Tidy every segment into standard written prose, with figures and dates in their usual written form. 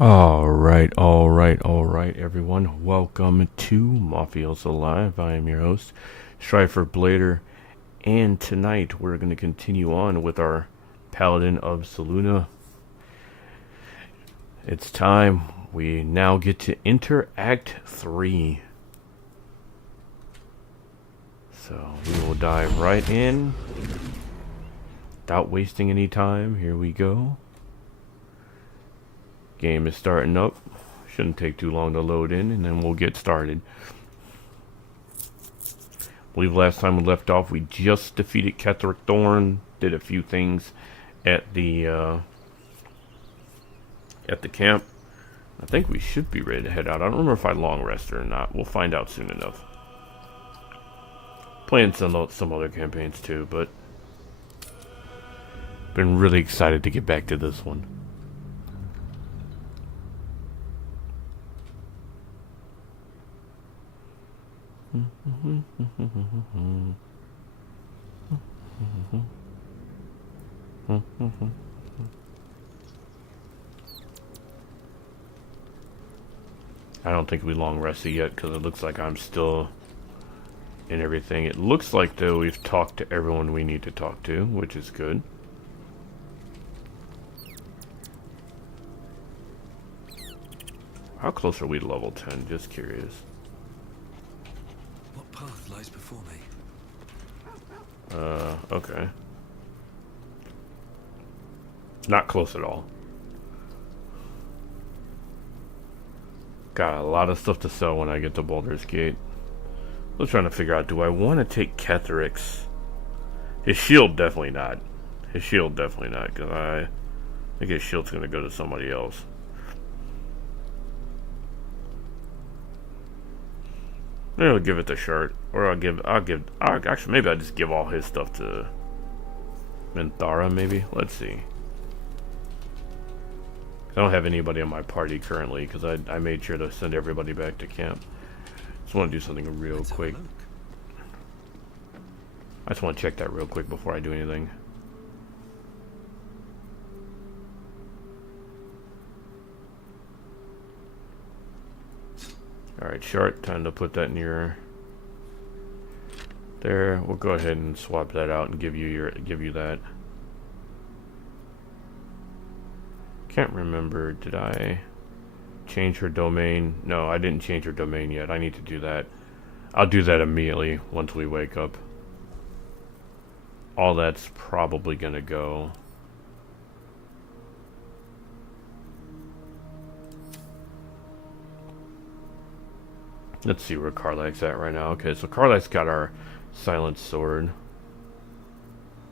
All right, everyone. Welcome to MAFIOSO Live. I am your host, Strifer Blader, and tonight we're going to continue on with our Paladin of Selune. It's time. We now get to enter Act 3. So we will dive right in without wasting any time. Here we go. Game is starting up. Shouldn't take too long to load in, and then we'll get started. I believe last time we left off, we just defeated Ketheric Thorme, did a few things at the camp. I think we should be ready to head out. I don't remember if I long rested or not. We'll find out soon enough. Playing some other campaigns too, but been really excited to get back to this one. I don't think we long rested yet because it looks like I'm still in everything. It looks like though we've talked to everyone we need to talk to, which is good. How close are we to level 10? Just curious. What path lies before me? Okay. Not close at all. Got a lot of stuff to sell when I get to Baldur's Gate. I was trying to figure out, do I want to take Ketheric's? His shield, definitely not. His shield, definitely not, because I think his shield's going to go to somebody else. Maybe I'll give it to Shirt, or actually, maybe I'll just give all his stuff to Minthara, maybe? Let's see. I don't have anybody on my party currently, because I made sure to send everybody back to camp. Just want to do something real quick. I just want to check that real quick before I do anything. Alright, Shart, time to put that in your... There, we'll go ahead and swap that out and give you that. Can't remember, did I change her domain? No, I didn't change her domain yet. I need to do that. I'll do that immediately once we wake up. All that's probably gonna go. Let's see where Karlak's at right now. Okay, so Karlak's got our silent sword.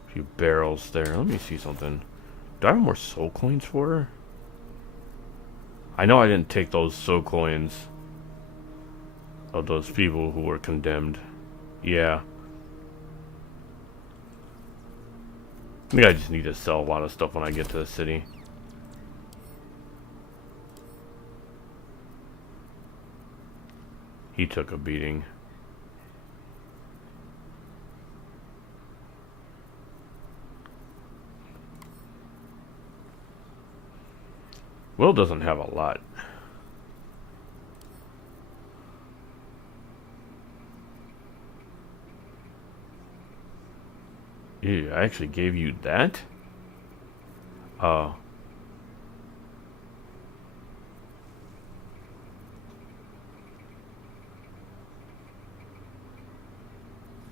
A few barrels there. Let me see something. Do I have more soul coins for her? I know I didn't take those soul coins of those people who were condemned. Yeah. I think I just need to sell a lot of stuff when I get to the city. He took a beating. Will doesn't have a lot. Ew, I actually gave you that? Oh.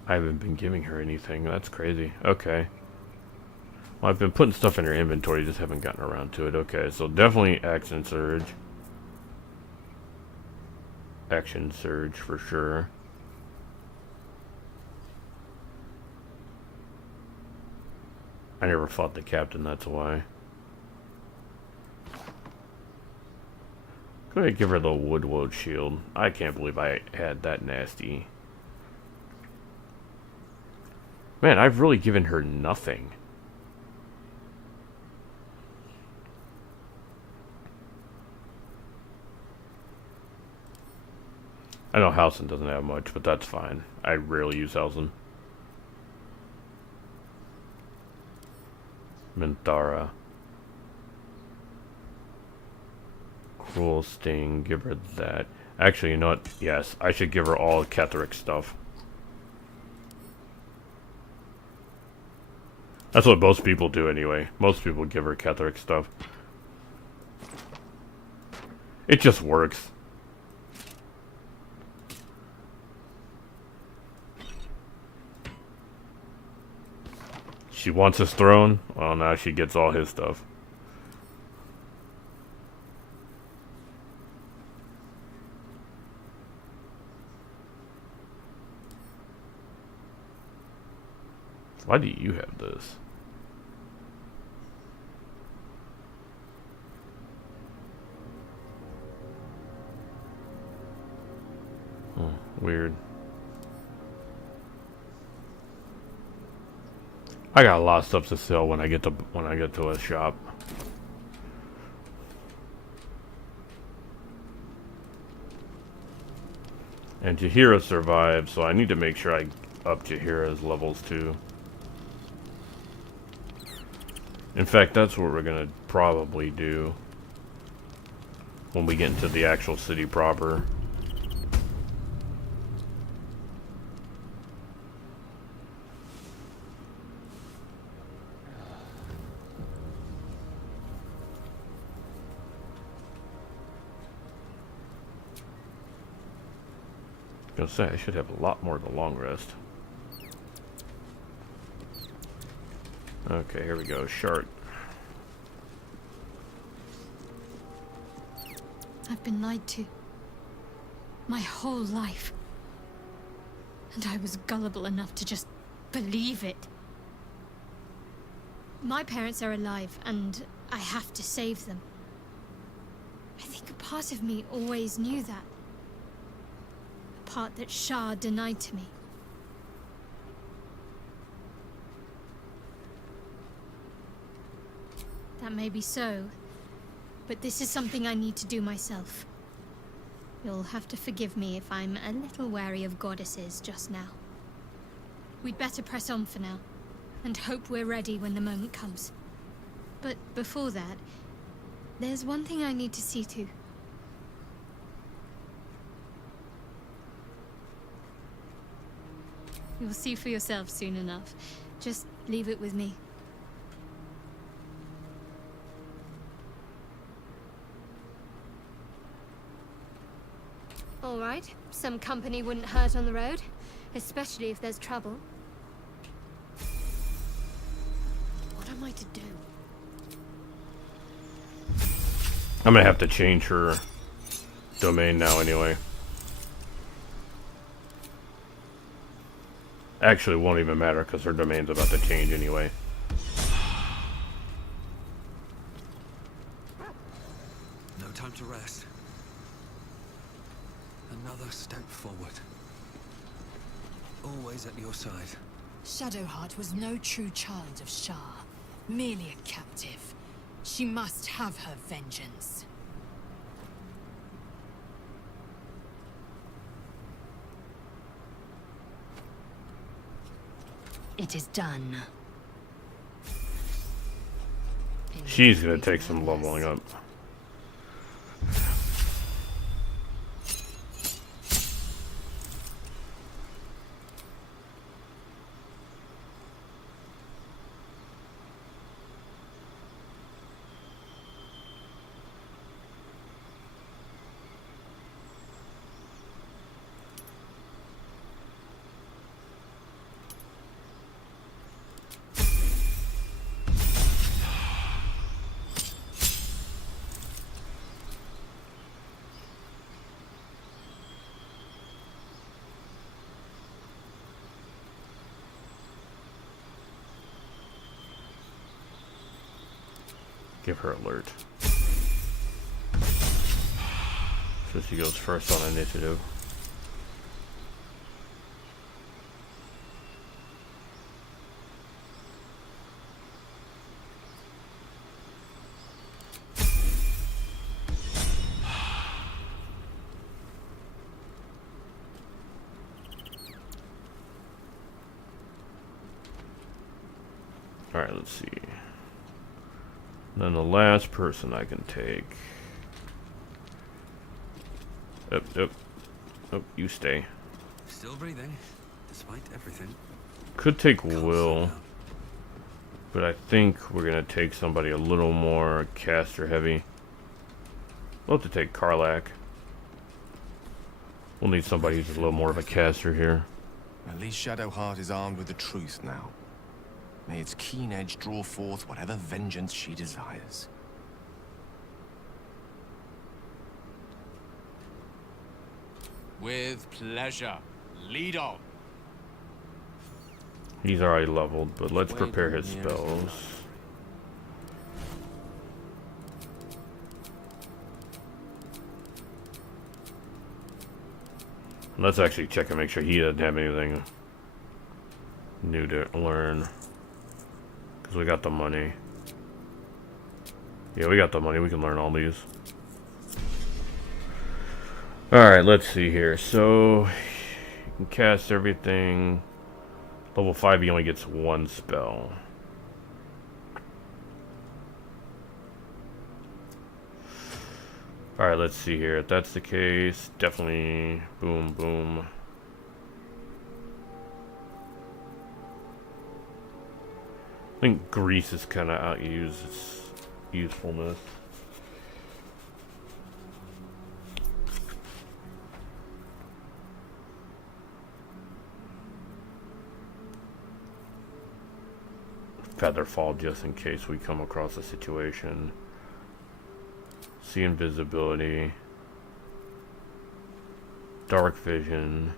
I haven't been giving her anything. That's crazy. Okay. Well, I've been putting stuff in her inventory, just haven't gotten around to it. Okay, so definitely Action Surge. Action Surge for sure. I never fought the captain, that's why. Go ahead and give her the Wood shield. I can't believe I had that nasty. Man, I've really given her nothing. I know Halsin doesn't have much, but that's fine. I rarely use Halsin. Minthara. Cruel Sting, give her that. Actually, you know what? Yes, I should give her all Ketheric stuff. That's what most people do anyway. Most people give her Ketheric stuff. It just works. She wants his throne. Well, now she gets all his stuff. Why do you have this? Weird. I got a lot of stuff to sell when I get to a shop. And Jahira survived, so I need to make sure I up Jahira's levels too. In fact, that's what we're gonna probably do when we get into the actual city proper. I was gonna say I should have a lot more of the long rest. Okay, here we go. Shark. I've been lied to. My whole life. And I was gullible enough to just believe it. My parents are alive, and I have to save them. I think a part of me always knew that. A part that Shah denied to me. That may be so, but this is something I need to do myself. You'll have to forgive me if I'm a little wary of goddesses just now. We'd better press on for now, and hope we're ready when the moment comes. But before that, there's one thing I need to see to. You'll see for yourself soon enough. Just leave it with me. All right, some company wouldn't hurt on the road, especially if there's trouble. What am I to do? I'm gonna have to change her domain now anyway. Actually, it won't even matter because her domain's about to change anyway. No time to rest. Another step forward. Always at your side. Shadowheart was no true child of Shah, merely a captive. She must have her vengeance. It is done. She's gonna take some leveling up. Give her alert. So she goes first on initiative. Alright, let's see. Then the last person I can take. Yep. Oh, you stay. Still breathing, despite everything. Could take Can't slow Will, down. but I think we're gonna take somebody a little more caster heavy. We'll have to take Karlach. We'll need somebody who's a little more of a caster here. At least Shadowheart is armed with the truth now. May its keen edge draw forth whatever vengeance she desires. With pleasure. Lead on. He's already leveled, but let's prepare his spells. Let's actually check and make sure he doesn't have anything new to learn. Because we got the money. Yeah, we got the money. We can learn all these. Alright, let's see here. So, you can cast everything. Level 5, he only gets one spell. Alright, let's see here. If that's the case, definitely boom, boom. I think grease is kind of outused its usefulness. Featherfall just in case we come across a situation. See invisibility. Dark vision.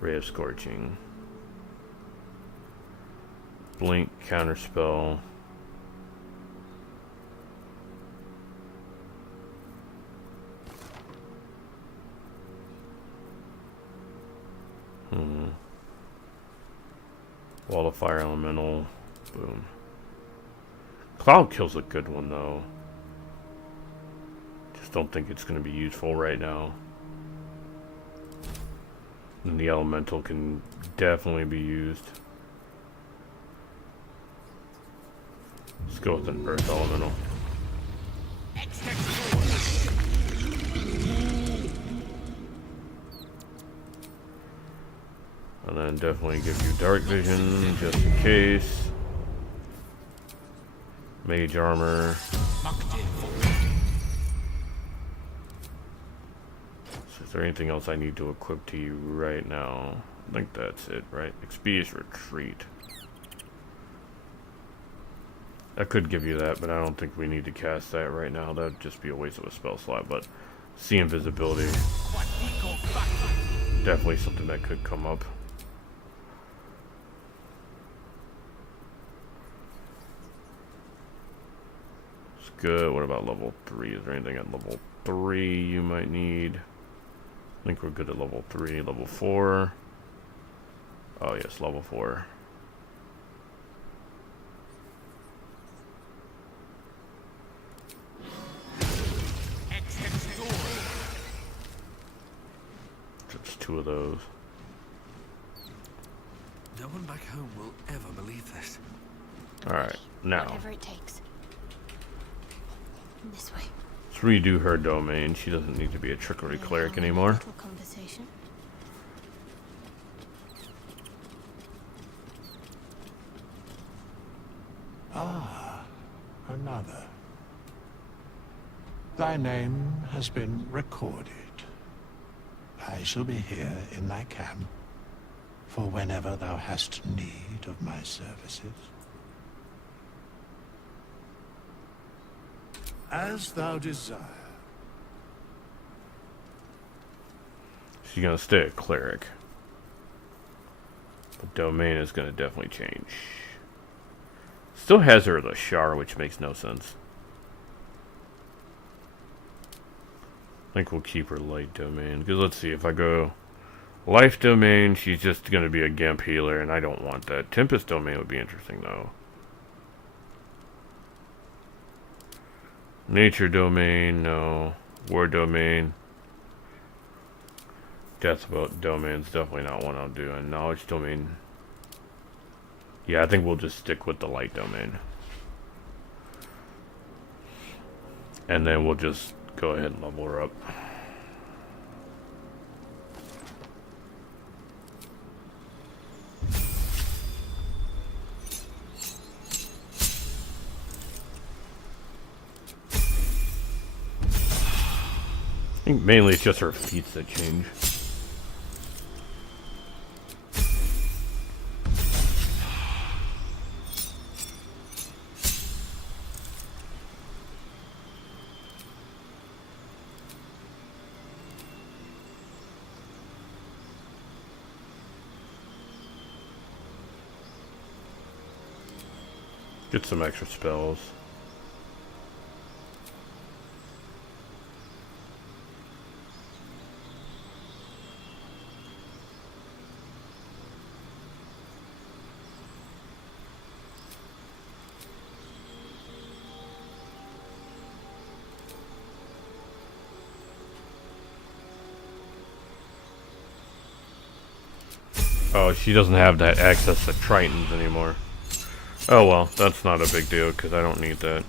Ray of scorching. Blink counterspell. Wall of fire elemental. Boom. Cloud kill's a good one though. Just don't think it's going to be useful right now. And the elemental can definitely be used. Let's go with an earth elemental. And then definitely give you dark vision just in case. Mage armor. So is there anything else I need to equip to you right now? I think that's it, right? Expeditious retreat. I could give you that, but I don't think we need to cast that right now. That'd just be a waste of a spell slot, but see invisibility. Definitely something that could come up. It's good. What about level 3? Is there anything at level 3 you might need? I think we're good at level 3. Level 4. Oh yes, level 4. Just 2 of those. No one back home will ever believe this. Alright, now. Whatever it takes. This way. Let's redo her domain. She doesn't need to be a trickery cleric anymore. Little conversation. Ah, another. Thy name has been recorded. I shall be here in thy camp for whenever thou hast need of my services. As thou desire. She's gonna stay a cleric. But domain is gonna definitely change. Still has her as a Shar, which makes no sense. I think we'll keep her light domain. Because let's see, if I go life domain, she's just gonna be a Gimp healer, and I don't want that. Tempest domain would be interesting though. Nature domain, no. War domain. Death domain's definitely not one I'll do. And knowledge domain. Yeah, I think we'll just stick with the light domain. And then we'll just go ahead and level her up. think mainly it's just her feet that change. Get some extra spells. Oh, she doesn't have that access to Tritons anymore. Oh well, that's not a big deal because I don't need that.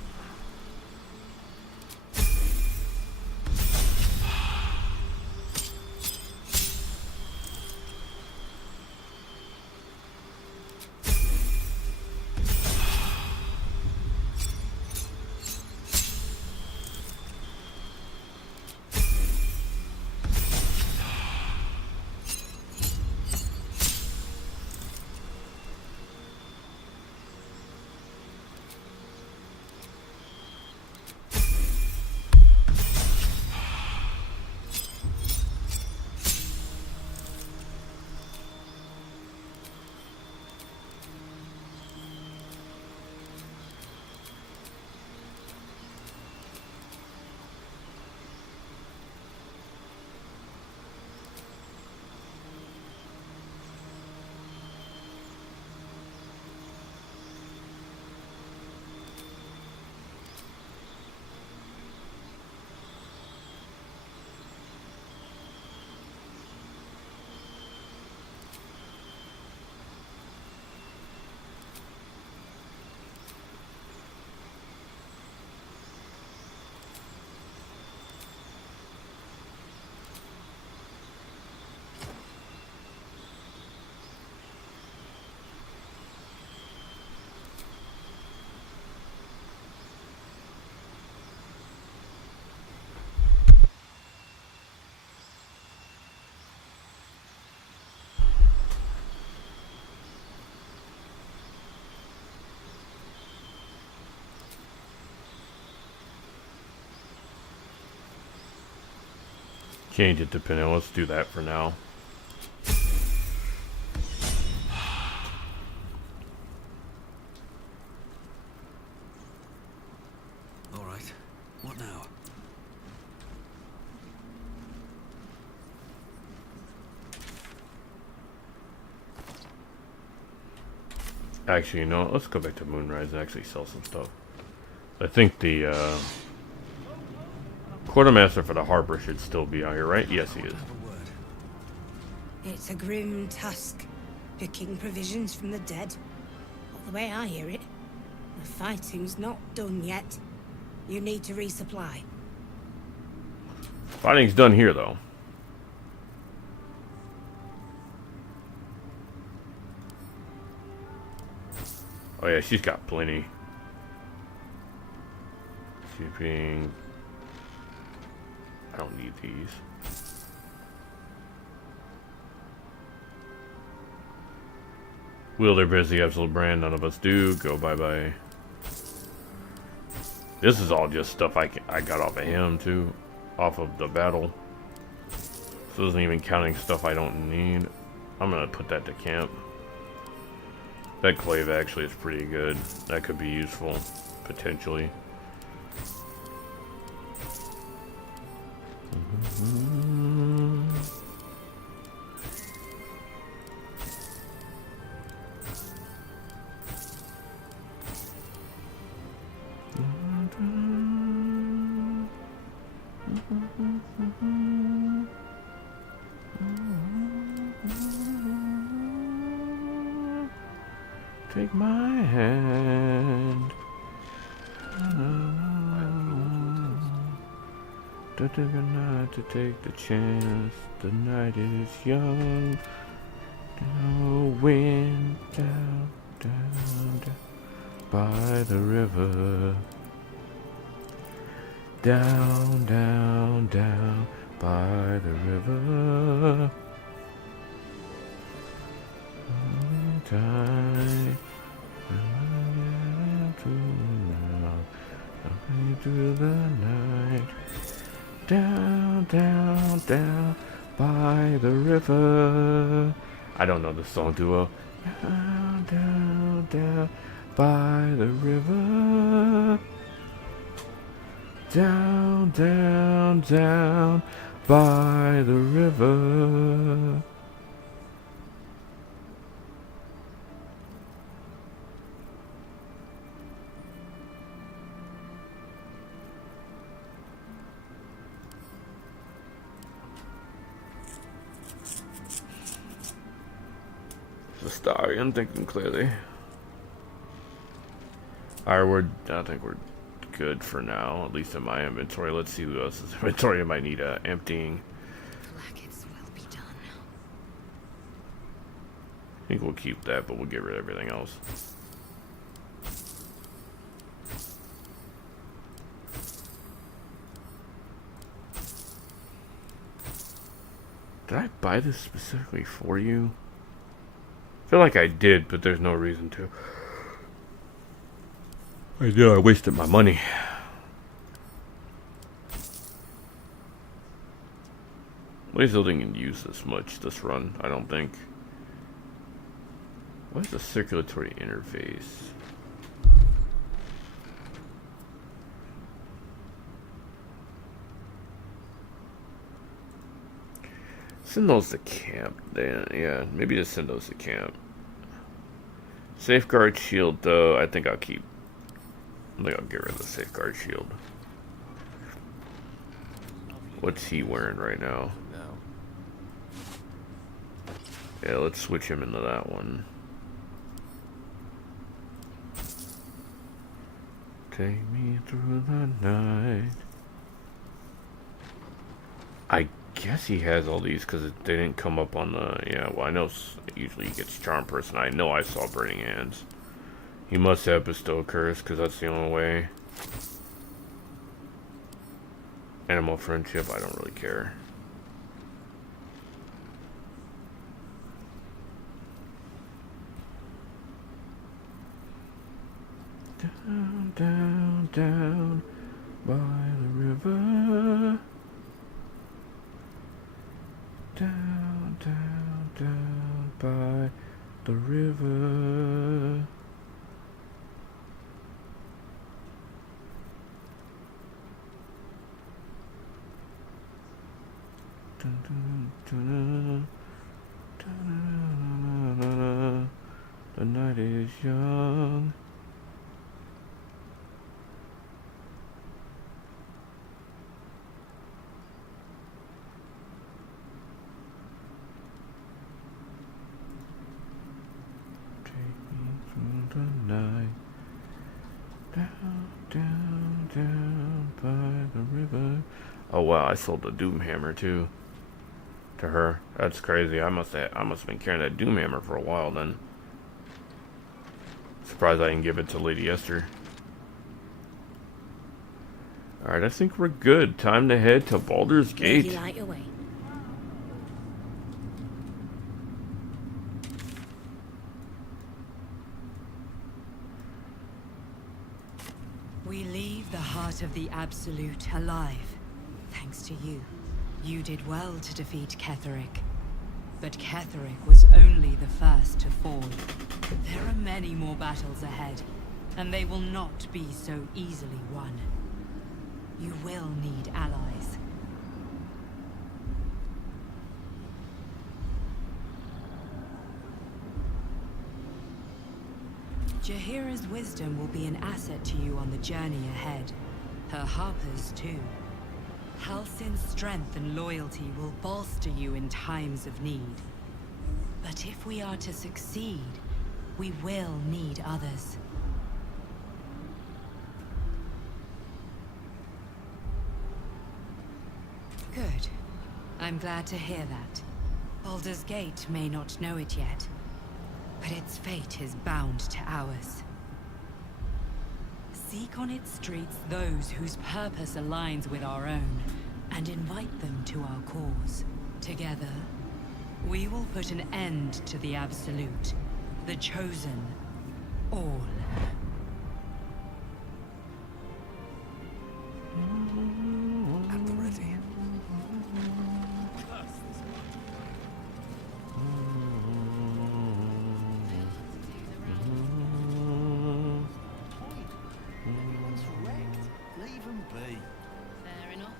Change it to Pinot. Let's do that for now. All right. What now? Actually, you know what? Let's go back to Moonrise and actually sell some stuff. I think the quartermaster for the harbor should still be out here, right? Yes, he is. Have a word. It's a grim task, picking provisions from the dead. Not the way I hear it. The fighting's not done yet. You need to resupply. Fighting's done here, though. Oh yeah, she's got plenty. Shipping. I don't need these. Wielder busy, absolute brand. None of us do. Go bye bye. This is all just stuff I got off of him too, off of the battle. So it isn't even counting stuff I don't need. I'm gonna put that to camp. That clave actually is pretty good. That could be useful, potentially. Take my hand. Don't take a night to take the chance. The night is young. The wind down, down, down by the river. Down, down, down by the river. Time through the night, down, down, down by the river. I don't know the song too well. Down, down, down by the river. Down, down, down by the river. Sorry, I'm thinking clearly. Alright, I think we're good for now, at least in my inventory. Let's see who else's inventory I might need emptying. Blackets will be done. I think we'll keep that, but we'll get rid of everything else. Did I buy this specifically for you? I feel like I did, but there's no reason to. I wasted my money. At least I didn't use this much this run, I don't think. What is the circulatory interface? Send those to camp then. Yeah, maybe just send those to camp. Safeguard shield though, I think I'll get rid of the safeguard shield. What's he wearing right now? Yeah, let's switch him into that one. Take me through the night. I guess he has all these because they didn't come up on the... Yeah, well, I know usually he gets Charm Person. I know I saw Burning Hands. He must have Bestow Curse because that's the only way. Animal Friendship, I don't really care. Down, down, down by the river. Down, down, down by the river. Dun, dun, dun, dun, dun, dun, dun. The night is young. Oh wow, I sold the Doom Hammer too to her. That's crazy. I must have been carrying that Doom Hammer for a while then. Surprised I didn't give it to Lady Esther. Alright, I think we're good. Time to head to Baldur's Gate. Light away. We leave the heart of the Absolute alive. Thanks to you. You did well to defeat Ketheric. But Ketheric was only the first to fall. There are many more battles ahead, and they will not be so easily won. You will need allies. Jaheira's wisdom will be an asset to you on the journey ahead. Her harpers, too. Halsin's strength and loyalty will bolster you in times of need. But if we are to succeed, we will need others. Good. I'm glad to hear that. Baldur's Gate may not know it yet, but its fate is bound to ours. Seek on its streets those whose purpose aligns with our own, and invite them to our cause. Together, we will put an end to the Absolute, the Chosen, all. At the ready. Leave 'em be. Fair enough.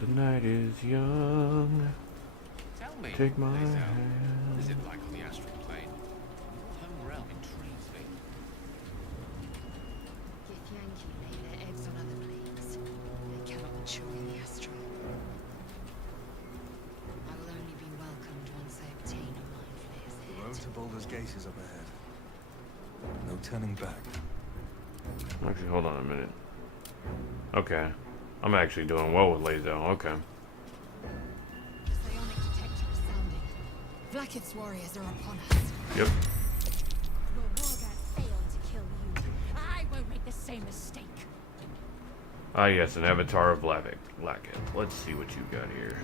The night is young. Tell me, Take my Lae'zel, hand. what is it like on the astral plane? Your home realm intrigues me. Githyanki lay their eggs on other planes. They cannot mature in the astral. I will only be welcomed once I obtain a mind flayer's The head. road to Baldur's Gate is up ahead. No turning back. Actually, hold on a minute. Okay. I'm actually doing well with Lae'zel. Okay. The psionic detector is sounding. Vlaakith's warriors are upon us. Yep. Your warguard failed to kill you. I won't make the same mistake. Ah, yes, an avatar of Vlaakith. Let's see what you got here.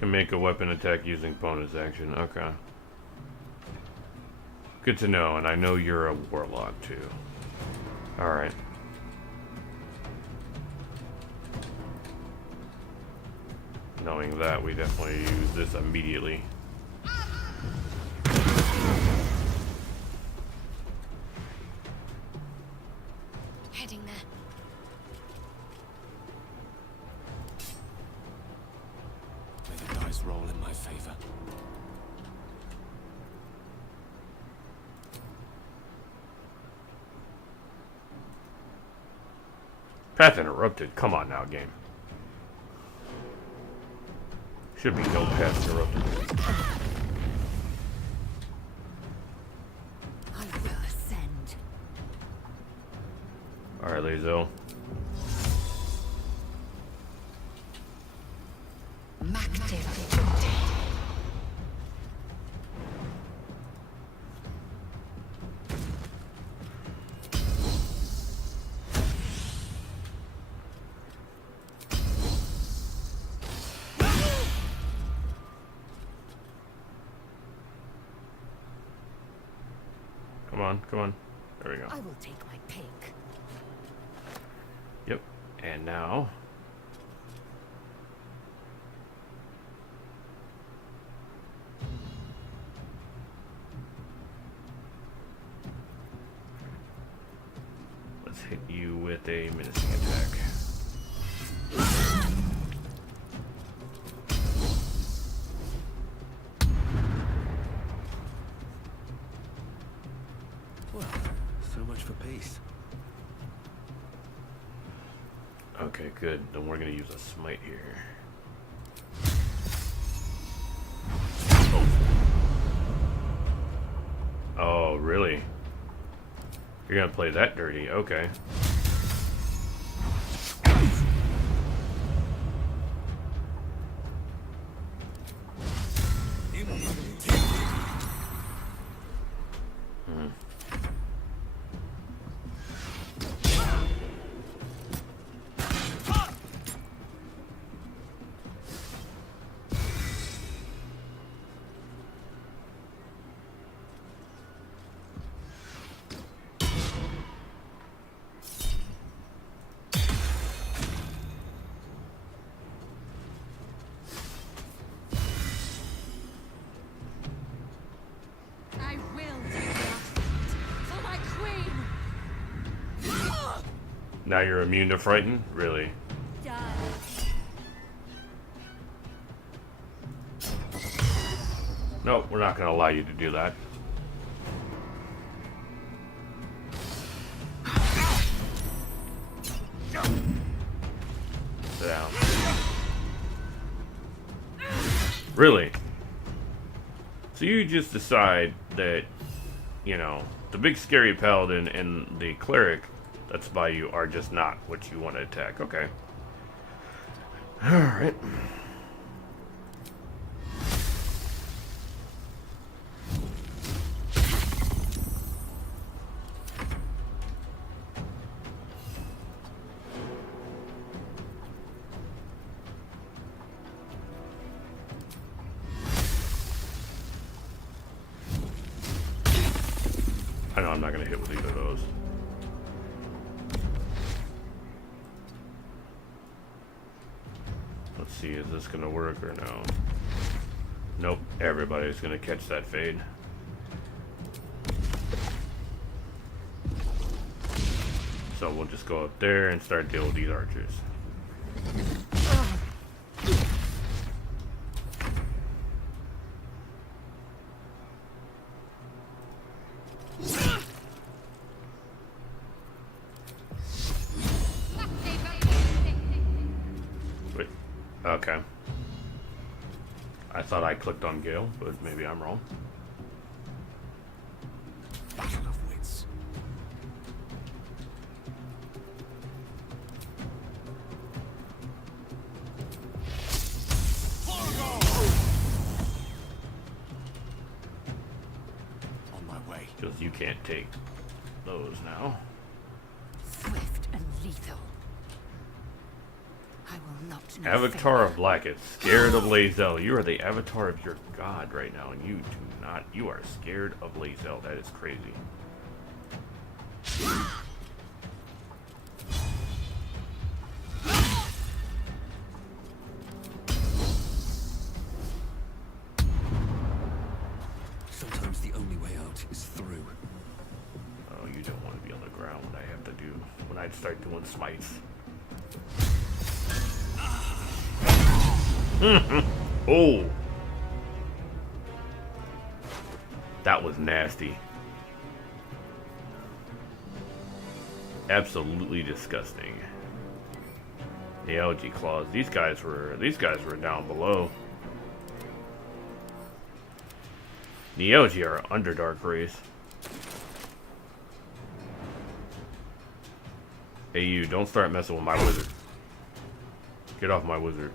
Can make a weapon attack using bonus action. Okay. Good to know, and I know you're a warlock too. Alright. Knowing that, we definitely use this immediately. Heading there. May the dice roll in my favor. Path interrupted. Come on now, game. Should be no path interrupted. I will ascend. Alright, Lae'zel. Come on, come on. There we go. I will take my pick. Yep. And now... let's hit you with a menacing attack. Well, so much for peace. Okay, good. Then we're gonna use a smite here. Oh, really? You're gonna play that dirty? Okay. I will take the last for my queen. Now you're immune to frighten? Really? Die. No, we're not gonna allow you to do that. Sit down. Really? So you just decide that, you know, the big scary paladin and the cleric that's by you are just not what you want to attack. Okay. Alright. I know I'm not going to hit with either of those. Let's see, is this going to work or no? Nope, everybody's going to catch that fade. So we'll just go up there and start dealing with these archers. Wait, okay. I thought I clicked on Gale, but maybe I'm wrong. Battle of wits. On my way. Because you can't take those now. Swift and lethal. I will not know Avatar of Blackett, scared of Lae'zel. You are the avatar of your god right now, and you do not. You are scared of Lae'zel. That is crazy. Sometimes the only way out is through. Oh, you don't want to be on the ground when I have to do. When I start doing smites. Oh, that was nasty. Absolutely disgusting. The algae claws. These guys were down below. The algae are Underdark race. Hey, you! Don't start messing with my wizard. Get off my wizard.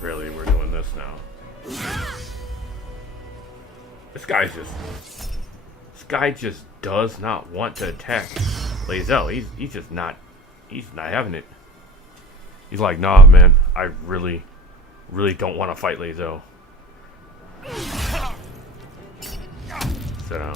Really, we're doing this now. This guy just does not want to attack Lae'zel. He's just not, he's not having it. He's like, nah, man, I really don't want to fight Lae'zel. So,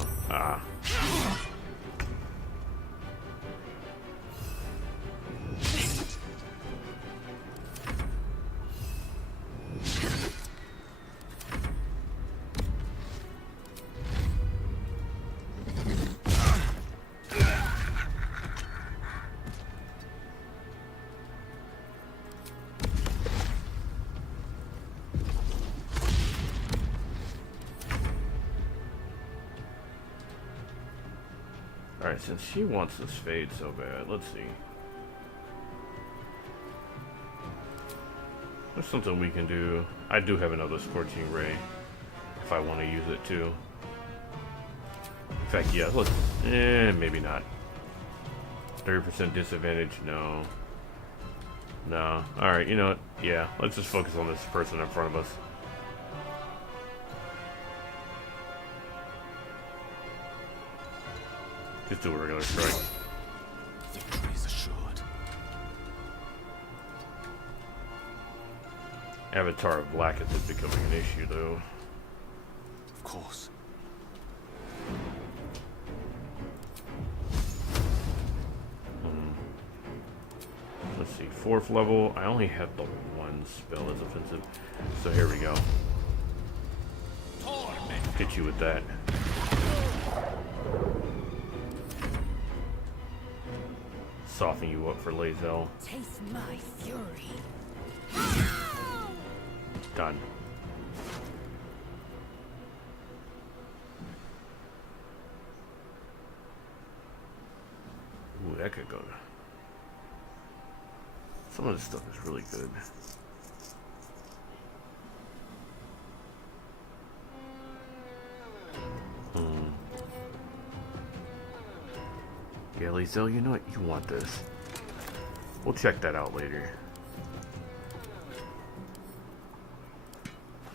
alright, since she wants this fade so bad, let's see. There's something we can do. I do have another Scorching Ray, if I want to use it too. In fact, yeah, let's, maybe not. 30% disadvantage, no. No, alright, you know what, yeah, let's just focus on this person in front of us. Just do a regular strike. Victory is assured. Avatar of Blackett is becoming an issue, though. Of course. Let's see, 4th level. I only have the one spell as offensive. So here we go. Hit you with that. Soften you up for Lae'zel. Taste my fury. Done. that could go. Some of this stuff is really good. Yeah, Lae'zel, you know what? You want this. We'll check that out later.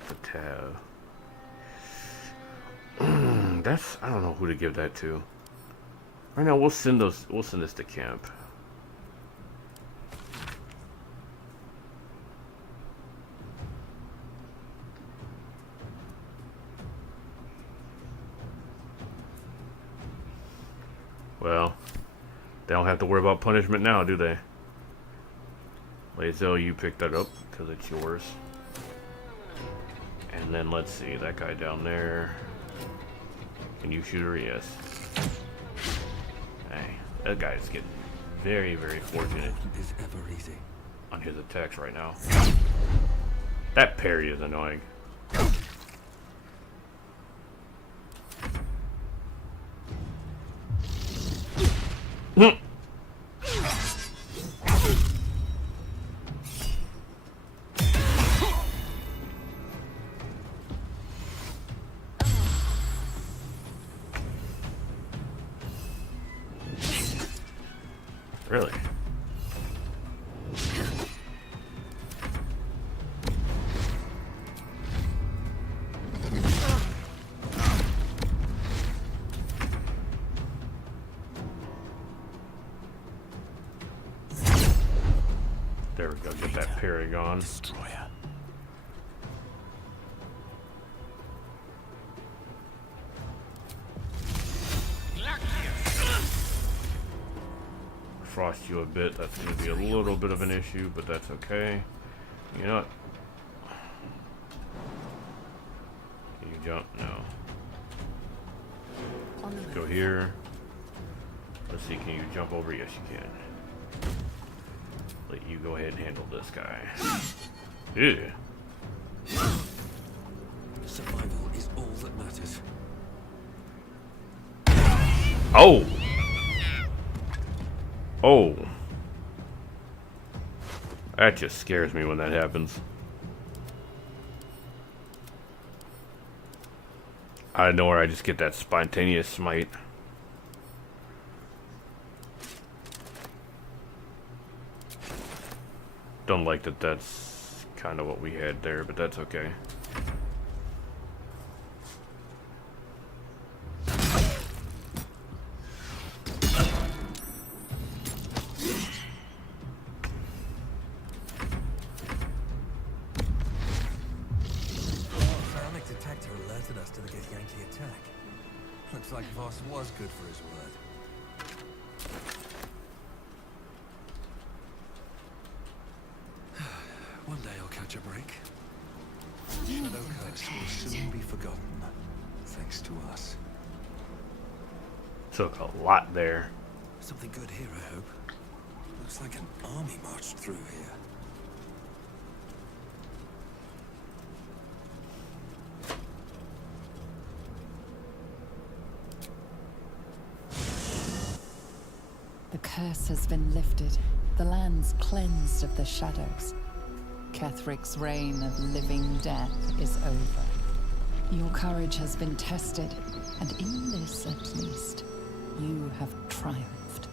The tab. That's, I don't know who to give that to. Right now, we'll send this to camp. Well, they don't have to worry about punishment now, do they? Lae'zel, you picked that up because it's yours. And then let's see, that guy down there. Can you shoot her? Yes. Hey, that guy's getting very, very fortunate Is ever easy. on his attacks right now. That parry is annoying. Really? There we go, get that parry gone. Destroyer. Frost you a bit, that's going to be a little bit of an issue, but that's okay. You know what? Can you jump? No. Let's go here. Let's see, can you jump over? Yes, you can. Let you go ahead and handle this guy. Yeah. Survival is all that matters. Oh! Oh. That just scares me when that happens. Out of nowhere, I just get that spontaneous smite. Don't like that that's kind of what we had there, but that's okay. Ceramic detector alerted us to the Githyanki attack. Looks like Voss was good for his word. One day I'll catch a break. Shadow Curse will soon be forgotten, thanks to us. Took a lot there. Something good here, I hope. Looks like an army marched through here. The curse has been lifted. The land's cleansed of the shadows. Ketheric's reign of living death is over. Your courage has been tested, and in this at least, you have triumphed.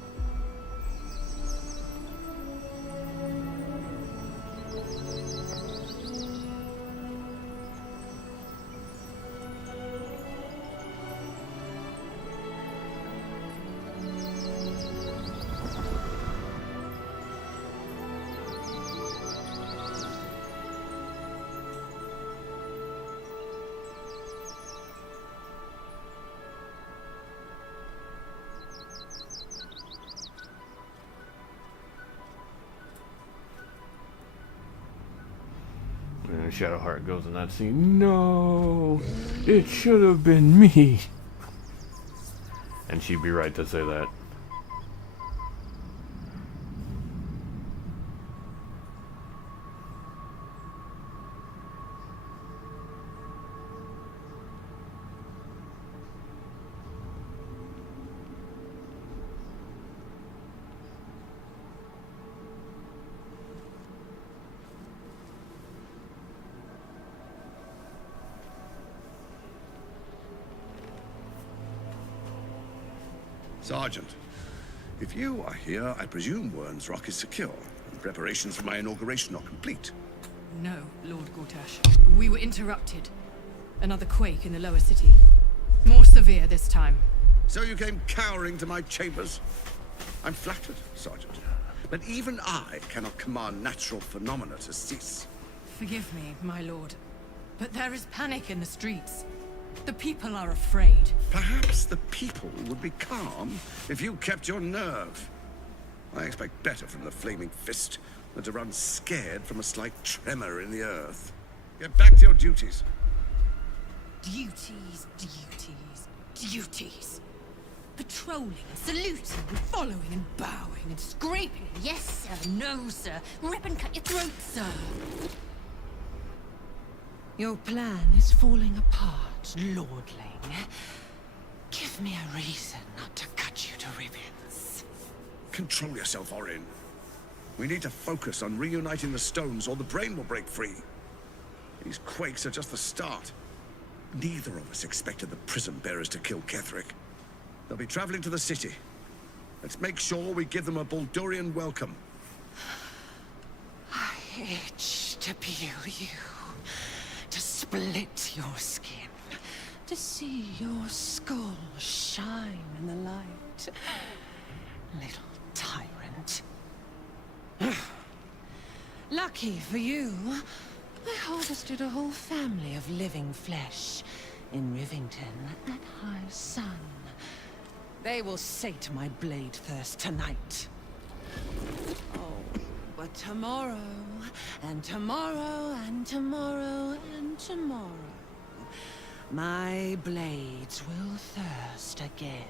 And Shadowheart goes in that scene. No, it should have been me. And she'd be right to say that. Sergeant, if you are here, I presume Wern's Rock is secure, and preparations for my inauguration are complete. No, Lord Gortash. We were interrupted. Another quake in the lower city. More severe this time. So you came cowering to my chambers? I'm flattered, Sergeant. But even I cannot command natural phenomena to cease. Forgive me, my lord. But there is panic in the streets. The people are afraid. Perhaps the people would be calm if you kept your nerve. I expect better from the Flaming Fist than to run scared from a slight tremor in the earth. Get back to your duties. Duties, duties, duties. Patrolling, and saluting, and following, and bowing, and scraping. Yes, sir. No, sir. Rip and cut your throat, sir. Your plan is falling apart, lordling. Give me a reason not to cut you to ribbons. Control yourself, Orin. We need to focus on reuniting the stones or the brain will break free. These quakes are just the start. Neither of us expected the prison bearers to kill Ketheric. They'll be traveling to the city. Let's make sure we give them a Baldurian welcome. I itch to peel you, to split your skin, to see your skull shine in the light. Little tyrant. Lucky for you, I harvested a whole family of living flesh in Rivington at high sun. They will sate my blade thirst tonight. Oh, but tomorrow, and tomorrow, and tomorrow, and tomorrow, my blades will thirst again.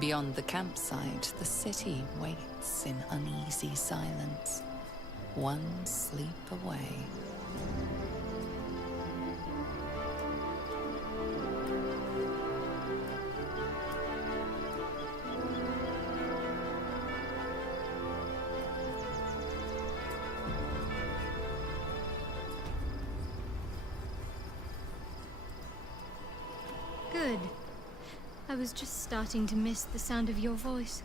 Beyond the campsite, the city waits in uneasy silence, one sleep away. Good. I was just starting to miss the sound of your voice.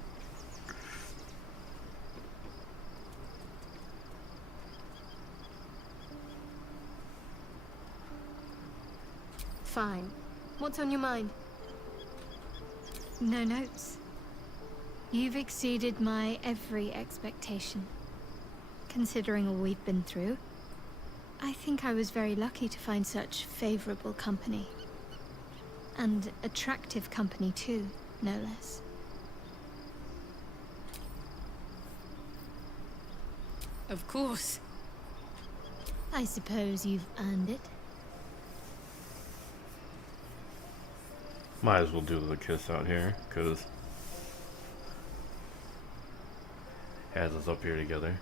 Fine. What's on your mind? No notes. You've exceeded my every expectation. Considering all we've been through, I think I was very lucky to find such favorable company. And attractive company too, no less. Of course. I suppose you've earned it. Might as well do the kiss out here, because has us up here together.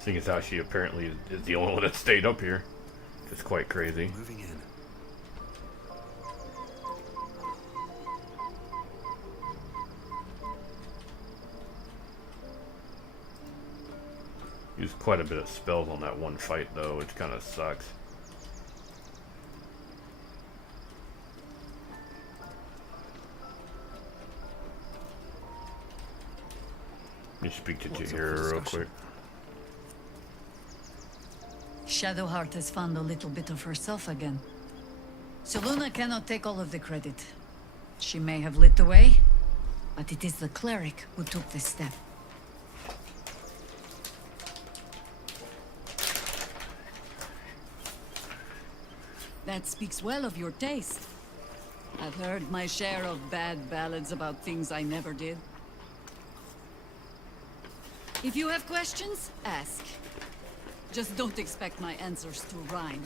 Seeing as how she apparently is the only one that stayed up here. It's quite crazy. Moving in. Used quite a bit of spells on that one fight though, which kind of sucks. Let me speak to Tahira real quick. Shadowheart has found a little bit of herself again. Selune cannot take all of the credit. She may have lit the way, but it is the cleric who took this step. That speaks well of your taste. I've heard my share of bad ballads about things I never did. If you have questions, ask. Just don't expect my answers to rhyme.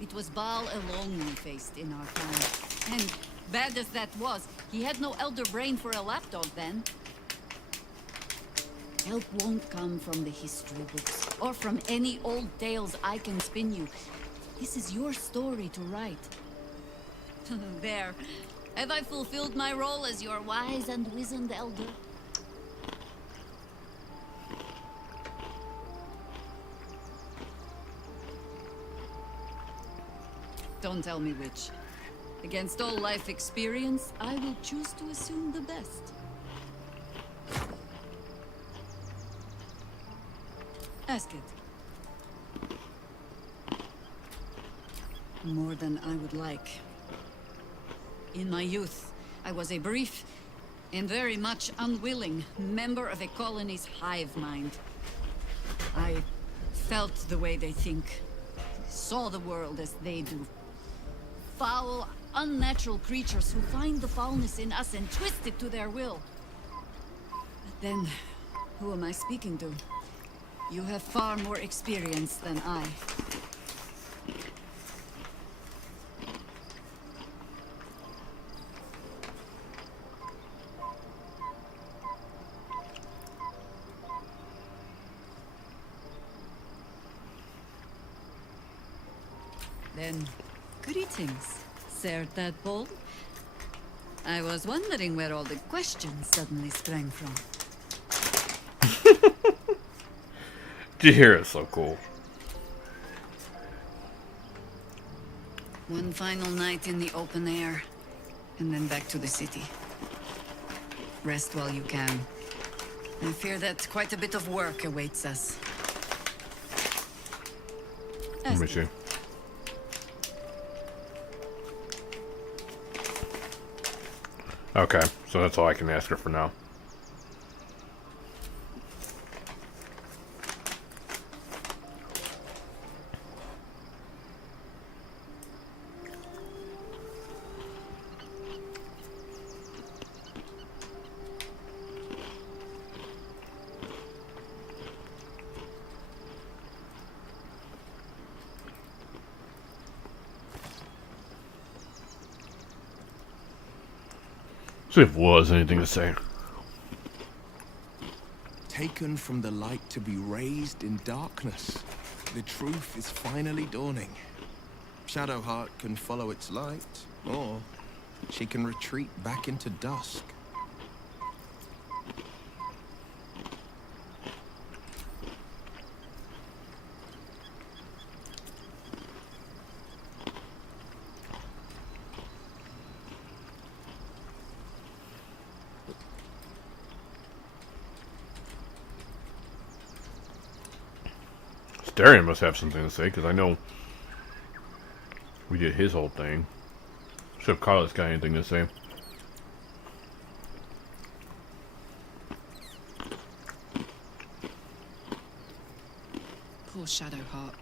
It was Baal alone we faced in our time. And bad as that was, he had no elder brain for a lapdog then. Help won't come from the history books, or from any old tales I can spin you. This is your story to write. There. Have I fulfilled my role as your wise and wizened elder? Don't tell me which. Against all life experience, I will choose to assume the best. Ask it. More than I would like. In my youth, I was a brief and very much unwilling member of a colony's hive mind. I felt the way they think, saw the world as they do. Foul, unnatural creatures who find the foulness in us and twist it to their will. But then, who am I speaking to? You have far more experience than I. Then, greetings, Sir Tadpole. I was wondering where all the questions suddenly sprang from. Did you hear it? So cool. One final night in the open air, and then back to the city. Rest while you can. I fear that quite a bit of work awaits us. Let me see. Okay, so that's all I can ask her for now. See if Will has anything to say. Taken from the light to be raised in darkness. The truth is finally dawning. Shadowheart can follow its light, or she can retreat back into dusk. Darian must have something to say, because I know we did his whole thing. So if Carla's got anything to say. Poor Shadowheart.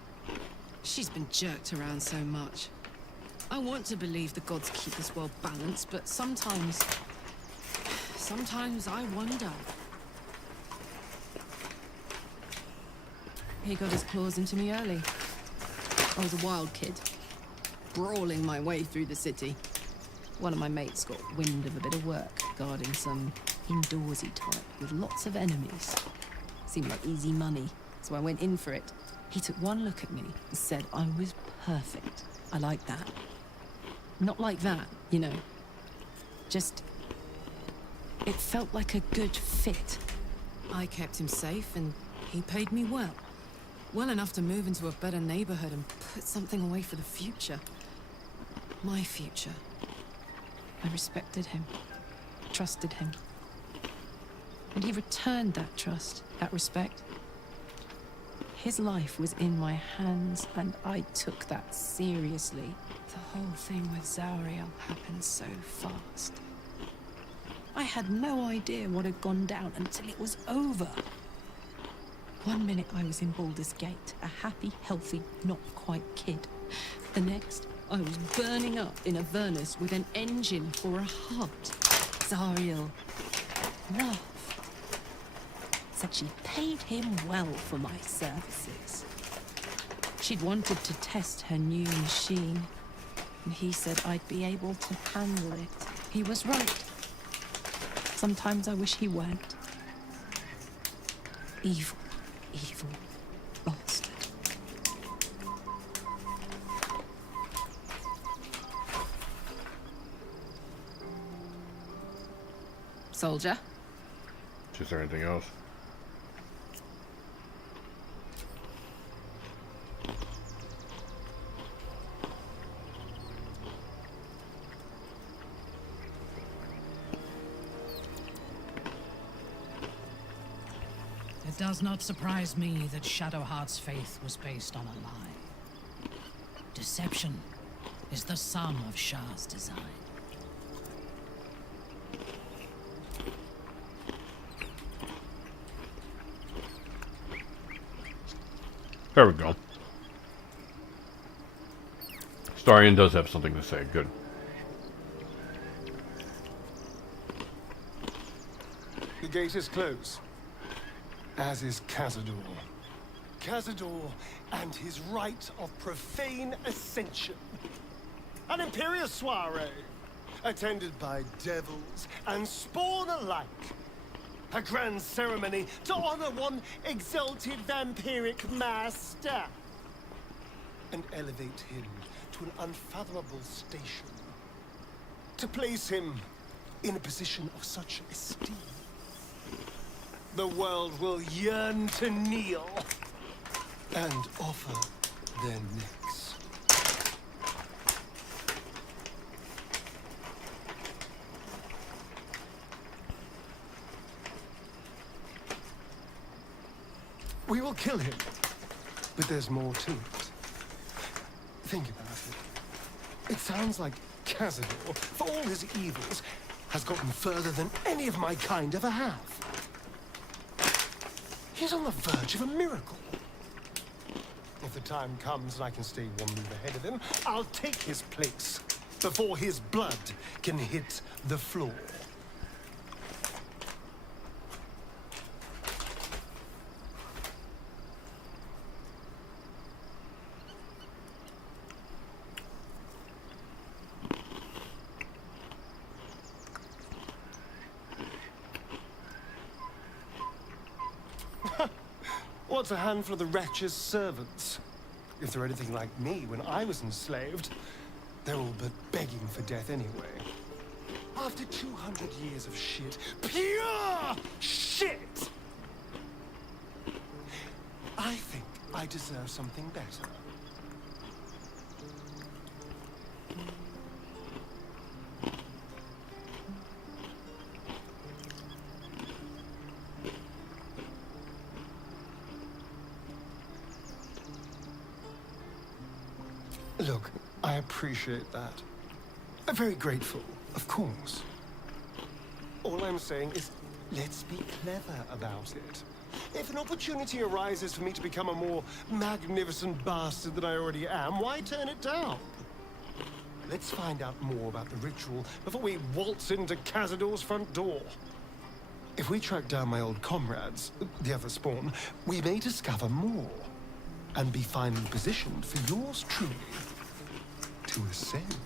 She's been jerked around so much. I want to believe the gods keep this world balanced, but sometimes I wonder. He got his claws into me early. I was a wild kid, brawling my way through the city. One of my mates got wind of a bit of work guarding some indoorsy type with lots of enemies. Seemed like easy money, so I went in for it. He took one look at me and said I was perfect. I like that. Not like that, you know. Just... it felt like a good fit. I kept him safe and he paid me well. Well enough to move into a better neighborhood and put something away for the future. My future. I respected him, trusted him. And he returned that trust, that respect. His life was in my hands, and I took that seriously. The whole thing with Zauriel happened so fast. I had no idea what had gone down until it was over. One minute I was in Baldur's Gate, a happy, healthy, not quite kid. The next, I was burning up in Avernus with an engine for a heart. Zariel laughed. Said she paid him well for my services. She'd wanted to test her new machine, and he said I'd be able to handle it. He was right. Sometimes I wish he weren't. Evil, evil bastard. Soldier? Is there anything else? It does not surprise me that Shadowheart's faith was based on a lie. Deception is the sum of Shah's design. There we go. Starion does have something to say. Good. The gate is closed, as is Cazador. Cazador and his rite of profane ascension. An imperial soiree, attended by devils and spawn alike. A grand ceremony to honor one exalted vampiric master. And elevate him to an unfathomable station. To place him in a position of such esteem. The world will yearn to kneel and offer their necks. We will kill him, but there's more to it. Think about it. It sounds like Cazador, for all his evils, has gotten further than any of my kind ever have. He's on the verge of a miracle. If the time comes and I can stay one move ahead of him, I'll take his place before his blood can hit the floor. What's a handful of the wretch's servants? If they're anything like me when I was enslaved, they're all but begging for death anyway. After 200 years of shit, pure shit! I think I deserve something better. Look, I appreciate that. I'm very grateful, of course. All I'm saying is, let's be clever about it. If an opportunity arises for me to become a more magnificent bastard than I already am, why turn it down? Let's find out more about the ritual before we waltz into Cazador's front door. If we track down my old comrades, the other spawn, we may discover more. And be finally positioned for yours truly to ascend.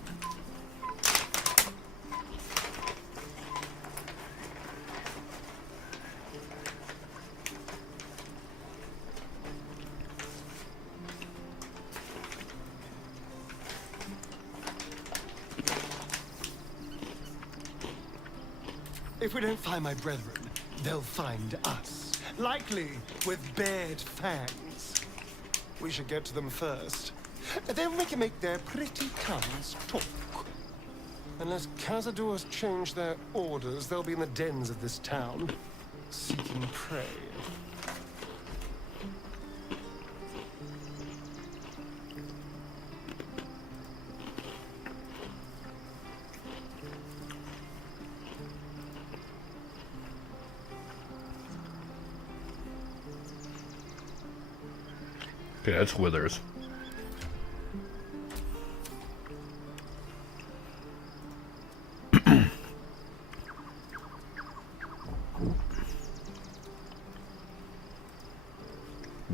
If we don't find my brethren, they'll find us. Likely with bared fangs. We should get to them first. Then we can make their pretty tongues talk. Unless Cazador's changed their orders, they'll be in the dens of this town, seeking prey. Okay, that's Withers.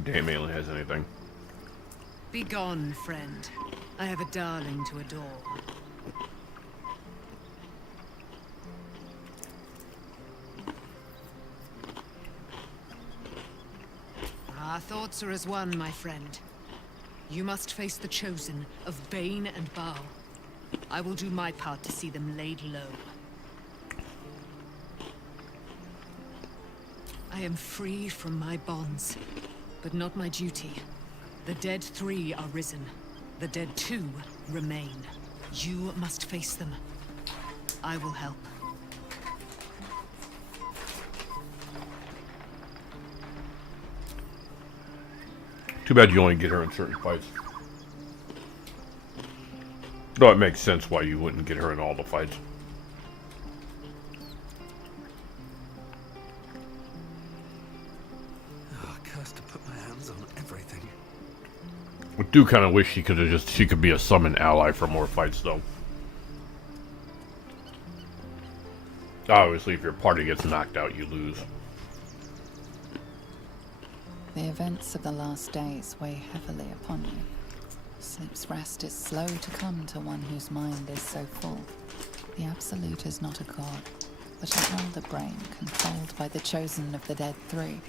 Damn alien has anything. Be gone, friend. I have a darling to adore. Our thoughts are as one, my friend. You must face the Chosen of Bane and Bow. I will do my part to see them laid low. I am free from my bonds, but not my duty. The dead 3 are risen. The dead 2 remain. You must face them. I will help. Too bad you only get her in certain fights. Though it makes sense why you wouldn't get her in all the fights. Oh, cursed to put my hands on everything. I do kind of wish she could be a summon ally for more fights, though. Obviously, if your party gets knocked out, you lose. The events of the last days weigh heavily upon you. Sleep's rest is slow to come to one whose mind is so full. The Absolute is not a god, but an elder brain controlled by the Chosen of the Dead 3.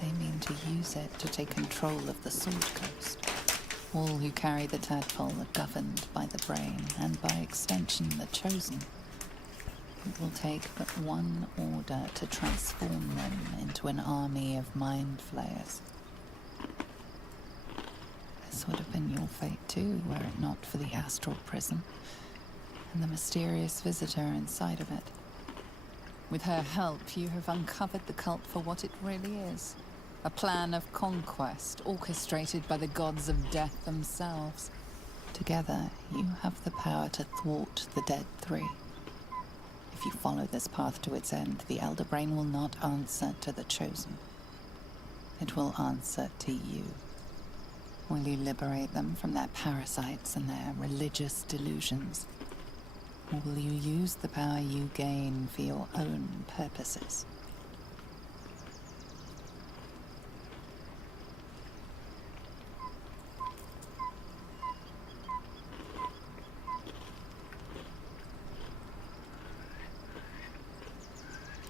They mean to use it to take control of the Sword Coast. All who carry the tadpole are governed by the brain, and by extension the Chosen. It will take but one order to transform them into an army of mind flayers. This would have been your fate too, were it not for the astral prison and the mysterious visitor inside of it. With her help, you have uncovered the cult for what it really is. A plan of conquest orchestrated by the gods of death themselves. Together, you have the power to thwart the Dead 3. If you follow this path to its end, the Elder Brain will not answer to the Chosen. It will answer to you. Will you liberate them from their parasites and their religious delusions? Or will you use the power you gain for your own purposes?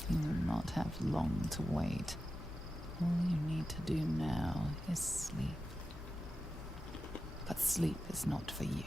You will not have long to wait. All you need to do now is sleep. But sleep is not for you.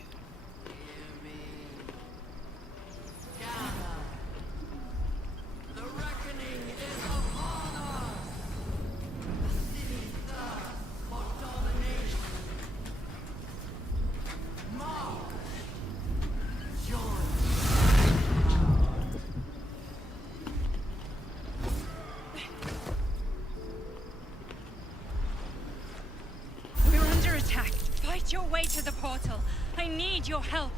We're under attack. Fight your way to the portal. I need your help.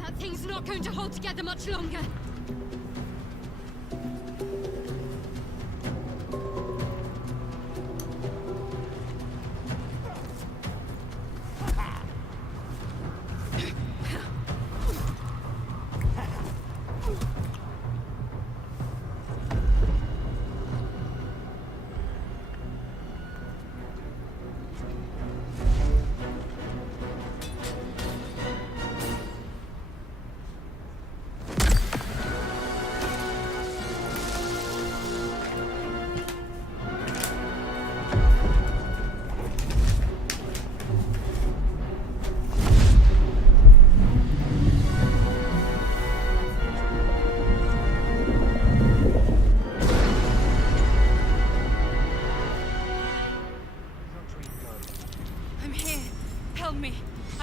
That thing's not going to hold together much longer.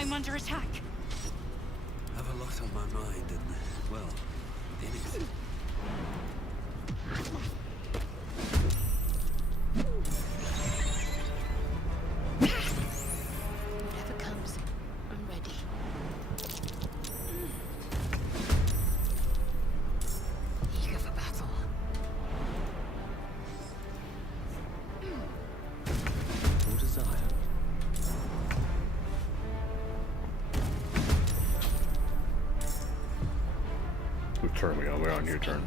I'm under attack. I have a lot on my mind and, well, anything. Whatever comes, I'm ready. Eager for battle. Your desire. Whose turn are we on? We're on your turn.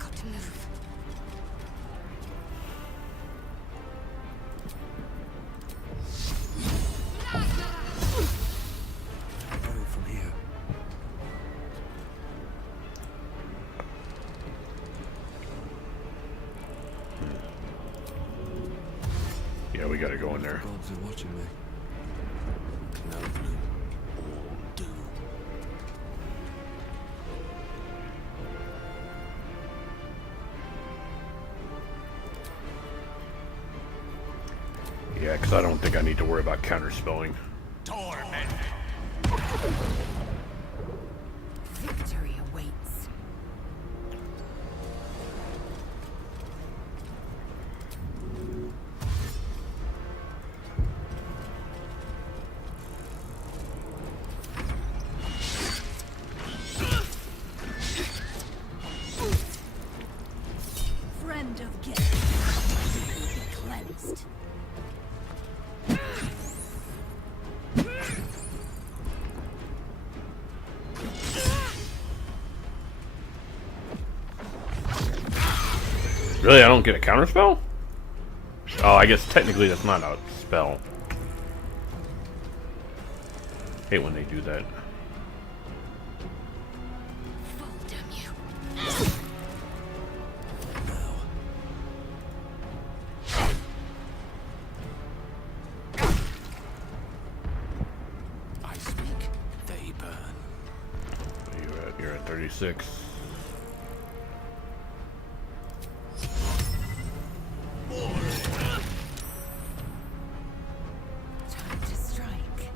Got to move. Go from here. Yeah, we gotta go in there. Gods are watching me. No blue. All doom. Yeah, because I don't think I need to worry about counterspelling. Victory awaits. Friend of guilt, be cleansed. Really? I don't get a counterspell? Oh, I guess technically that's not a spell. Hate when they do that. Fall, damn you. I speak, they burn. You're at 36. Time to strike.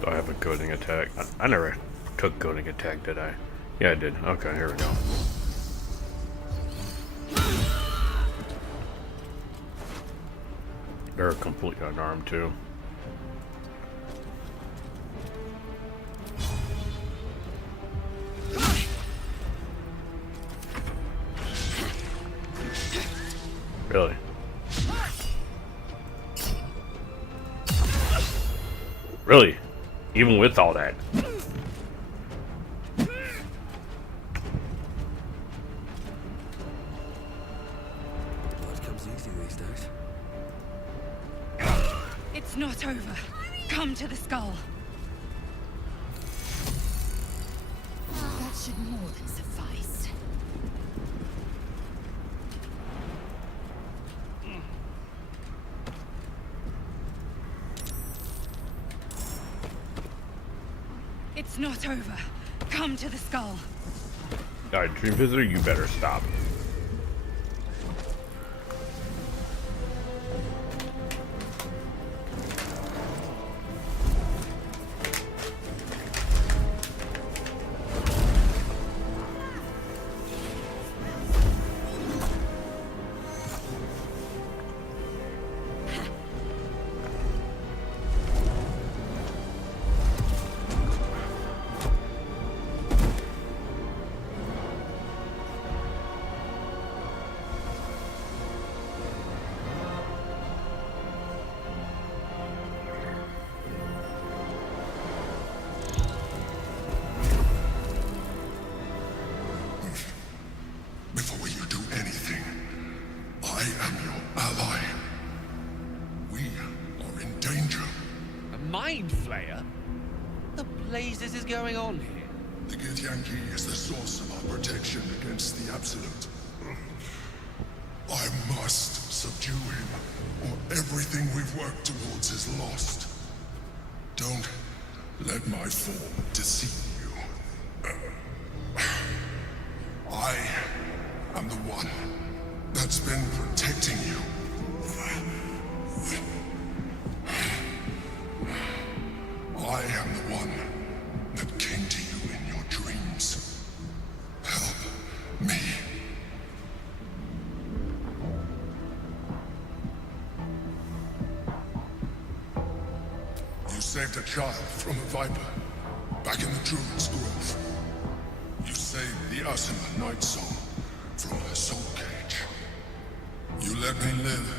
Do I have a goading attack? I never took goading attack, did I? Yeah, I did. Okay, here we go. They're completely unarmed too. Really? Really? Even with all that? What comes easy these days? It's not over. Come to the skull. That should more than suffice. It's not over. Come to the skull. Alright, Dream Visitor, you better stop. Before you do anything, I am your ally. We are in danger. A mind flayer? What the blazes is going on here? The Githyanki is the source of our protection against the Absolute. I must subdue him, or everything we've worked towards is lost. Don't let my form deceive you. I am the one that's been protecting you. I am the one that came to you in your dreams. Help me. You saved a child from a viper back in the Druid's Grove. You saved the Asima Night Song from her soul cage. You let me live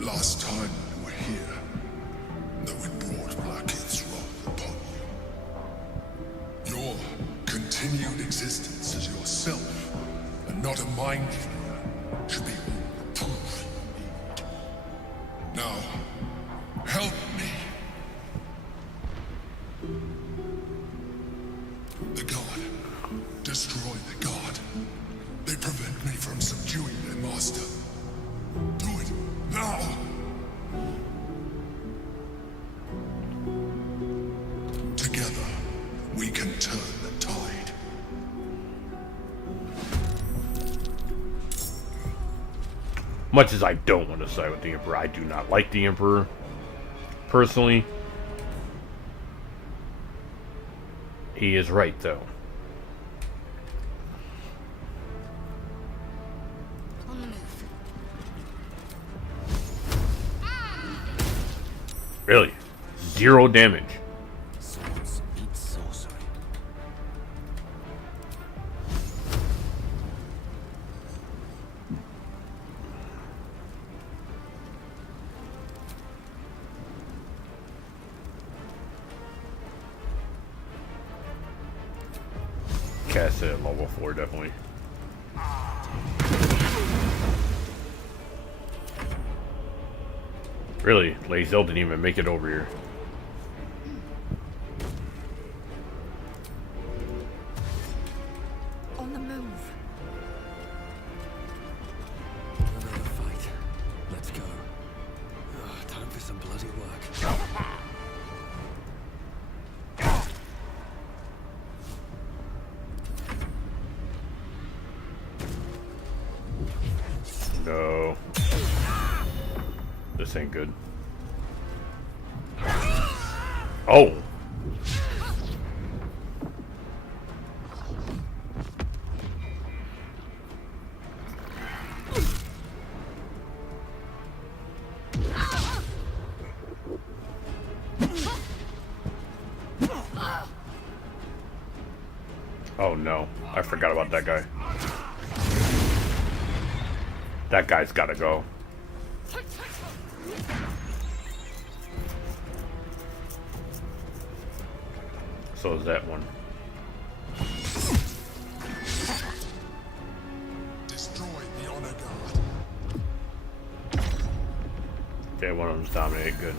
last time you were here, though it brought Blackheath's wrath upon you. Your continued existence as yourself, and not a mind flayer, should be all the proof you need. Now, help me. The god. Destroy the god. They prevent me from subduing their master. Do it now! Together, we can turn the tide. Much as I don't want to side with the Emperor, I do not like the Emperor, personally. He is right, though. On the move. Really? 0 damage. Swords eat sorcery. Cast it at level 4, definitely. Really, Lae'zel didn't even make it over here. On the move. Another fight. Let's go. Time for some bloody work. No. This ain't good. Oh! Oh no, I forgot about that guy. That guy's gotta go. So is that one. Destroy the honor guard. Okay, one of them's dominated. Good.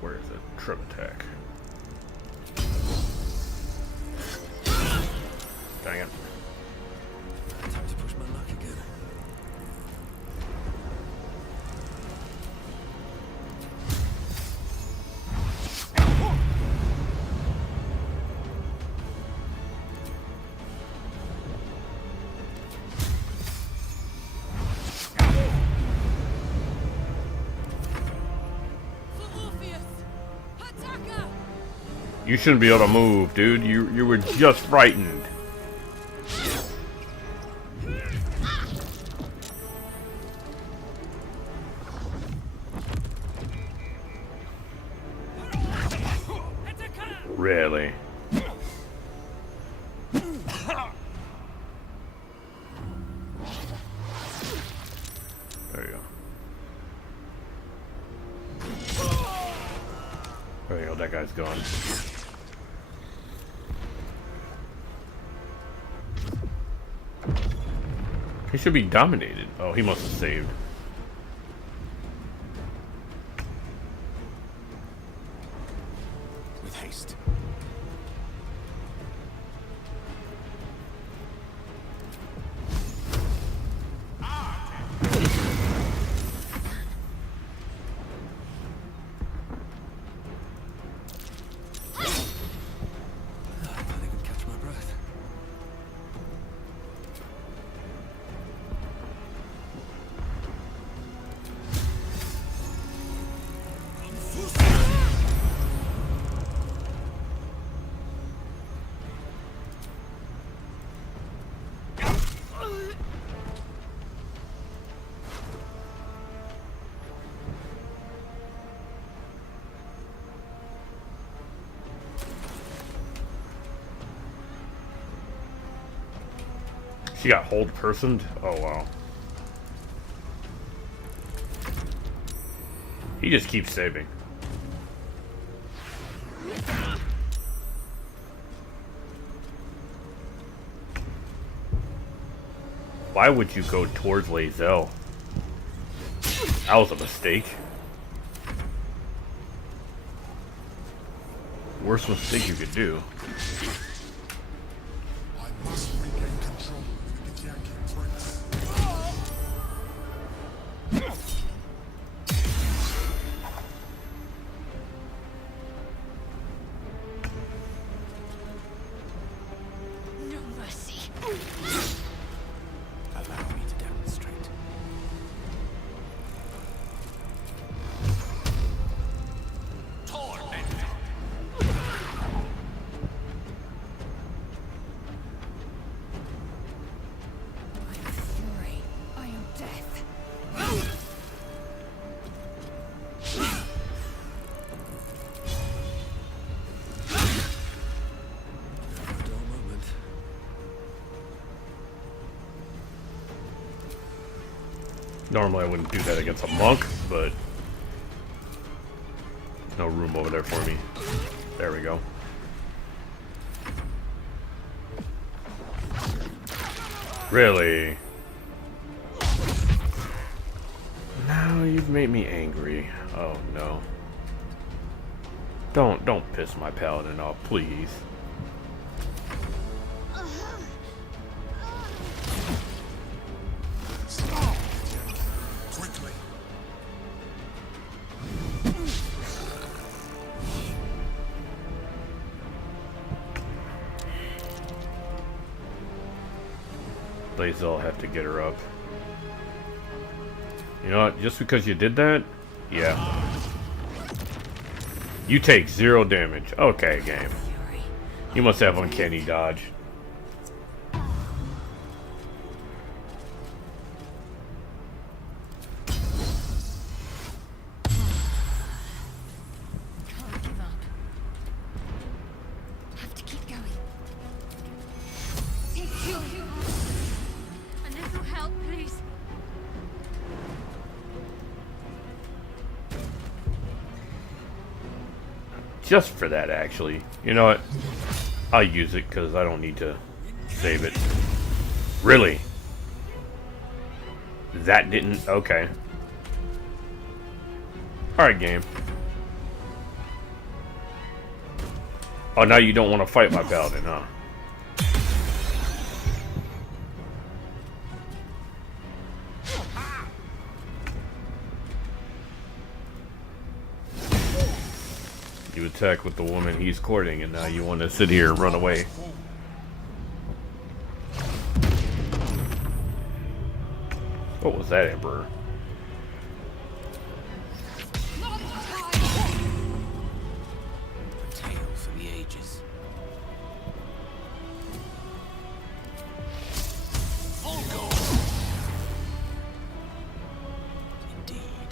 Where's it? Trip attack. Dang it. Time to push my luck again. You shouldn't be able to move, dude. You were just frightened. Really? There you go. There you go, that guy's gone. He should be dominated. Oh, he must have saved. With haste. She got hold personed? Oh wow. He just keeps saving. Why would you go towards Lae'zel? That was a mistake. Worst mistake you could do. I must regain control of the Ketheric Prince. No mercy. Allow me to demonstrate. I am death. Normally I wouldn't do that against a monk, but no room over there for me. There we go. Really? Now you've made me angry. Oh no. Don't piss my paladin off, please. Quickly. Lae'zel have to get her up. You know what? Just because you did that? Yeah. You take 0 damage. Okay, game. You must have uncanny dodge. Can't give up. Have to keep going. Take you. A little help, please. Just for that, actually. You know what? I'll use it because I don't need to save it. Really? That didn't... Okay. Alright, game. Oh, now you don't want to fight my paladin, huh? You attack with the woman he's courting, and now you want to sit here and run away. What was that, Emperor? A tale for the ages. All gone. Indeed.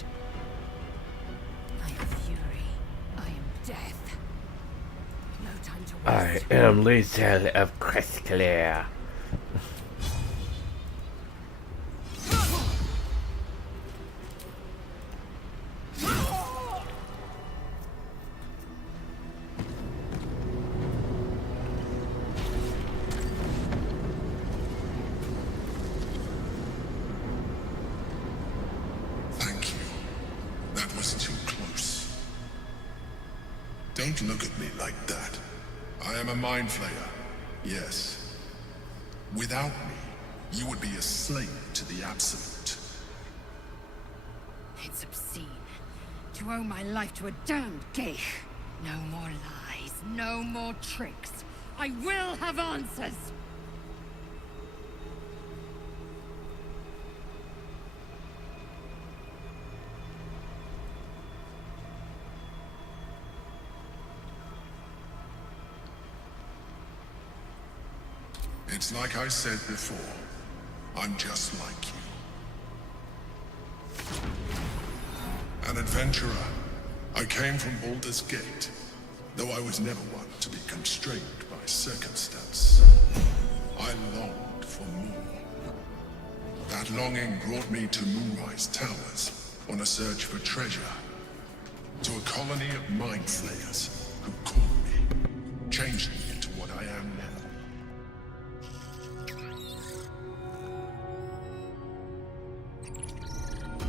I am fury. I am death. No time to I waste. am Lethal of Crestclair. Thank you. That was too close. Don't look at me like that. I am a mind flayer. Yes. Without me, you would be a slave to the Absolute. It's obscene to owe my life to a damned geich. No more lies, no more tricks. I will have answers. It's like I said before. I'm just like you. An adventurer. I came from Baldur's Gate, though I was never one to be constrained by circumstance. I longed for more. That longing brought me to Moonrise Towers on a search for treasure. To a colony of mind flayers who caught me, changed me into what I am now.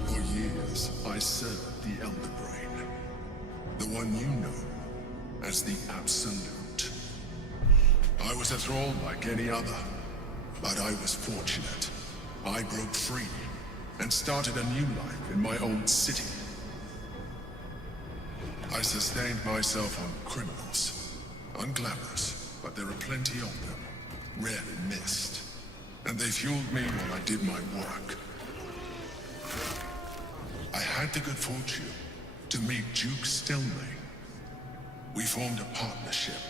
For years, I served the Elder Brain, the one you know as the Absolute. I was a thrall like any other, but I was fortunate. I broke free and started a new life in my own city. I sustained myself on criminals, unglamorous, but there are plenty of them, rarely missed, and they fueled me while I did my work. I had the good fortune to meet Duke Stelmane. We formed a partnership,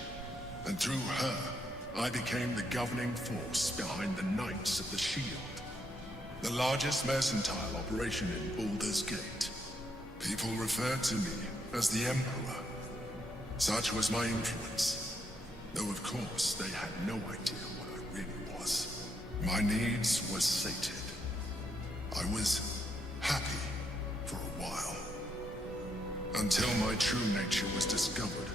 and through her, I became the governing force behind the Knights of the Shield, the largest mercantile operation in Baldur's Gate. People referred to me as the Emperor. Such was my influence, though of course they had no idea what I really was. My needs were sated. I was happy for a while, until my true nature was discovered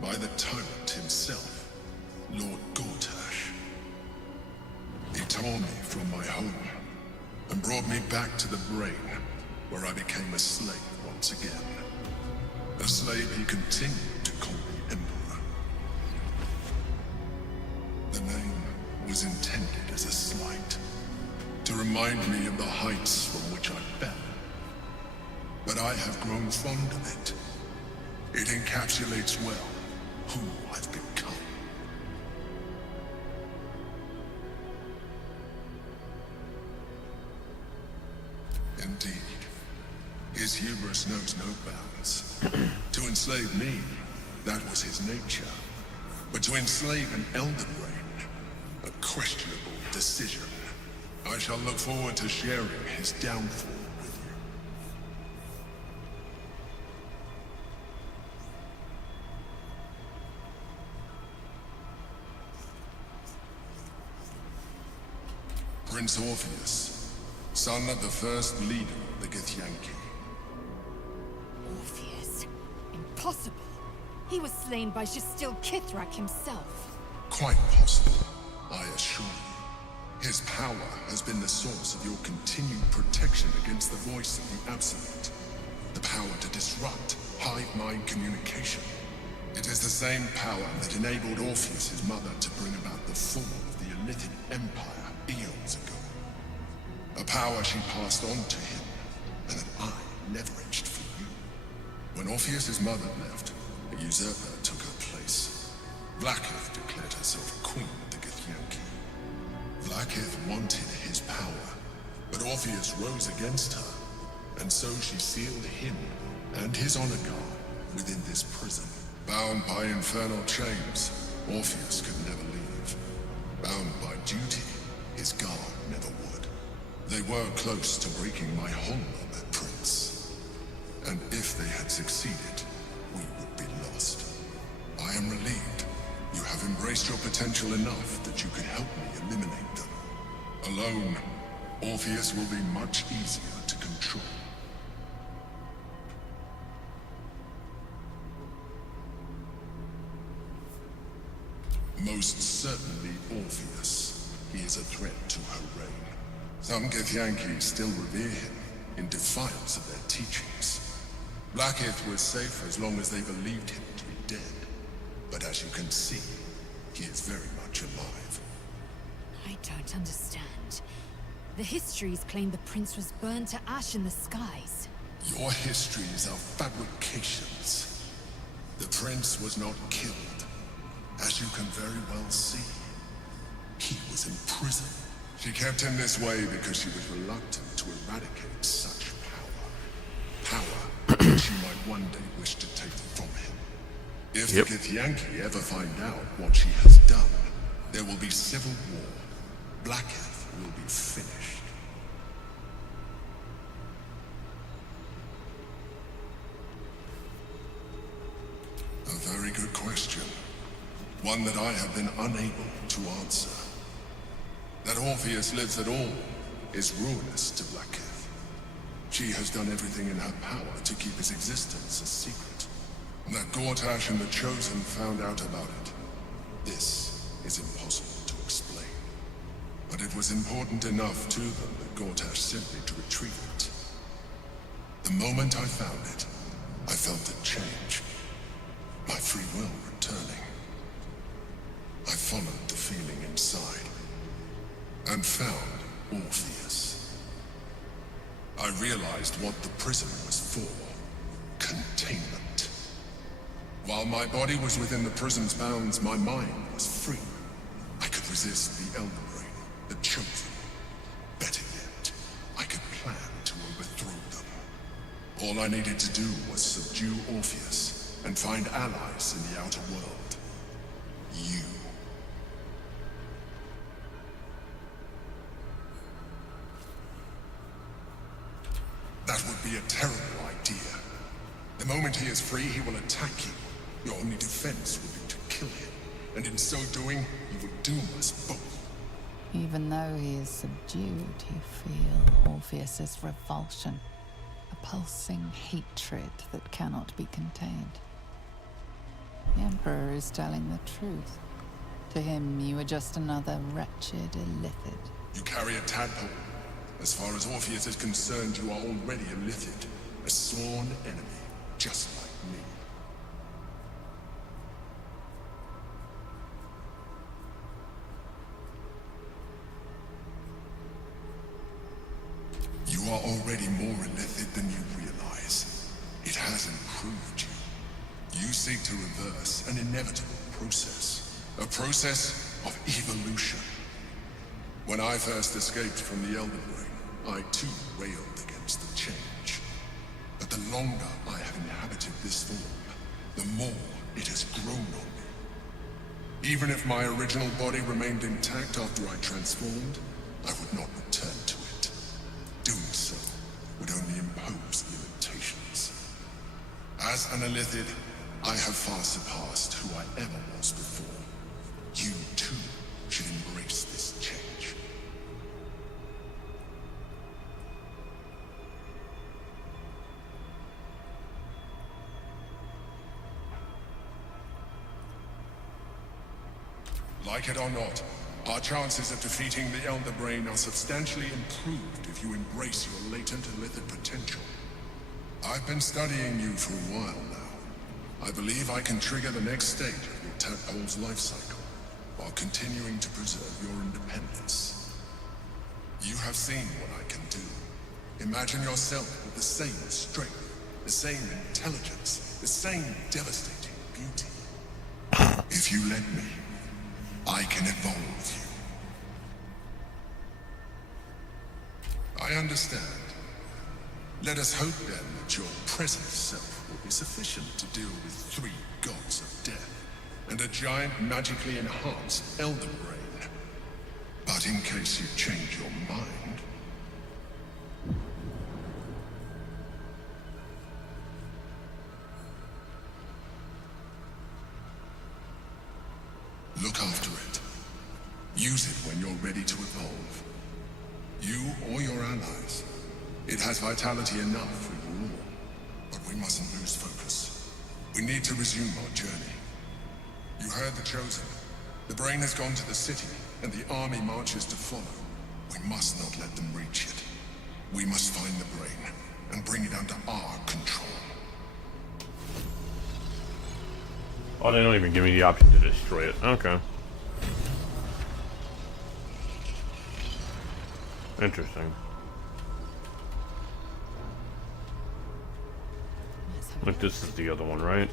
by the tyrant himself, Lord Gortash. He tore me from my home and brought me back to the Brain, where I became a slave once again. A slave he continued to call me Emperor. The name was intended as a slight, to remind me of the heights from which I fell. But I have grown fond of it. It encapsulates well who I've become. Indeed, his hubris knows no bounds. To enslave me, that was his nature. But to enslave an Elder Brain, a questionable decision. I shall look forward to sharing his downfall with you. Prince Orpheus, son of the first leader of the Githyanki. Orpheus? Impossible. He was slain by Justil Kithrak himself. Quite possible, I assure you. His power has been the source of your continued protection against the voice of the Absolute. The power to disrupt hive mind communication. It is the same power that enabled Orpheus' mother to bring about the fall of the Illithid Empire eons ago. A power she passed on to him, and that I leveraged for you. When Orpheus' mother left, a usurper took her place. Vlaakith declared herself queen of the Githyanki. Vlaakith wanted his power, but Orpheus rose against her, and so she sealed him and his honor guard within this prison. Bound by infernal chains, Orpheus could never leave. Bound by duty, his guard never would. They were close to breaking my hold on that prince. And if they had succeeded, we would be lost. I am relieved. You have embraced your potential enough that you could help me eliminate them. Alone, Orpheus will be much easier to control. Most certainly Orpheus. He is a threat to her reign. Some Githyanki still revere him, in defiance of their teachings. Vlaakith was safe as long as they believed him to be dead. But as you can see, he is very much alive. I don't understand. The histories claim the prince was burned to ash in the skies. Your histories are fabrications. The prince was not killed. As you can very well see, he was in prison. She kept him this way because she was reluctant to eradicate such power. Power that she might one day wish to take from him. If the Githyanki ever find out what she has done, there will be civil war. Vlaakith will be finished. A very good question. One that I have been unable to answer. That Orpheus lives at all is ruinous to Vlaakith. She has done everything in her power to keep his existence a secret. That Gortash and the Chosen found out about it. This is impossible to explain. But it was important enough to them that Gortash sent me to retrieve it. The moment I found it, I felt a change. My free will returning. I followed the feeling inside, and found Orpheus. I realized what the prison was for. Containment. While my body was within the prison's bounds, my mind was free. I could resist the Elder Brain, the Chosen. Better yet, I could plan to overthrow them. All I needed to do was subdue Orpheus, and find allies in the outer world. You. That would be a terrible idea. The moment he is free, he will attack you. Your only defense would be to kill him, and in so doing, you would doom us both. Even though he is subdued, you feel Orpheus's revulsion, a pulsing hatred that cannot be contained. The Emperor is telling the truth. To him, you are just another wretched illithid. You carry a tadpole. As far as Orpheus is concerned, you are already a Illithid, a sworn enemy, just like me. You are already more Illithid than you realize. It has improved you. You seek to reverse an inevitable process. A process of evolution. When I first escaped from the Elder Brain, I too railed against the change. But the longer I have inhabited this form, the more it has grown on me. Even if my original body remained intact after I transformed, I would not return to it. Doing so would only impose limitations. As an Illithid, I have far surpassed who I ever was before. You too should embrace this change. Like it or not, our chances of defeating the Elder Brain are substantially improved if you embrace your latent Illithid potential. I've been studying you for a while now. I believe I can trigger the next stage of your tadpole's life cycle, while continuing to preserve your independence. You have seen what I can do. Imagine yourself with the same strength, the same intelligence, the same devastating beauty. If you let me, I can evolve you. I understand. Let us hope then that your present self will be sufficient to deal with 3 gods of death and a giant magically enhanced elder brain. But in case you change your mind... look after it. Use it when you're ready to evolve. You or your allies. It has vitality enough for you all. But we mustn't lose focus. We need to resume our journey. You heard the Chosen. The brain has gone to the city, and the army marches to follow. We must not let them reach it. We must find the brain, and bring it under our control. Oh, they don't even give me the option to destroy it. Okay. Interesting. Like, this is the other one, right?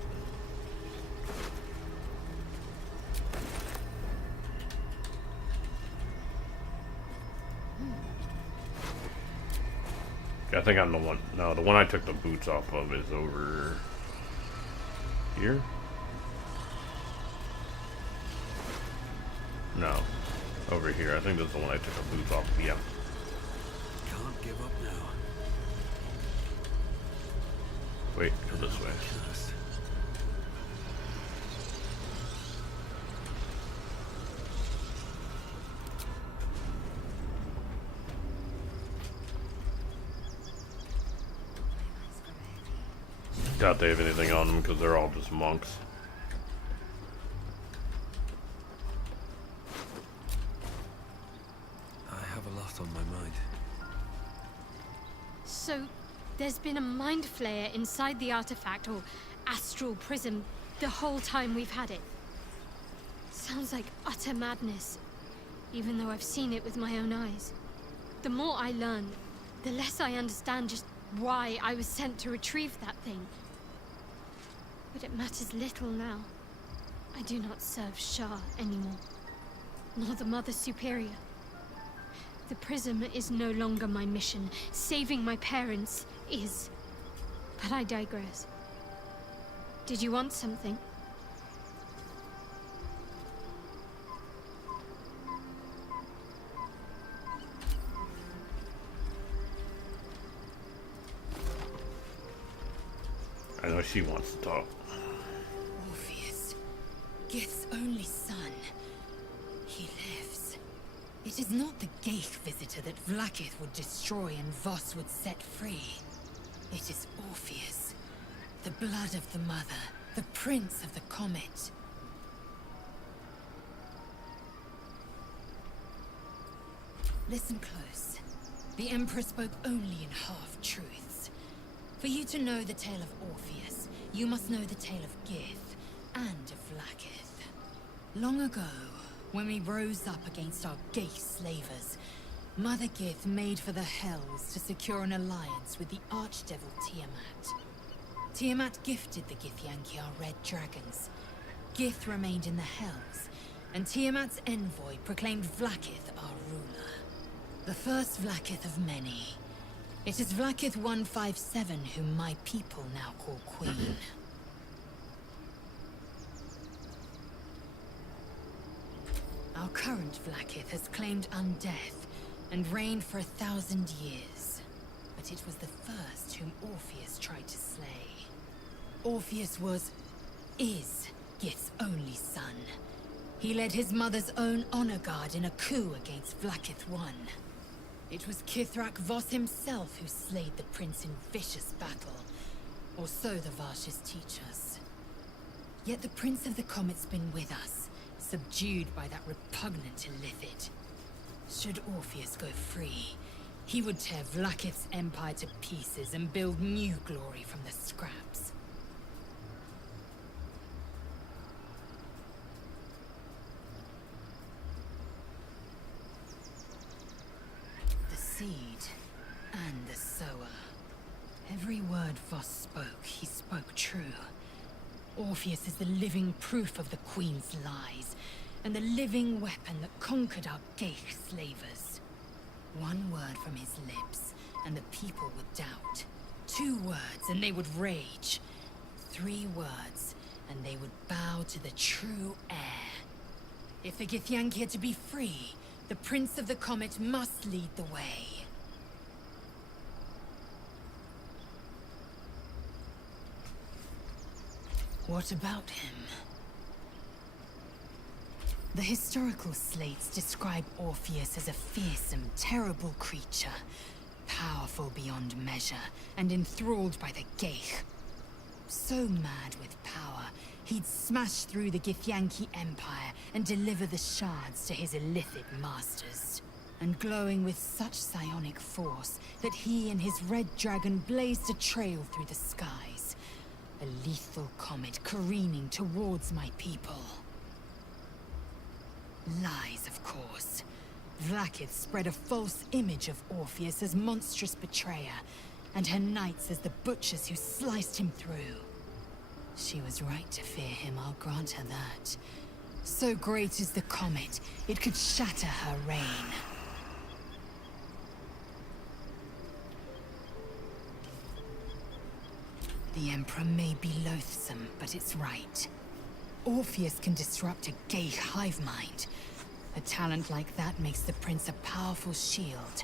I think I'm the one. No, the one I took the boots off of is over here. No, over here. I think that's the one I took the boots off of. Yeah. Can't give up now. Wait, go this way. Doubt they have anything on them because they're all just monks. I have a lot on my mind. So, there's been a mind flayer inside the artifact, or astral prism, the whole time we've had it. Sounds like utter madness, even though I've seen it with my own eyes. The more I learn, the less I understand just why I was sent to retrieve that thing. But it matters little now. I do not serve Shah anymore, nor the Mother Superior. The prism is no longer my mission. Saving my parents is. But I digress. Did you want something? I know she wants to talk. Orpheus, Gith's only son. He lives. It is not the Gaith visitor that Vlaakith would destroy and Voss would set free. It is Orpheus, the blood of the mother, the prince of the comet. Listen close. The Emperor spoke only in half-truths. For you to know the tale of Orpheus, you must know the tale of Gith and of Vlaakith. Long ago, when we rose up against our Gaith slavers, Mother Gith made for the Hells to secure an alliance with the archdevil Tiamat. Tiamat gifted the Githyanki our red dragons. Gith remained in the Hells, and Tiamat's envoy proclaimed Vlaakith our ruler. The first Vlaakith of many. It is Vlaakith 157 whom my people now call Queen. Our current Vlaakith has claimed undeath and reigned for 1,000 years. But it was the first whom Orpheus tried to slay. Orpheus is Gith's only son. He led his mother's own honor guard in a coup against Vlaakith I. It was Kithrak Voss himself who slayed the prince in vicious battle, or so the Varshes teach us. Yet the Prince of the Comet's been with us, subdued by that repugnant illithid. Should Orpheus go free, he would tear Vlaakith's empire to pieces and build new glory from the scraps. Voss spoke, he spoke true. Orpheus is the living proof of the Queen's lies, and the living weapon that conquered our Geich slavers. One word from his lips, and the people would doubt. 2 words, and they would rage. 3 words, and they would bow to the true heir. If the Githyanki are to be free, the Prince of the Comet must lead the way. What about him? The historical slates describe Orpheus as a fearsome, terrible creature, powerful beyond measure, and enthralled by the Geich. So mad with power, he'd smash through the Githyanki Empire and deliver the shards to his illicit masters. And glowing with such psionic force that he and his red dragon blazed a trail through the skies. A lethal comet careening towards my people. Lies, of course. Vlaakith spread a false image of Orpheus as monstrous betrayer, and her knights as the butchers who sliced him through. She was right to fear him, I'll grant her that. So great is the comet, it could shatter her reign. The Emperor may be loathsome, but it's right. Orpheus can disrupt a Geich hive mind. A talent like that makes the Prince a powerful shield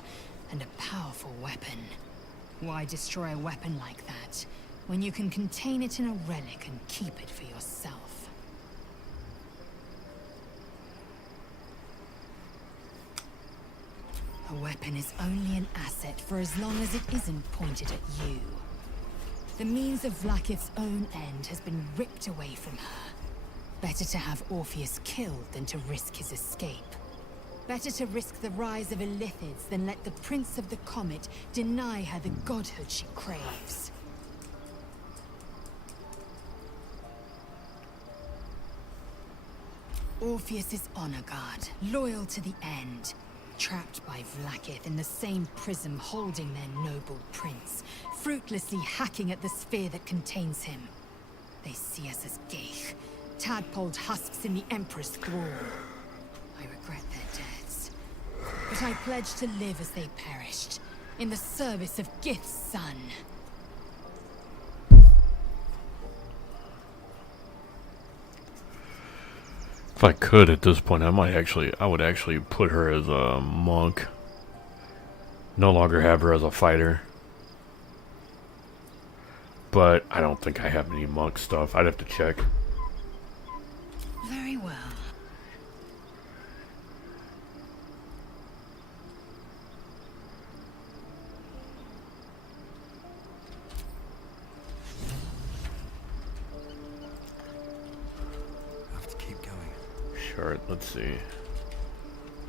and a powerful weapon. Why destroy a weapon like that, when you can contain it in a relic and keep it for yourself? A weapon is only an asset for as long as it isn't pointed at you. The means of Vlaakith's own end has been ripped away from her. Better to have Orpheus killed than to risk his escape. Better to risk the rise of Illithids than let the Prince of the Comet deny her the godhood she craves. Orpheus is honor guard, loyal to the end. Trapped by Vlaakith in the same prism holding their noble prince, fruitlessly hacking at the sphere that contains him. They see us as Geich, tadpoled husks in the Emperor's thrall. I regret their deaths, but I pledge to live as they perished, in the service of Gith's son. If I could at this point, I would actually put her as a monk. No longer have her as a fighter. But I don't think I have any monk stuff. I'd have to check. Very well. Chart, let's see. Is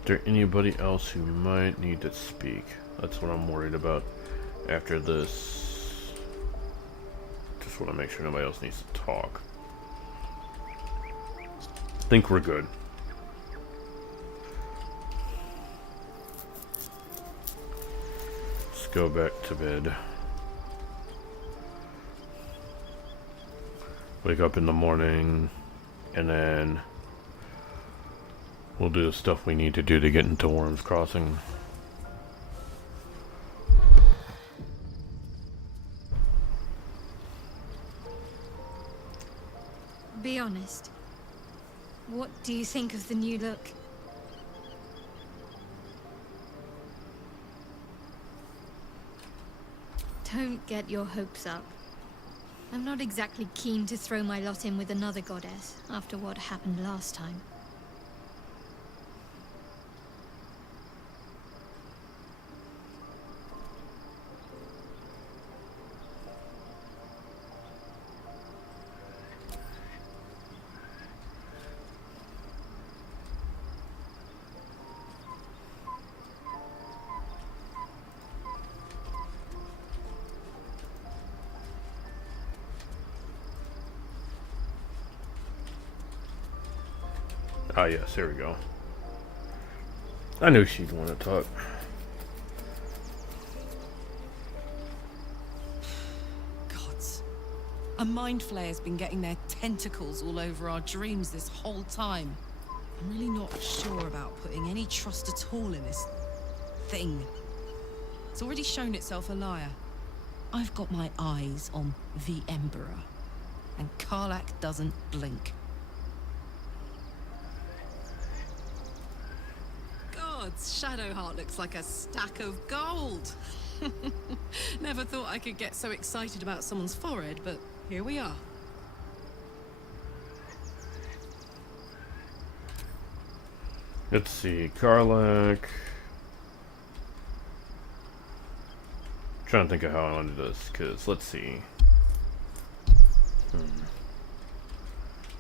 there anybody else who might need to speak? That's what I'm worried about after this. Just want to make sure nobody else needs to talk. Think we're good. Let's go back to bed. Wake up in the morning, and then we'll do the stuff we need to do to get into Worm's Crossing. Be honest. What do you think of the new look? Don't get your hopes up. I'm not exactly keen to throw my lot in with another goddess after what happened last time. Ah, yes, here we go. I knew she'd want to talk. God, A mind flayer's been getting their tentacles all over our dreams this whole time. I'm really not sure about putting any trust at all in this thing. It's already shown itself a liar. I've got my eyes on the Emperor, and Karlach doesn't blink. Gods, Shadowheart looks like a stack of gold. Never thought I could get so excited about someone's forehead, but here we are. Let's see, Karlach. Trying to think of how I want to do this, because let's see.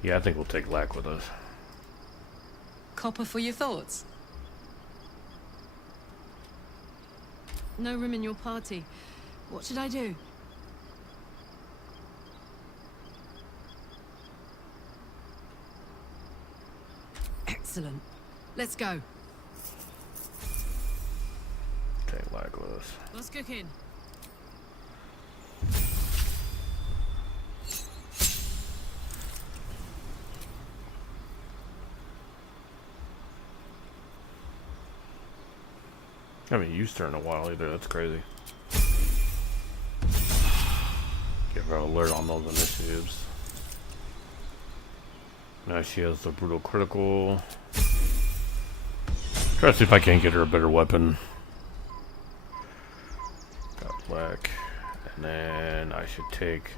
Yeah, I think we'll take Lack with us. Copper for your thoughts? No room in your party. What should I do? Excellent. Let's go. Take Lack with us. What's cooking? I haven't used her in a while either, that's crazy. Give her an alert on those initiatives. Now she has the brutal critical. Try to see if I can't get her a better weapon. Got Black. And then I should take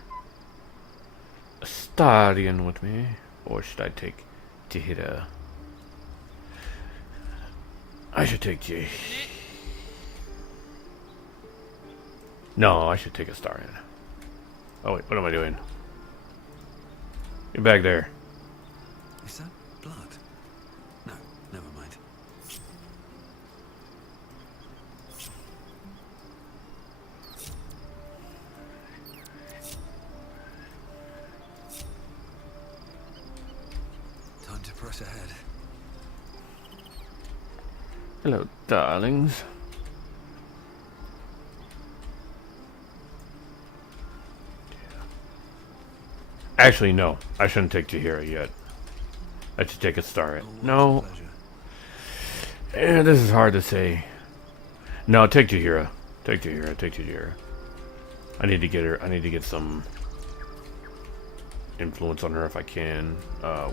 a Stadion with me. Or should I take Jahida? I should take Jay. No, I should take a Starion. Oh wait, what am I doing? Get back there. Is that blood? No, never mind. Time to press ahead. Hello, darlings. Actually, no. I shouldn't take Jahira yet. I should take a Starion. No. This is hard to say. No, take Jahira. Take Jahira. Take Jahira. I need to get her. I need to get some influence on her if I can.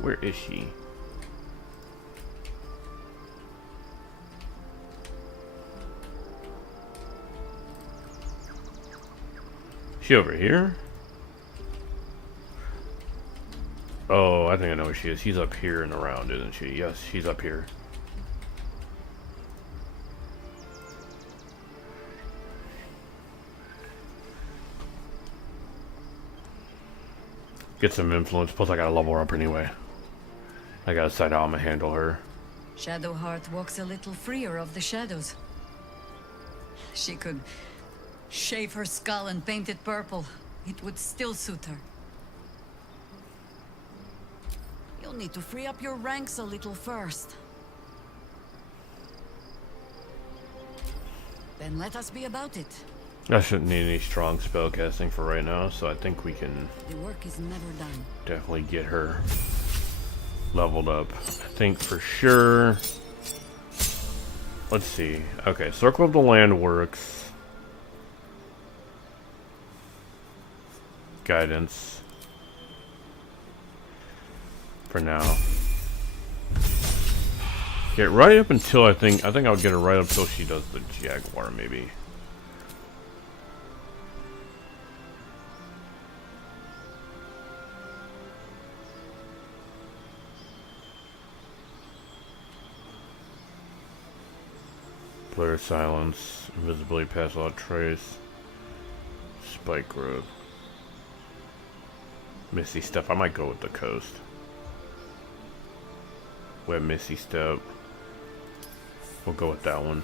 Where is she? She over here? Oh, I think I know where she is. She's up here and around, isn't she? Yes, she's up here. Get some influence. Plus, I gotta level her up anyway. I gotta decide how I'm gonna handle her. Shadowheart walks a little freer of the shadows. She could shave her skull and paint it purple. It would still suit her. You'll need to free up your ranks a little first. Then let us be about it. I shouldn't need any strong spellcasting for right now, so I think we can The work is never done. definitely get her leveled up. I think for sure. Let's see. Okay, Circle of the Land works. Guidance. For now. Get right up until I think I'll get her right up until she does the Jaguar, maybe. Blur Silence, Invisibility Pass Without Trace, Spike Growth, Misty Step. I might go with the Coast. Web Misty Step. We'll go with that one.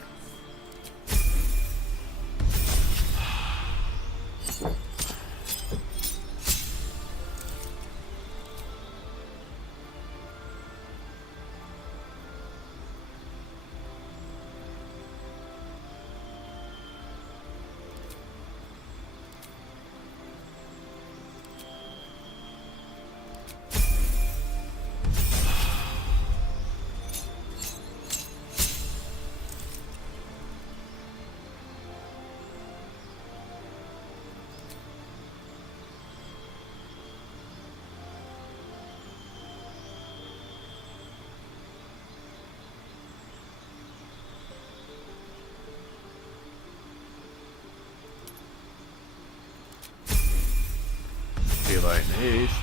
daylight and haste.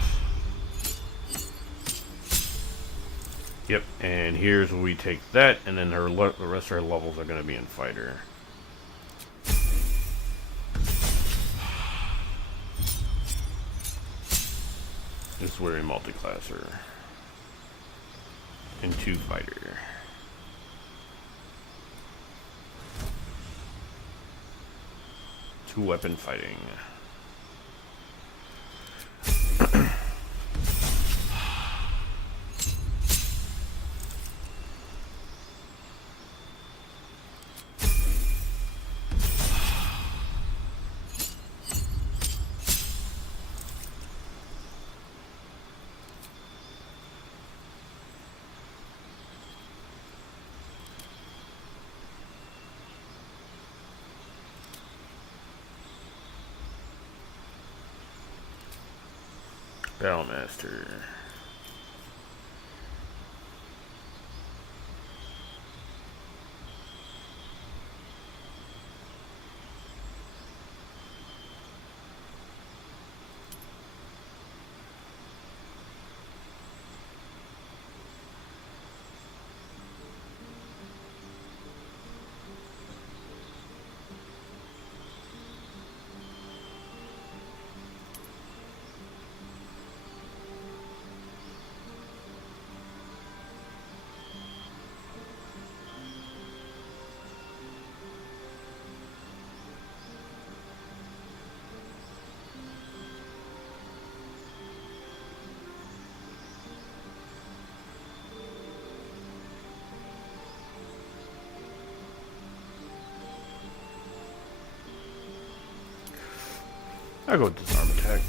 Yep, and here's where we take that, and then the rest of her levels are going to be in fighter. This is where we multi-class her. And 2 fighter. Two weapon fighting. Battlemaster. I'll go with disarm attack.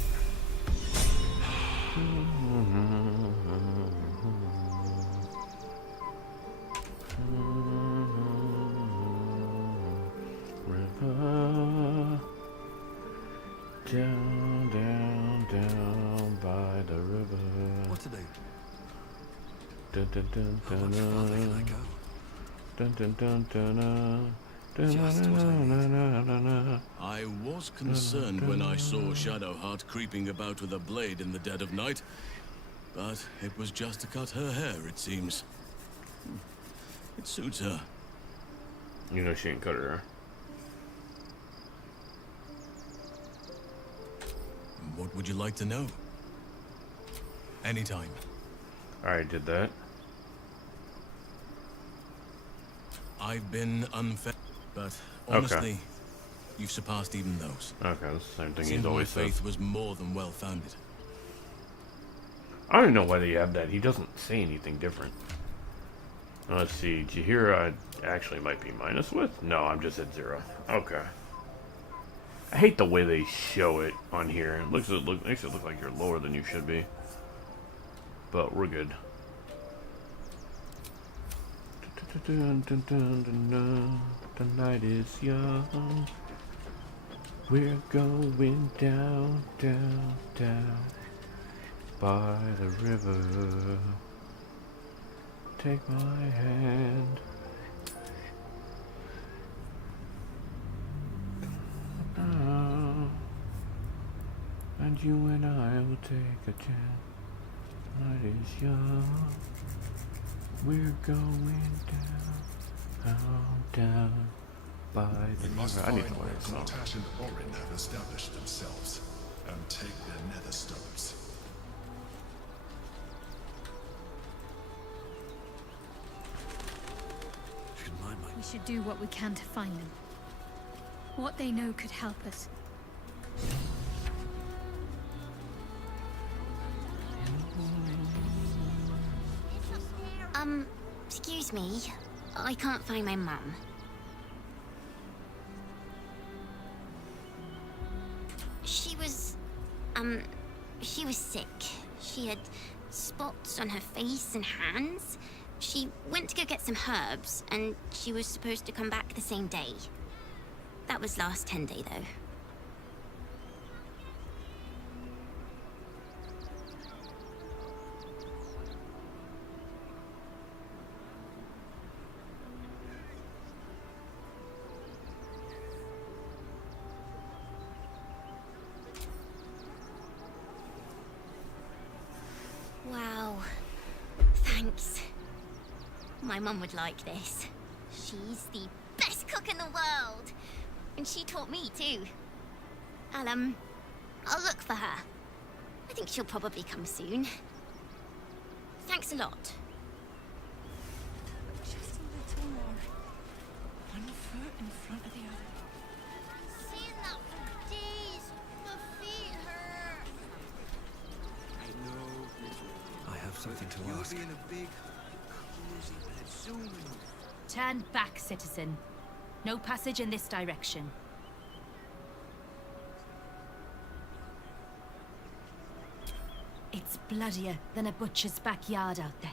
River, down, down, down by the river. What to do? Dun, dun, dun, How much dun, farther can I go? dun, dun, dun, dun, dun. Just what I need. I was concerned when I saw Shadowheart creeping about with a blade in the dead of night, but it was just to cut her hair, it seems. It suits her. You know she ain't cut her hair. What would you like to know? Anytime. Alright, did that. I've been unfair, but honestly, you've surpassed even those. Okay, that's the same thing Seems he's my always said. faith was more than well-founded. I don't even know why they have that. He doesn't say anything different. Let's see. Jahira actually might be minus with? No, I'm just at 0. Okay. I hate the way they show it on here. It makes it look like you're lower than you should be. But we're good. The night is young. We're going down, down, down by the river. Take my hand. And you and I will take a chance. Night is young. We're going down by the We must river. I find need to where learn this song. Kortash and Orin have established themselves and take their Netherstones. We should do what we can to find them. What they know could help us. Excuse me. I can't find my mum. She was sick. She had spots on her face and hands. She went to go get some herbs, and she was supposed to come back the same day. That was last 10 day, though. My mum would like this. She's the best cook in the world. And she taught me too. I'll look for her. I think she'll probably come soon. Thanks a lot. Just a little more. One foot in front of the other. Seen that for days. My feet hurt. I have something to ask. Turn back, citizen. No passage in this direction. It's bloodier than a butcher's backyard out there.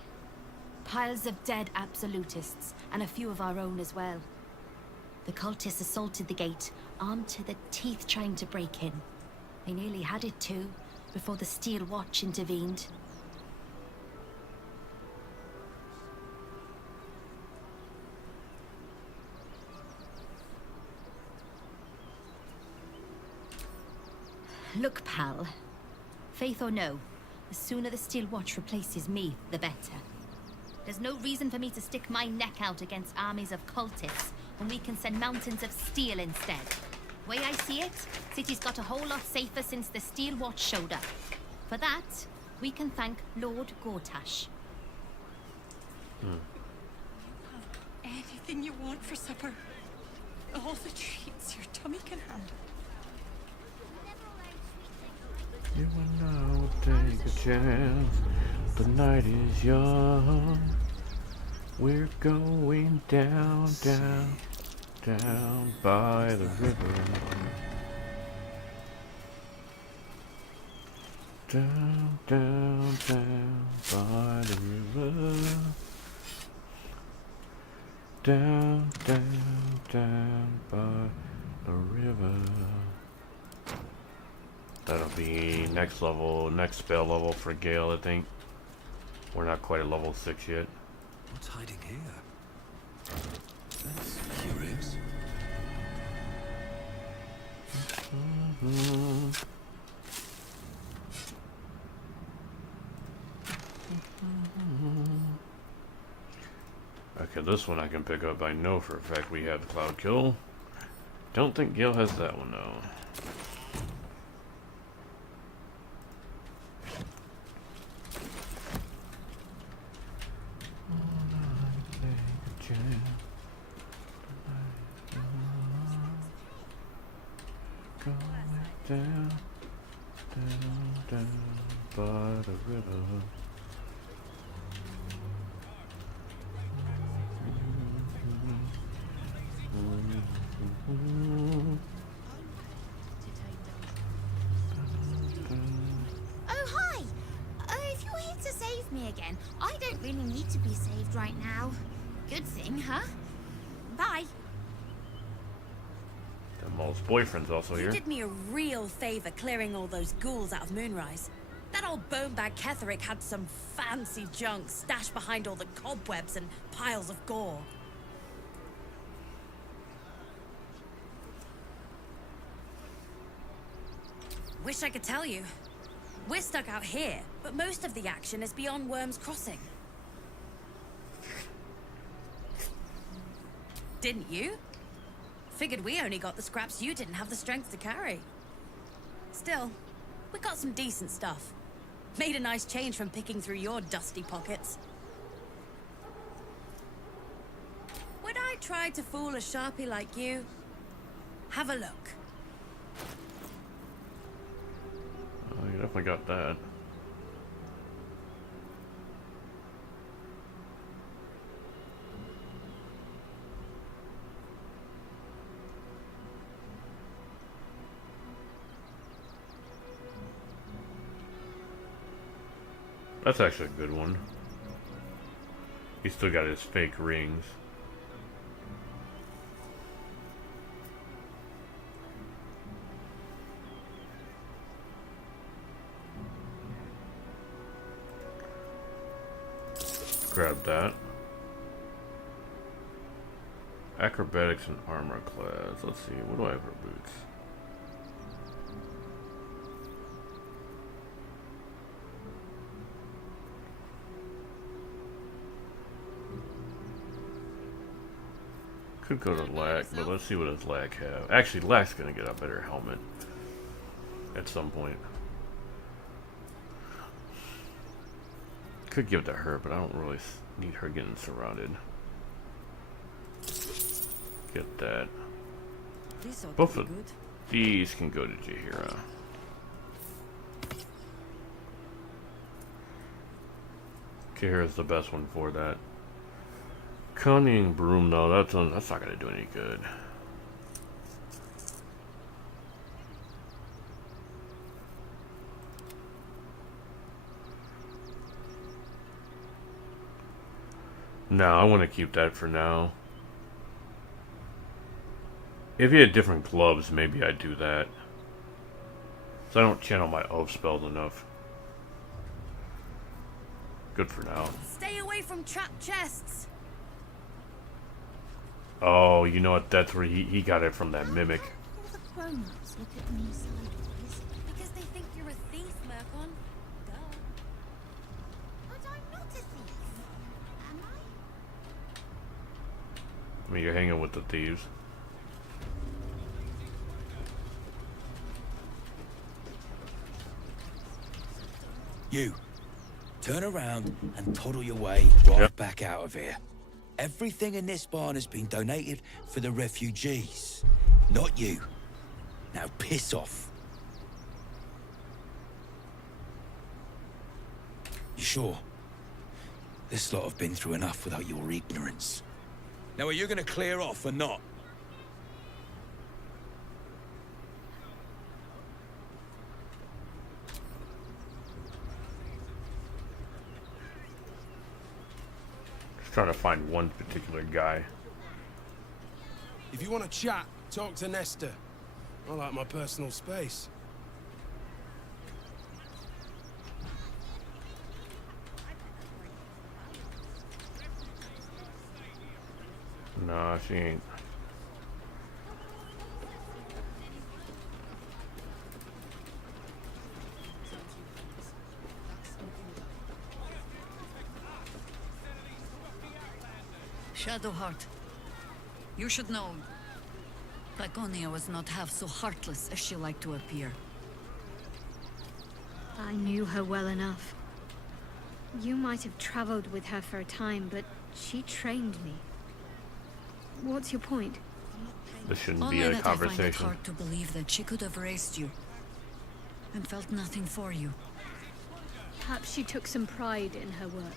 Piles of dead absolutists, and a few of our own as well. The cultists assaulted the gate, armed to the teeth trying to break in. They nearly had it too, before the Steel Watch intervened. Look, pal. Faith or no, the sooner the Steel Watch replaces me, the better. There's no reason for me to stick my neck out against armies of cultists when we can send mountains of steel instead. Way I see it, city's got a whole lot safer since the Steel Watch showed up. For that, we can thank Lord Gortash. Anything you want for supper. All the treats your tummy can handle. You and I will take a chance. The night is young. We're going down, down, down by the river. Down, down, down by the river. Down, down, down by the river. That'll be next level, next spell level for Gale, I think. We're not quite at level 6 yet. What's hiding here? That's curious. Okay, this one I can pick up. I know for a fact we have Cloud Kill. Don't think Gale has that one though. Down, down, down by the river. Oh, hi! If you're here to save me again, I don't really need to be saved right now. Good thing, huh? Bye. Maul's boyfriend's also You here. did me a real favor clearing all those ghouls out of Moonrise. That old bonebag Ketheric had some fancy junk stashed behind all the cobwebs and piles of gore. Wish I could tell you. We're stuck out here, but most of the action is beyond Worm's Crossing. Didn't you? Figured we only got the scraps you didn't have the strength to carry. Still, we got some decent stuff. Made a nice change from picking through your dusty pockets. Would I try to fool a sharpie like you? Have a look. Oh, you definitely got that. That's actually a good one. He's still got his fake rings. Grab that. Acrobatics and armor class. Let's see, what do I have for boots? Could go to Lack, but let's see what does Lack have. Actually, Lack's gonna get a better helmet at some point. Could give it to her, but I don't really need her getting surrounded. Get that. Both of these can go to Jaheira. Jaheira's the best one for that. Cunning Broom, though, that's not gonna do any good. No, I want to keep that for now. If he had different gloves, maybe I'd do that. So I don't channel my oath spells enough. Good for now. Stay away from trap chests. Oh, you know what? That's where he got it from that mimic. All the grown-ups look at me sideways because they think you're a thief, Mercon. Duh. But I'm not a thief, am I? I mean, you're hanging with the thieves. You, turn around and toddle your way right back out of here. Everything in this barn has been donated for the refugees, not you. Now piss off. You sure? This lot have been through enough without your ignorance. Now are you gonna clear off or not? Trying to find one particular guy. If you want to chat, talk to Nestor. I like my personal space. Nah, she ain't. Shadowheart, you should know, Draconia was not half so heartless as she liked to appear. I knew her well enough. You might have traveled with her for a time, but she trained me. What's your point? This shouldn't Only be a that I find it conversation. hard to believe that she could have raised you and felt nothing for you. Perhaps she took some pride in her work,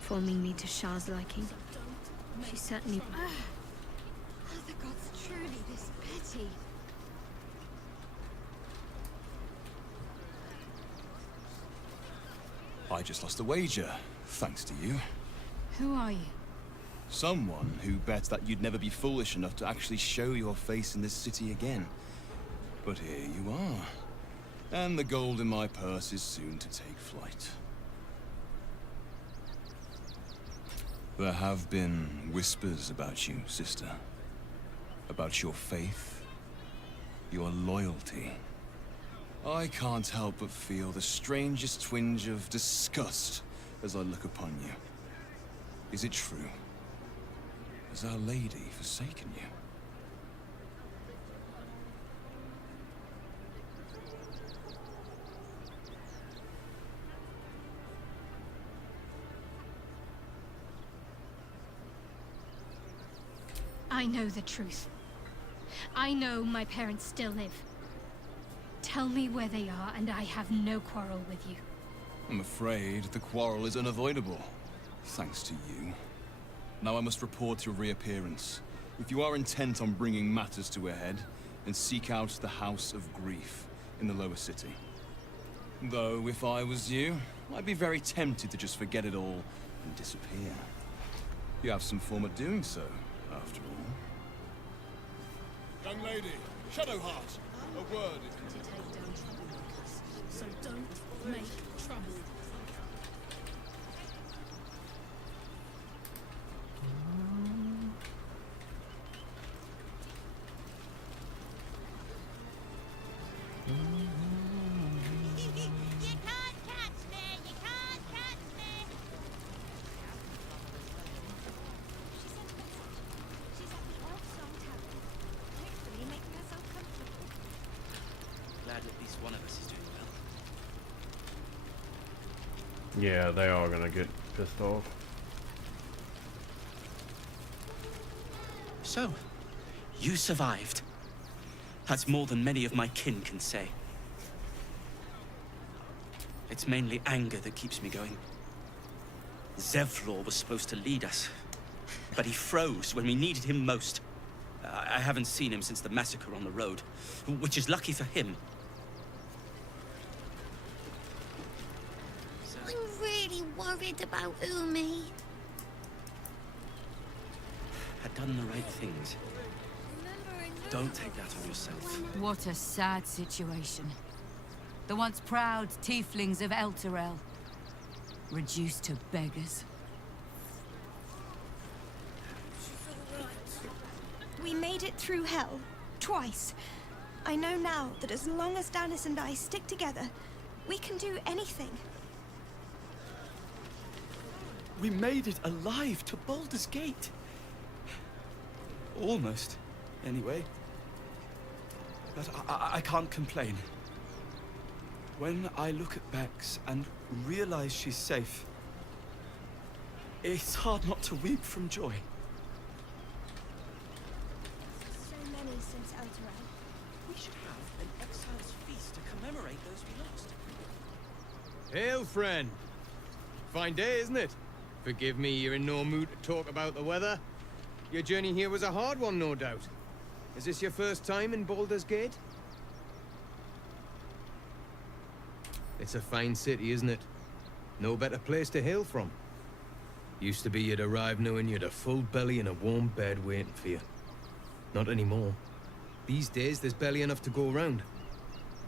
forming me to Shah's liking. She certainly... Are the gods truly this petty? I just lost a wager, thanks to you. Who are you? Someone who bet that you'd never be foolish enough to actually show your face in this city again. But here you are. And the gold in my purse is soon to take flight. There have been whispers about you, sister. About your faith, your loyalty. I can't help but feel the strangest twinge of disgust as I look upon you. Is it true? Has Our Lady forsaken you? I know the truth. I know my parents still live. Tell me where they are, and I have no quarrel with you. I'm afraid the quarrel is unavoidable, thanks to you. Now I must report your reappearance. If you are intent on bringing matters to a head, then seek out the House of Grief in the lower city. Though, if I was you, I'd be very tempted to just forget it all and disappear. You have some form of doing so, after all. Young lady, Shadowheart, a word. To take down troublemakers, so don't make trouble. Yeah, they are gonna get pissed off. So, you survived. That's more than many of my kin can say. It's mainly anger that keeps me going. Zevlor was supposed to lead us, but he froze when we needed him most. I haven't seen him since the massacre on the road, which is lucky for him. I'm really worried about Umi. Had done the right things. Don't take that on yourself. What a sad situation. The once proud tieflings of Elturel, reduced to beggars. We made it through hell, twice. I know now that as long as Danis and I stick together, we can do anything. We made it alive to Baldur's Gate. Almost, anyway. But I can't complain. When I look at Bex and realize she's safe, it's hard not to weep from joy. So many since Elturel. We should have an exile's feast to commemorate those we lost. Hail, friend. Fine day, isn't it? Forgive me, you're in no mood to talk about the weather. Your journey here was a hard one, no doubt. Is this your first time in Baldur's Gate? It's a fine city, isn't it? No better place to hail from. Used to be you'd arrive knowing you'd a full belly and a warm bed waiting for you. Not anymore. These days, there's barely enough to go around.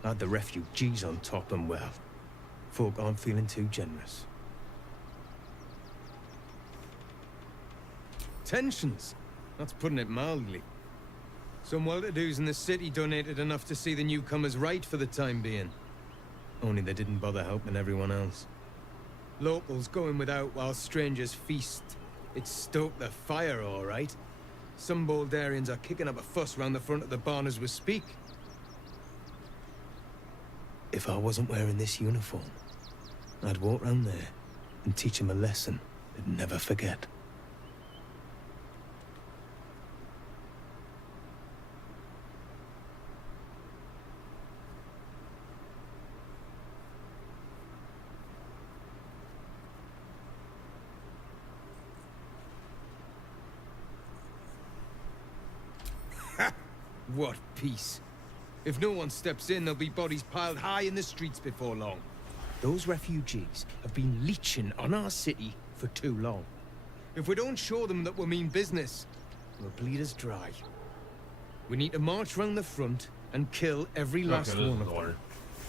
Add the refugees on top and well, folk aren't feeling too generous. Tensions? That's putting it mildly. Some well-to-dos in the city donated enough to see the newcomers right for the time being. Only they didn't bother helping everyone else. Locals going without while strangers feast. It stoked the fire, all right. Some Baldarians are kicking up a fuss round the front of the barn as we speak. If I wasn't wearing this uniform, I'd walk round there and teach them a lesson they'd never forget. What peace. If no one steps in, there'll be bodies piled high in the streets before long. Those refugees have been leeching on our city for too long. If we don't show them that we mean business, they'll bleed us dry. We need to march round the front and kill every last one of them.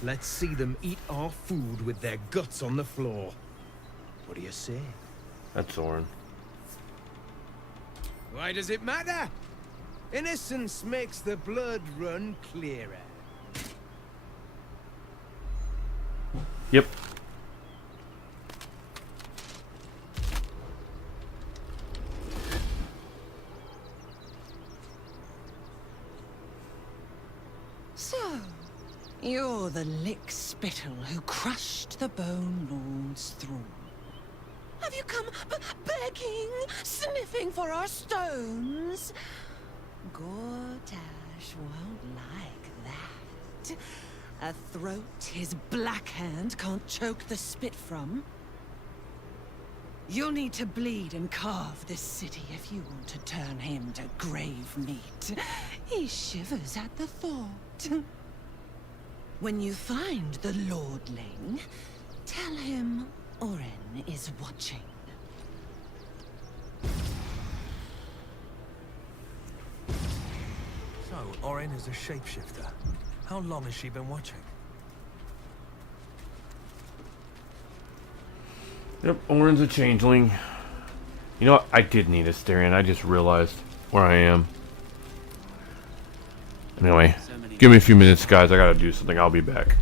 Let's see them eat our food with their guts on the floor. What do you say? That's Orin. Why does it matter? Innocence makes the blood run clearer. Yep. So, you're the lick-spittle who crushed the Bone Lord's thrall. Have you come begging, sniffing for our stones? Gortash won't like that. A throat his black hand can't choke the spit from. You'll need to bleed and carve this city if you want to turn him to grave meat. He shivers at the thought. When you find the Lordling, tell him Orin is watching. So, Orin is a shapeshifter. How long has she been watching? Yep, Orin's a changeling. You know what? I did need a Astarion. I just realized where I am. Anyway, give me a few minutes, guys. I gotta do something. I'll be back.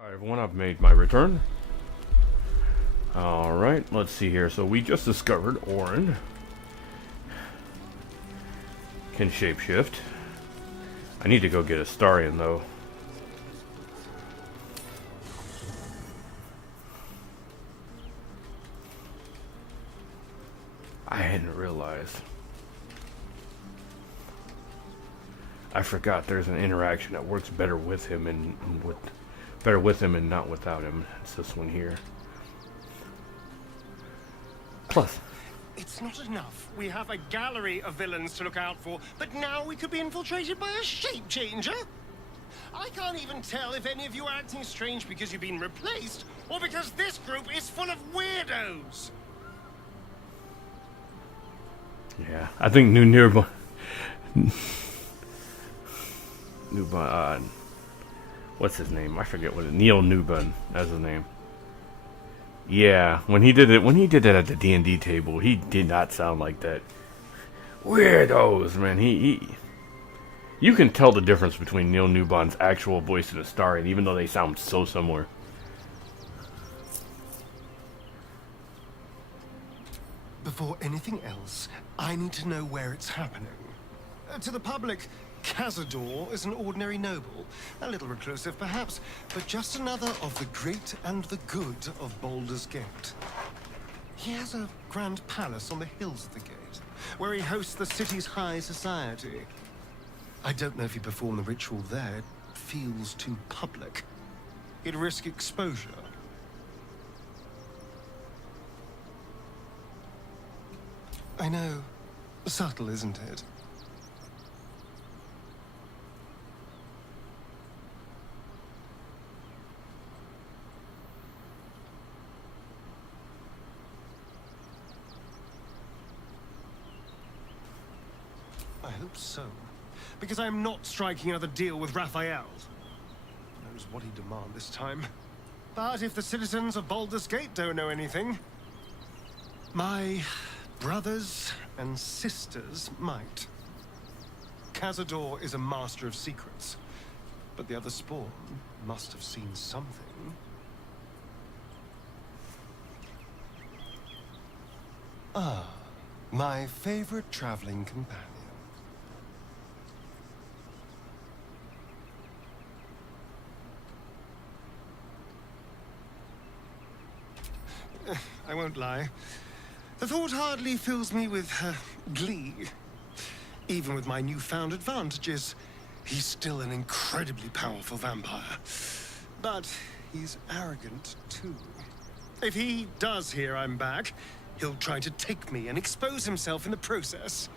Alright everyone, I've made my return. Alright, let's see here. So we just discovered Orin can shapeshift. I need to go get Astarion though. I hadn't realized. I forgot there's an interaction that works better with him and not without him. It's this one here. Plus, it's not enough. We have a gallery of villains to look out for, but now we could be infiltrated by a shape changer. I can't even tell if any of you are acting strange because you've been replaced, or because this group is full of weirdos. yeah, I think Newbon, what's his name? I forget what it. Neil Newbon, that's his name. Yeah, when he did it at the D&D table, he did not sound like that. Weirdos, man. You can tell the difference between Neil Newbon's actual voice and Astarion, even though they sound so similar. Before anything else, I need to know where it's happening. To the public, Cazador is an ordinary noble, a little reclusive perhaps, but just another of the great and the good of Baldur's Gate. He has a grand palace on the hills of the gate, where he hosts the city's high society. I don't know if he performed the ritual there. It feels too public. He'd risk exposure. I know. Subtle, isn't it? I hope so. Because I am not striking another deal with Raphael. Who knows what he'd demand this time. But if the citizens of Baldur's Gate don't know anything, my brothers and sisters might. Cazador is a master of secrets, but the other spawn must have seen something. Ah, my favorite traveling companion. I won't lie. The thought hardly fills me with glee. Even with my newfound advantages, he's still an incredibly powerful vampire. But he's arrogant, too. If he does hear I'm back, he'll try to take me and expose himself in the process.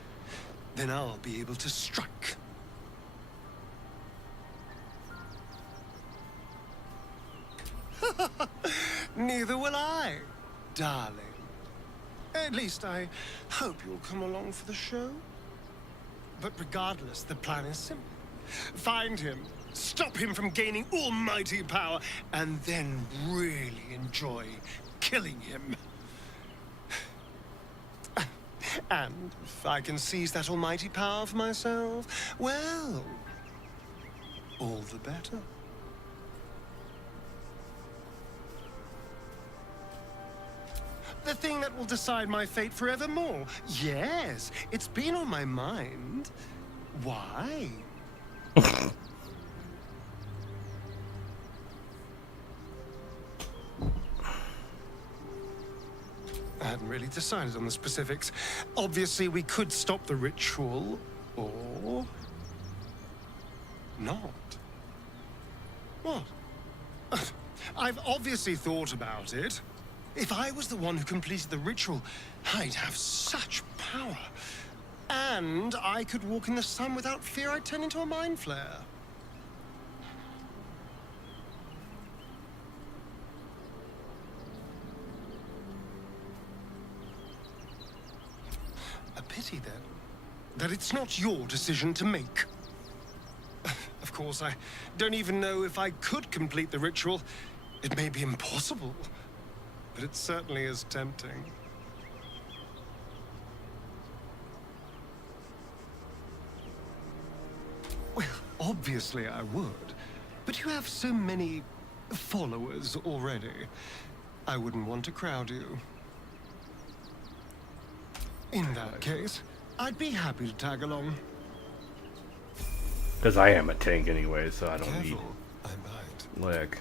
Then I'll be able to strike. Neither will I, darling. At least I hope you'll come along for the show. But regardless, the plan is simple. Find him, stop him from gaining almighty power, and then really enjoy killing him. And if I can seize that almighty power for myself, well, all the better. The thing that will decide my fate forevermore. Yes, it's been on my mind. Why? I hadn't really decided on the specifics. Obviously, we could stop the ritual, or not. What? I've obviously thought about it. If I was the one who completed the ritual, I'd have such power. And I could walk in the sun without fear I'd turn into a mind flare. A pity, then, that it's not your decision to make. Of course, I don't even know if I could complete the ritual. It may be impossible. But it certainly is tempting. Well, obviously I would. But you have so many followers already. I wouldn't want to crowd you. In that case, I'd be happy to tag along. Because I am a tank anyway, so I don't need I might. leg.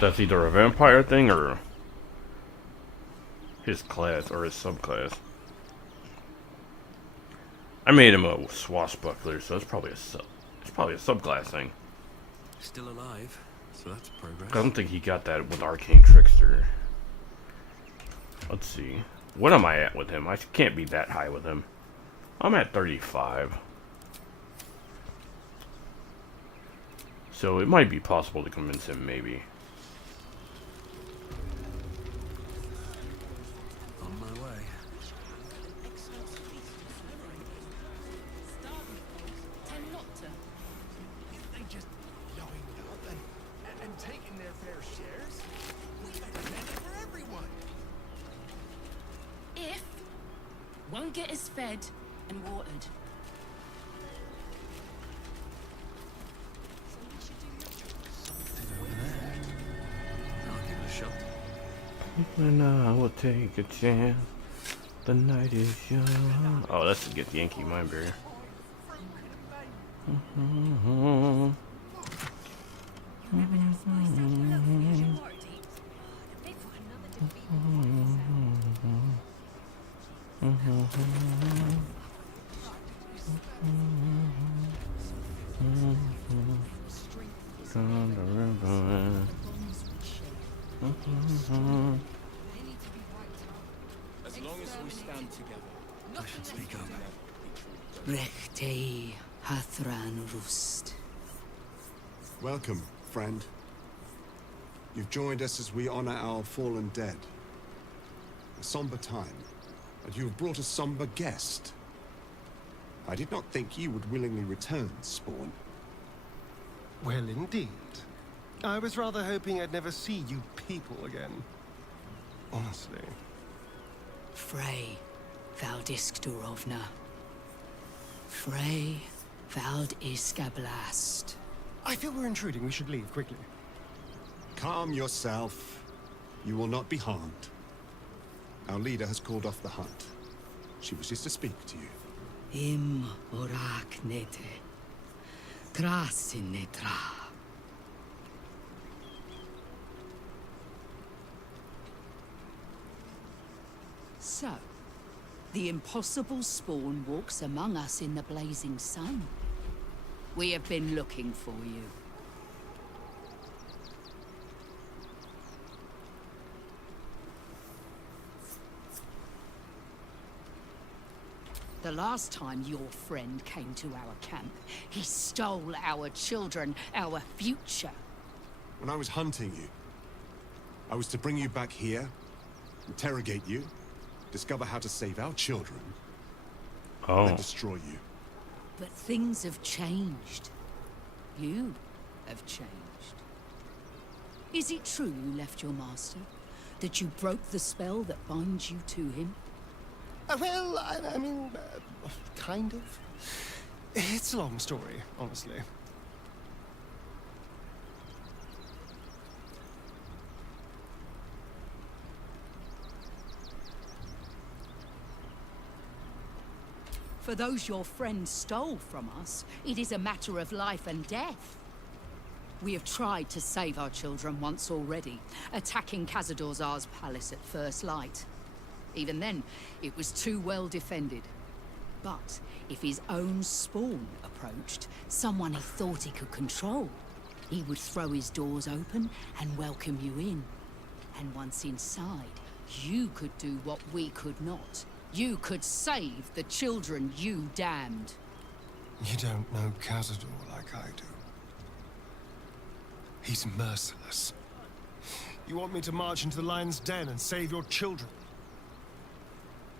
That's either a vampire thing or his class or his subclass. I made him a swashbuckler, so it's probably a subclass thing. Still alive, so that's progress. I don't think he got that with Arcane Trickster. Let's see. What am I at with him? I can't be that high with him. I'm at 35. So it might be possible to convince him, maybe. On my way. They just blowing up and taking their fair shares? We recommend it for everyone. If won't get us fed and watered. I'll give it a shot. And I will take a chance. The night is young. Oh, that's to get the Yankee Mind Barrier. As long as we stand together. I should speak up. Rechtei Hathran Rust. Welcome, friend. You've joined us as we honor our fallen dead. A somber time, and you have brought a somber guest. I did not think you would willingly return, Spawn. Well, indeed. I was rather hoping I'd never see you people again. Honestly. Frey Valdiskdurovna. Frey Valdiskablast. I feel we're intruding. We should leave quickly. Calm yourself. You will not be harmed. Our leader has called off the hunt. She wishes to speak to you. Im orak nete. Krasin netra. So, the impossible Spawn walks among us in the blazing sun. We have been looking for you. The last time your friend came to our camp, he stole our children, our future. When I was hunting you, I was to bring you back here, interrogate you, discover how to save our children, and destroy you. But things have changed. You have changed. Is it true you left your master? That you broke the spell that binds you to him? Well, I mean, kind of. It's a long story, honestly. For those your friend stole from us, it is a matter of life and death. We have tried to save our children once already, attacking Khazad-dûr's palace at first light. Even then, it was too well defended. But if his own spawn approached, someone he thought he could control, he would throw his doors open and welcome you in. And once inside, you could do what we could not. You could save the children you damned. You don't know Khazad-dûr like I do. He's merciless. You want me to march into the lion's den and save your children?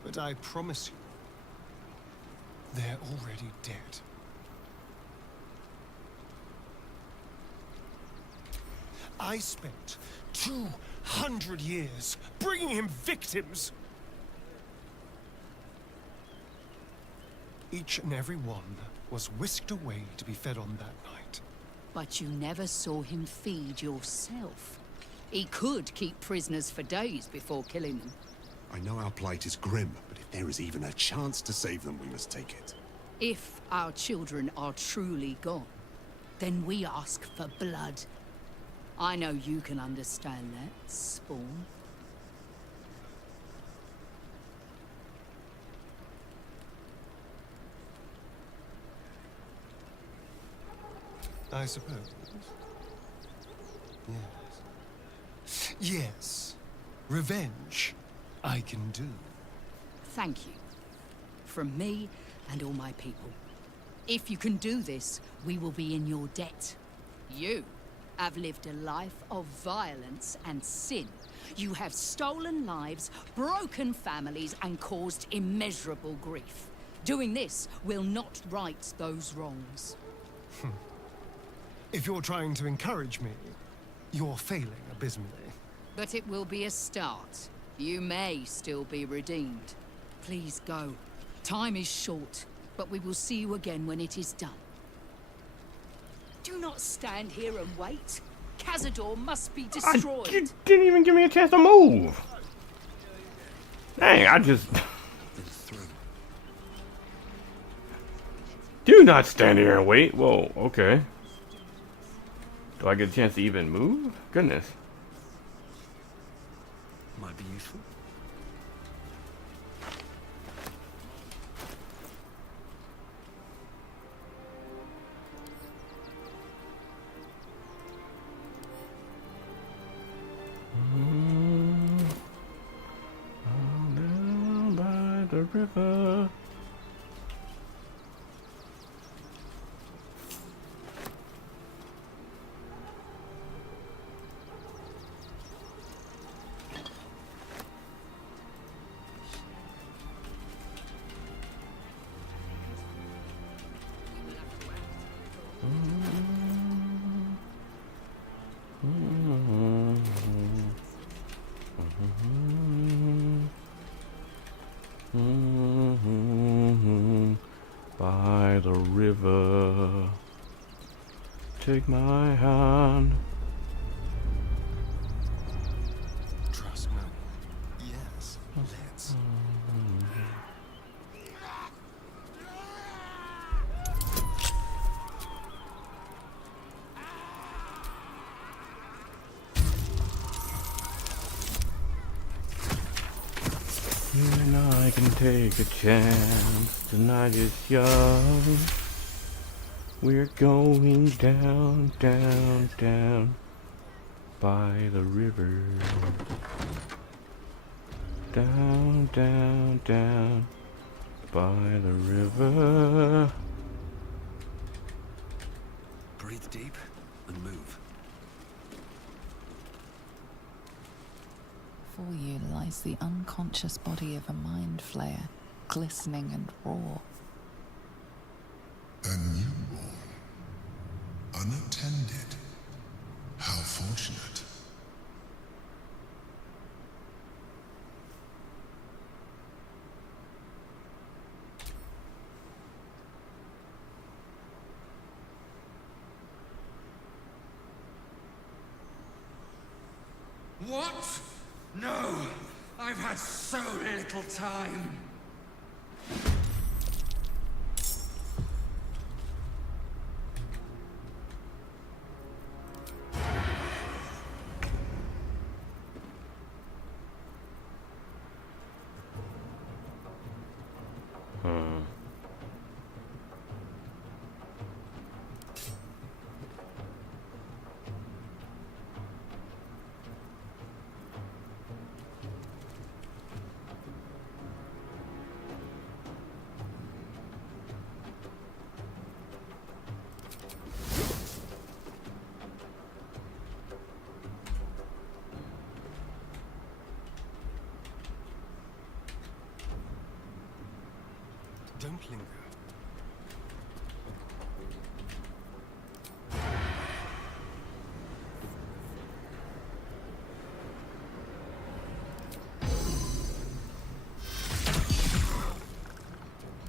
but I promise you, they're already dead. I spent 200 years bringing him victims. Each and every one was whisked away to be fed on that night. But you never saw him feed yourself. He could keep prisoners for days before killing them. I know our plight is grim, but if there is even a chance to save them, we must take it. If our children are truly gone, then we ask for blood. I know you can understand that, Spawn. I suppose. Yes. Yes. Revenge, I can do. Thank you. From me and all my people. If you can do this, we will be in your debt. You have lived a life of violence and sin. You have stolen lives, broken families, and caused immeasurable grief. Doing this will not right those wrongs. If you're trying to encourage me, you're failing abysmally. But it will be a start. You may still be redeemed. Please go. Time is short, but we will see you again when it is done. Do not stand here and wait. Cazador must be destroyed. You didn't even give me a chance to move. Dang, I just... Do not stand here and wait. Whoa, okay. Do I get a chance to even move? Goodness. Might be useful. Down by the river. By the river, take my hand. Trust me. Yes, let's. You and I can take a chance. Tonight is young. We're going down, down, down by the river. Down, down, down by the river. Breathe deep and move. Before you lies the unconscious body of a mind flayer, glistening and raw. A newborn. Unattended. How fortunate. What? No! I've had so little time! Don't linger.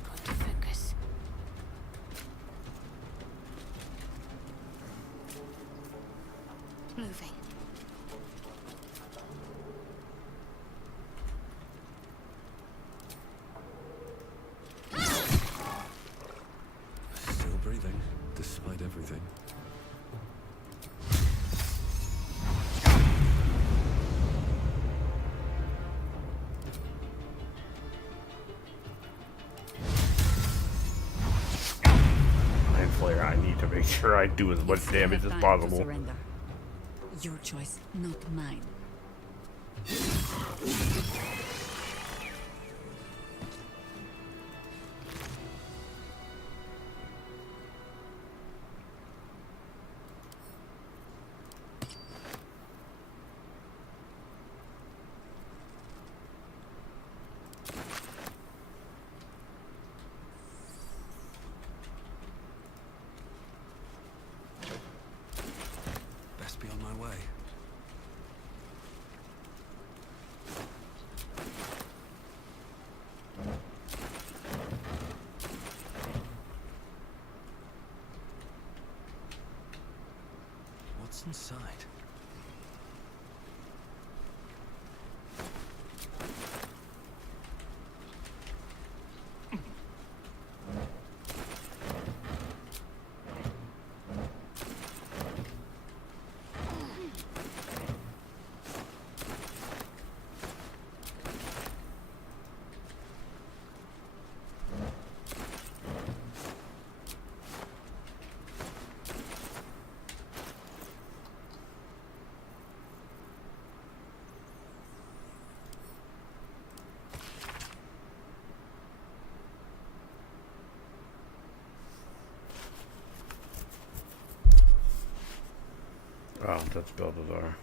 Got to focus. Moving. Still breathing, despite everything. Mind Flayer, I need to make sure I do as much damage as possible. Surrender. Your choice, not mine. Best be on my way. What's inside? Oh, that's Baldur.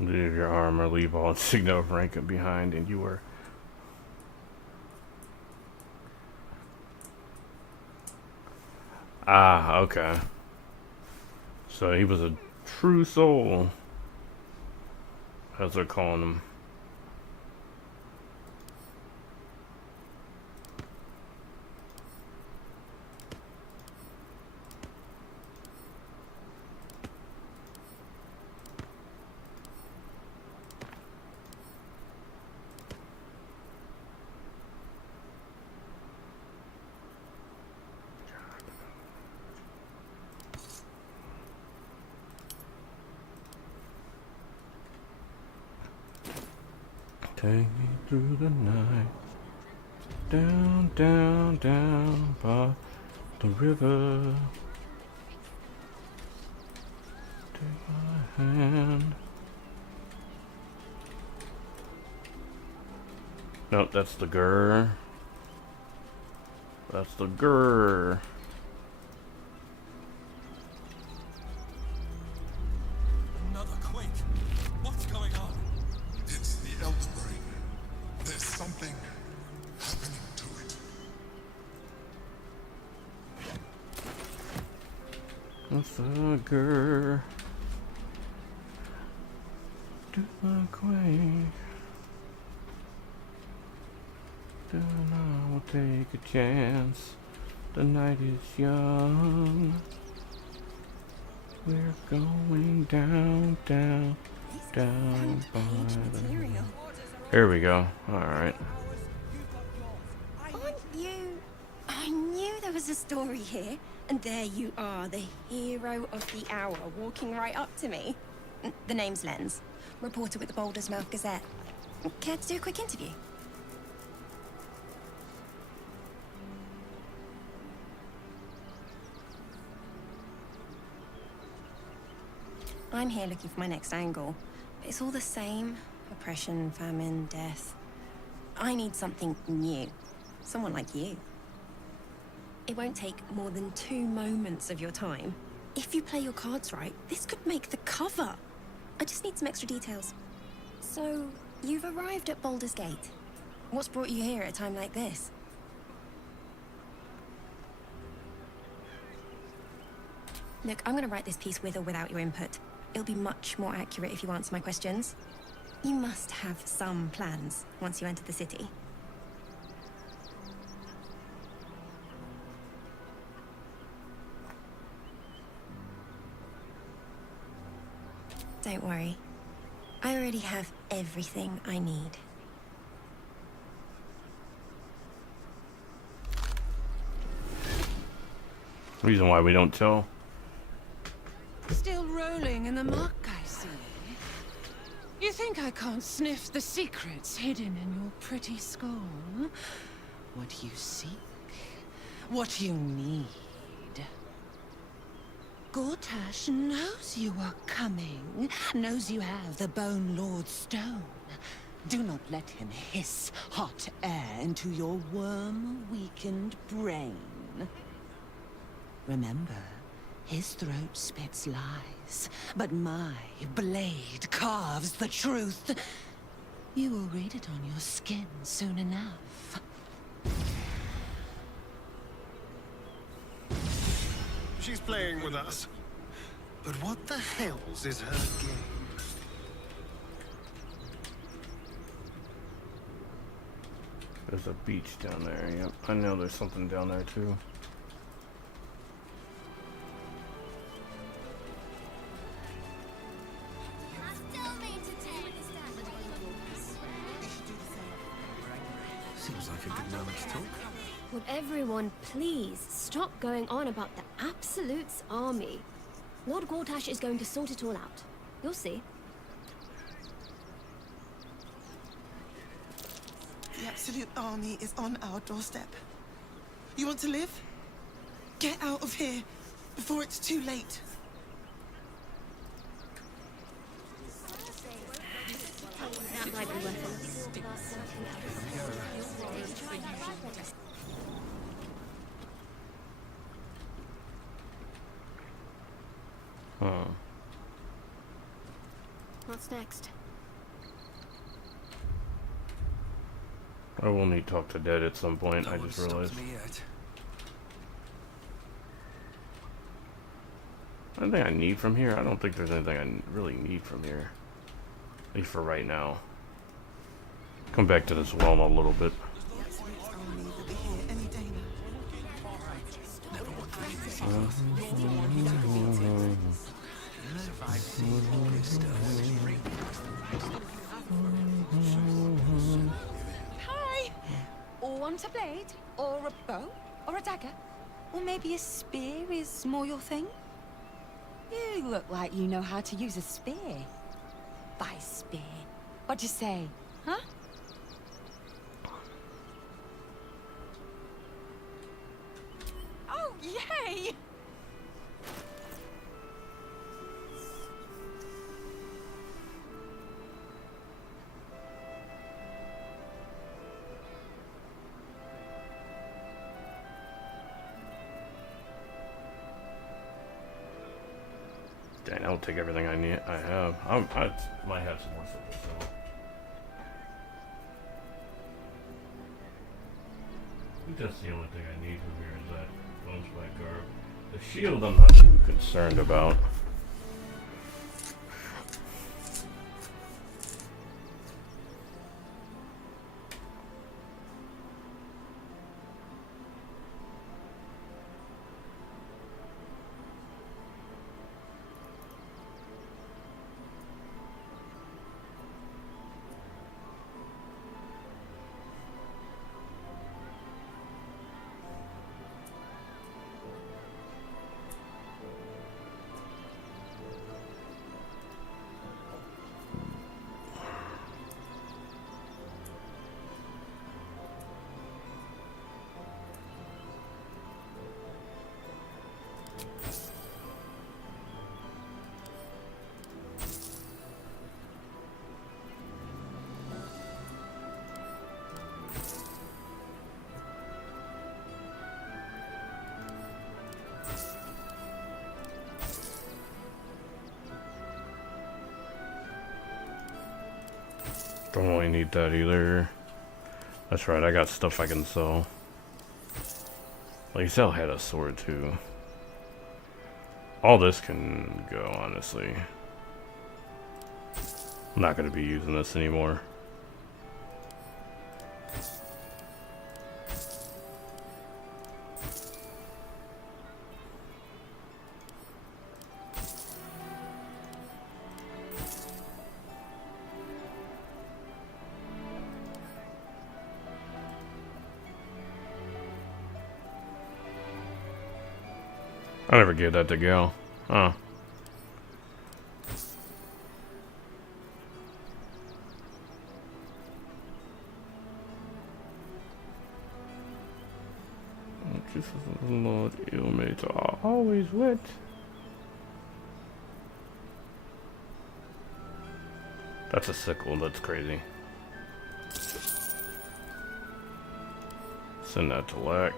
Leave your armor, leave all insignia of rank behind, and you were. Ah, okay. So he was a true soul, as they're calling him. Take me through the night, down, down, down by the river. Take my hand. Nope, that's the grr. That's the grr. Another quake. What's going on? It's the Elder Brain. There's something happening to it. That's the grr. Do the quake. Then I will take a chance. The night is young. We're going down, down, down by the... Here we go. Alright. Aren't you... I knew there was a story here. And there you are, the hero of the hour, walking right up to me. The name's Lens. Reporter with the Baldur's Mouth Gazette. Care to do a quick interview? I'm here looking for my next angle. But it's all the same. Oppression, famine, death. I need something new. Someone like you. It won't take more than 2 moments of your time. If you play your cards right, this could make the cover. I just need some extra details. So, you've arrived at Baldur's Gate. What's brought you here at a time like this? Look, I'm gonna write this piece with or without your input. It'll be much more accurate if you answer my questions. You must have some plans once you enter the city. Don't worry. I already have everything I need. Reason why we don't tell. Still rolling in the muck, I see. You think I can't sniff the secrets hidden in your pretty skull? What you seek, what you need. Gortash knows you are coming, knows you have the Bone Lord's stone. Do not let him hiss hot air into your worm-weakened brain. Remember, his throat spits lies, but my blade carves the truth. You will read it on your skin soon enough. She's playing with us. But what the hell's is her game? There's a beach down there, yep. I know there's something down there too. Seems like a good moment to talk. Would everyone please stop going on about the Absolute's army? Lord Gortash is going to sort it all out. You'll see. The Absolute army is on our doorstep. You want to live? Get out of here before it's too late. That might be worth it. Huh. What's next? I will need to talk to Dead at some point, I just realized. Anything I need from here? I don't think there's anything I really need from here. At least for right now. Come back to this well in a little bit. Hi! Or want a blade? Or a bow? Or a dagger? Or maybe a spear is more your thing? You look like you know how to use a spear. By spear. What'd you say, huh? Oh, yay! Dang, I'll take everything I need. I have. I might have some more stuff. So. I think that's the only thing I need from here is that bones by garb. The shield I'm not too concerned about. Don't really need that either. That's right, I got stuff I can sell. Like, Zell had a sword too. All this can go, honestly. I'm not going to be using this anymore. I never gave that to Gale. Huh. Jesus, Lord, illmates are always wet. That's a sickle, that's crazy. Send that to Lack.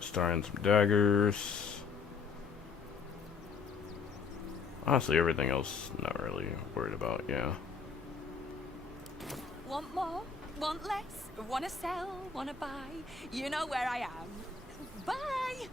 Starring some daggers. Honestly, everything else not really worried about, yeah. Want more? Want less? Wanna sell? Wanna buy? You know where I am. Bye!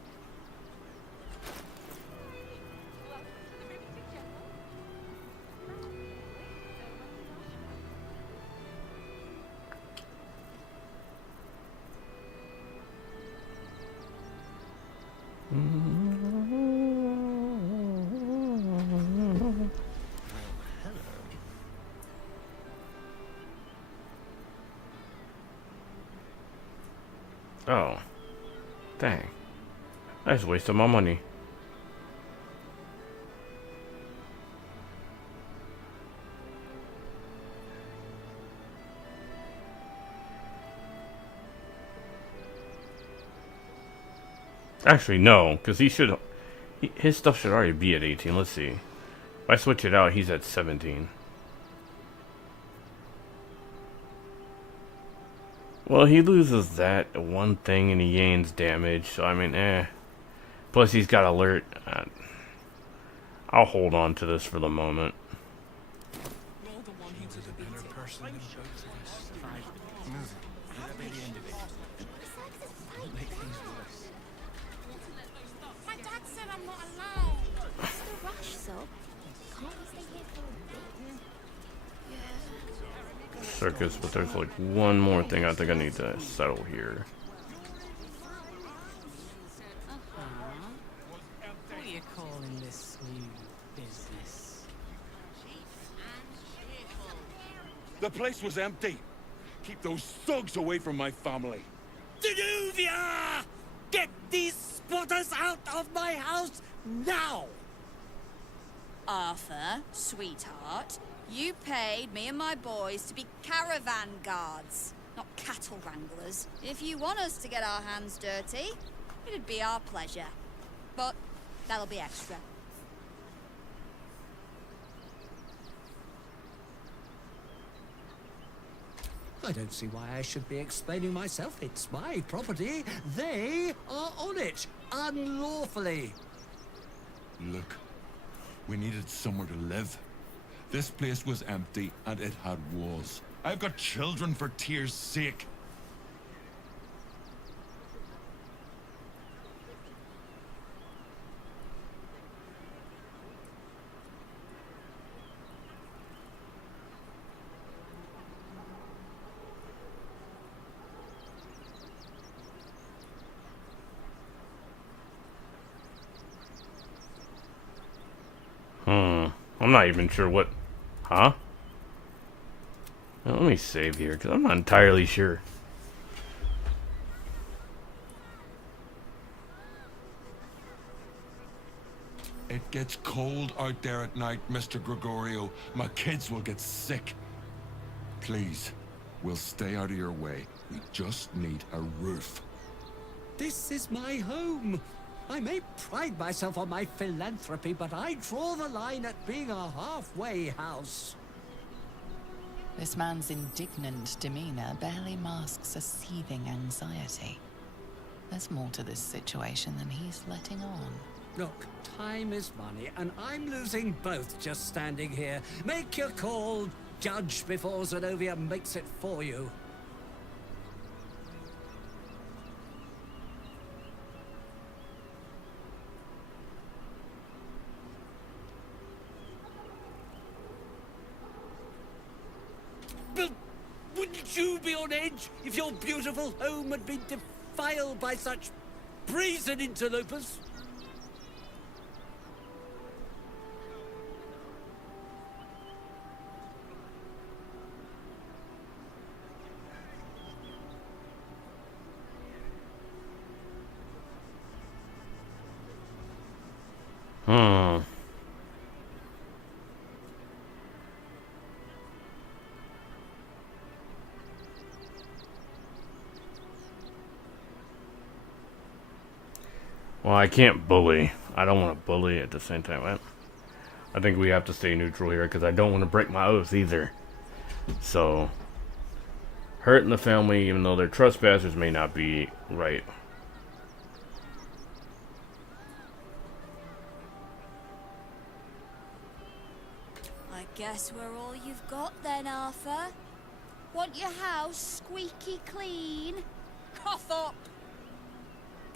Oh. Dang. I just wasted my money. Actually, no, because his stuff should already be at 18. Let's see. If I switch it out, he's at 17. Well, he loses that one thing and he gains damage, so I mean, eh. Plus, he's got alert. I'll hold on to this for the moment. Circus, but there's like one more thing I think I need to settle here. What are you calling this new business? The place was empty. Keep those thugs away from my family. Denuvia! Get these spotters out of my house now! Arthur, sweetheart, you paid me and my boys to be caravan guards, not cattle wranglers. If you want us to get our hands dirty, it'd be our pleasure. But that'll be extra. I don't see why I should be explaining myself. It's my property. They are on it, unlawfully. Look, we needed somewhere to live. This place was empty and it had walls. I've got children for tears' sake. I'm not even sure what... Huh? Now, let me save here, because I'm not entirely sure. It gets cold out there at night, Mr. Gregorio. My kids will get sick. Please, we'll stay out of your way. We just need a roof. This is my home. I may pride myself on my philanthropy, but I draw the line at being a halfway house. This man's indignant demeanor barely masks a seething anxiety. There's more to this situation than he's letting on. Look, time is money, and I'm losing both just standing here. Make your call, judge, before Zenobia makes it for you. But wouldn't you be on edge if your beautiful home had been defiled by such brazen interlopers? Well, I can't bully. I don't want to bully at the same time. I think we have to stay neutral here because I don't want to break my oath either. So, hurting the family, even though they're trespassers, may not be right. I guess we're all you've got then, Arthur. Want your house squeaky clean? Cough up!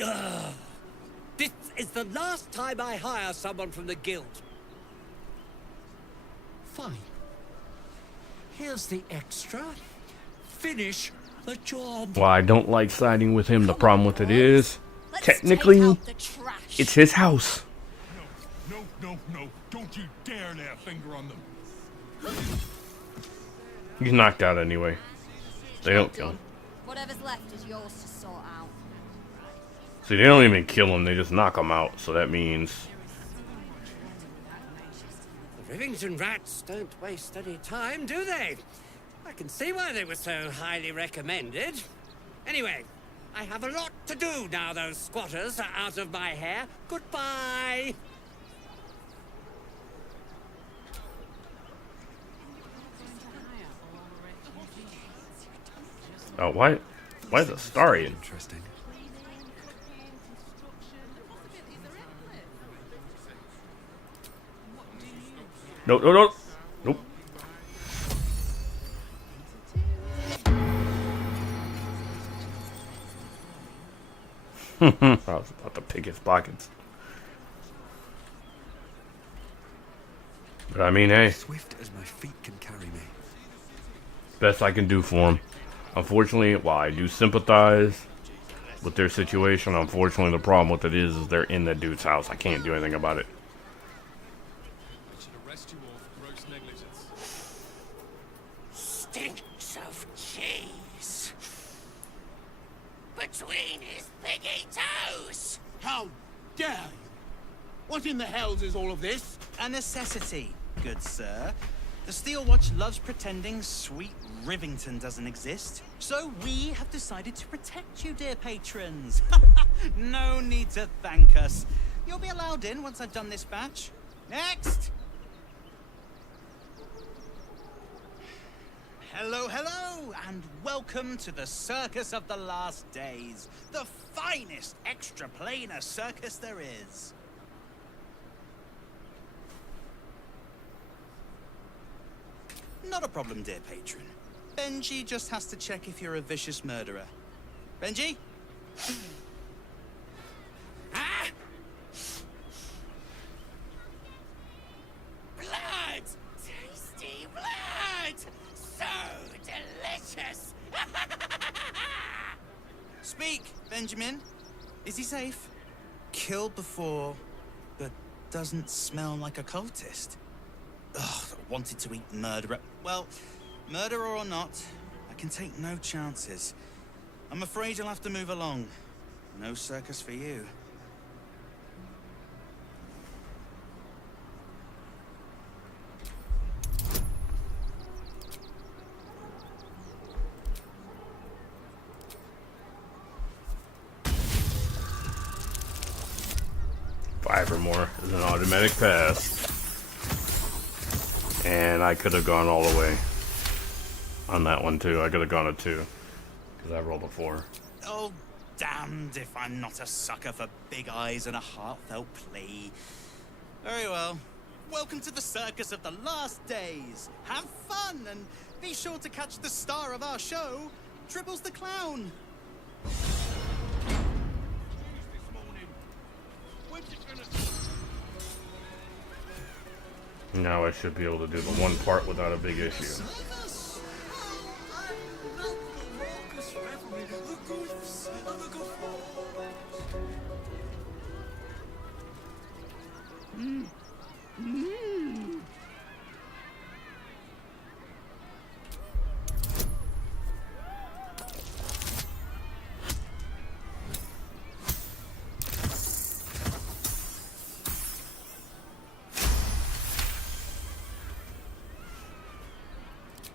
Ugh. This is the last time I hire someone from the guild. Fine. Here's the extra. Finish the job. Well, I don't like siding with him. The problem with it is, technically, it's his house. No. Don't you dare lay a finger on them. He's knocked out anyway. They don't kill him. Whatever's left is yours to sort out. See, they don't even kill him. They just knock him out. So that means... The Rivington rats don't waste any time, do they? I can see why they were so highly recommended. Anyway, I have a lot to do now those squatters are out of my hair. Goodbye! Oh, why is it starry? Interesting. Nope. I was about to pick his pockets. But I mean, hey. Swift as my feet can carry me. Best I can do for him. Unfortunately, while I do sympathize with their situation, unfortunately the problem with it is they're in that dude's house. I can't do anything about it. Stinks of cheese between his piggy toes. How dare you? What in the hells is all of this? A necessity, good sir. The Steel Watch loves pretending sweet Rivington doesn't exist. So we have decided to protect you, dear patrons. No need to thank us. You'll be allowed in once I've done this batch. Next! Hello, and welcome to the Circus of the Last Days. The finest extra-planar circus there is. Not a problem, dear patron. Benji just has to check if you're a vicious murderer. Benji? Ah! Blood! Tasty blood! So delicious! Speak, Benjamin. Is he safe? Killed before, but doesn't smell like a cultist. Ugh, wanted to eat murderer. Well, murderer or not, I can take no chances. I'm afraid you'll have to move along. No circus for you. 5 or more is an automatic pass. And I could have gone all the way on that one too. I could have gone a 2 because I rolled a 4. Oh, damned if I'm not a sucker for big eyes and a heartfelt plea. Very well. Welcome to the circus of the last days. Have fun and be sure to catch the star of our show, Dribbles the Clown. Now I should be able to do the one part without a big issue.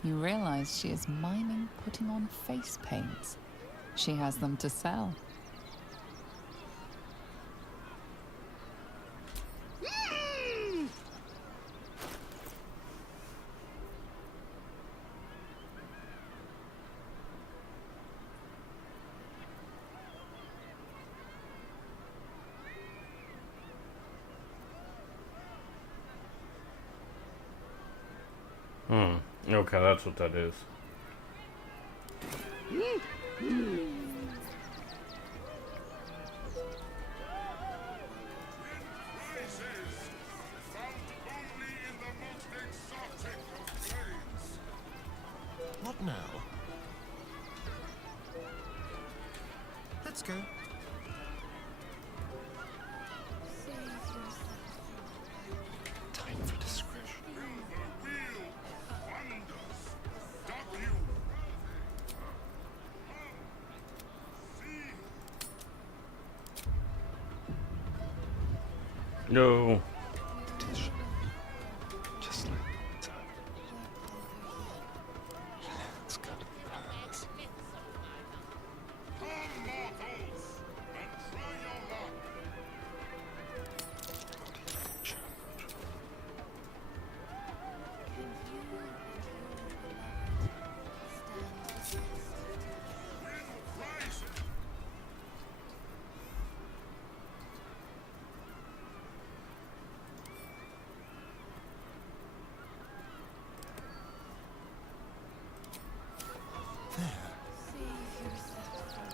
You realize she is miming putting on face paints. She has them to sell. Okay, that's what that is. What now? Let's go. Time for discretion. No. Just like that. Let's go to the palace.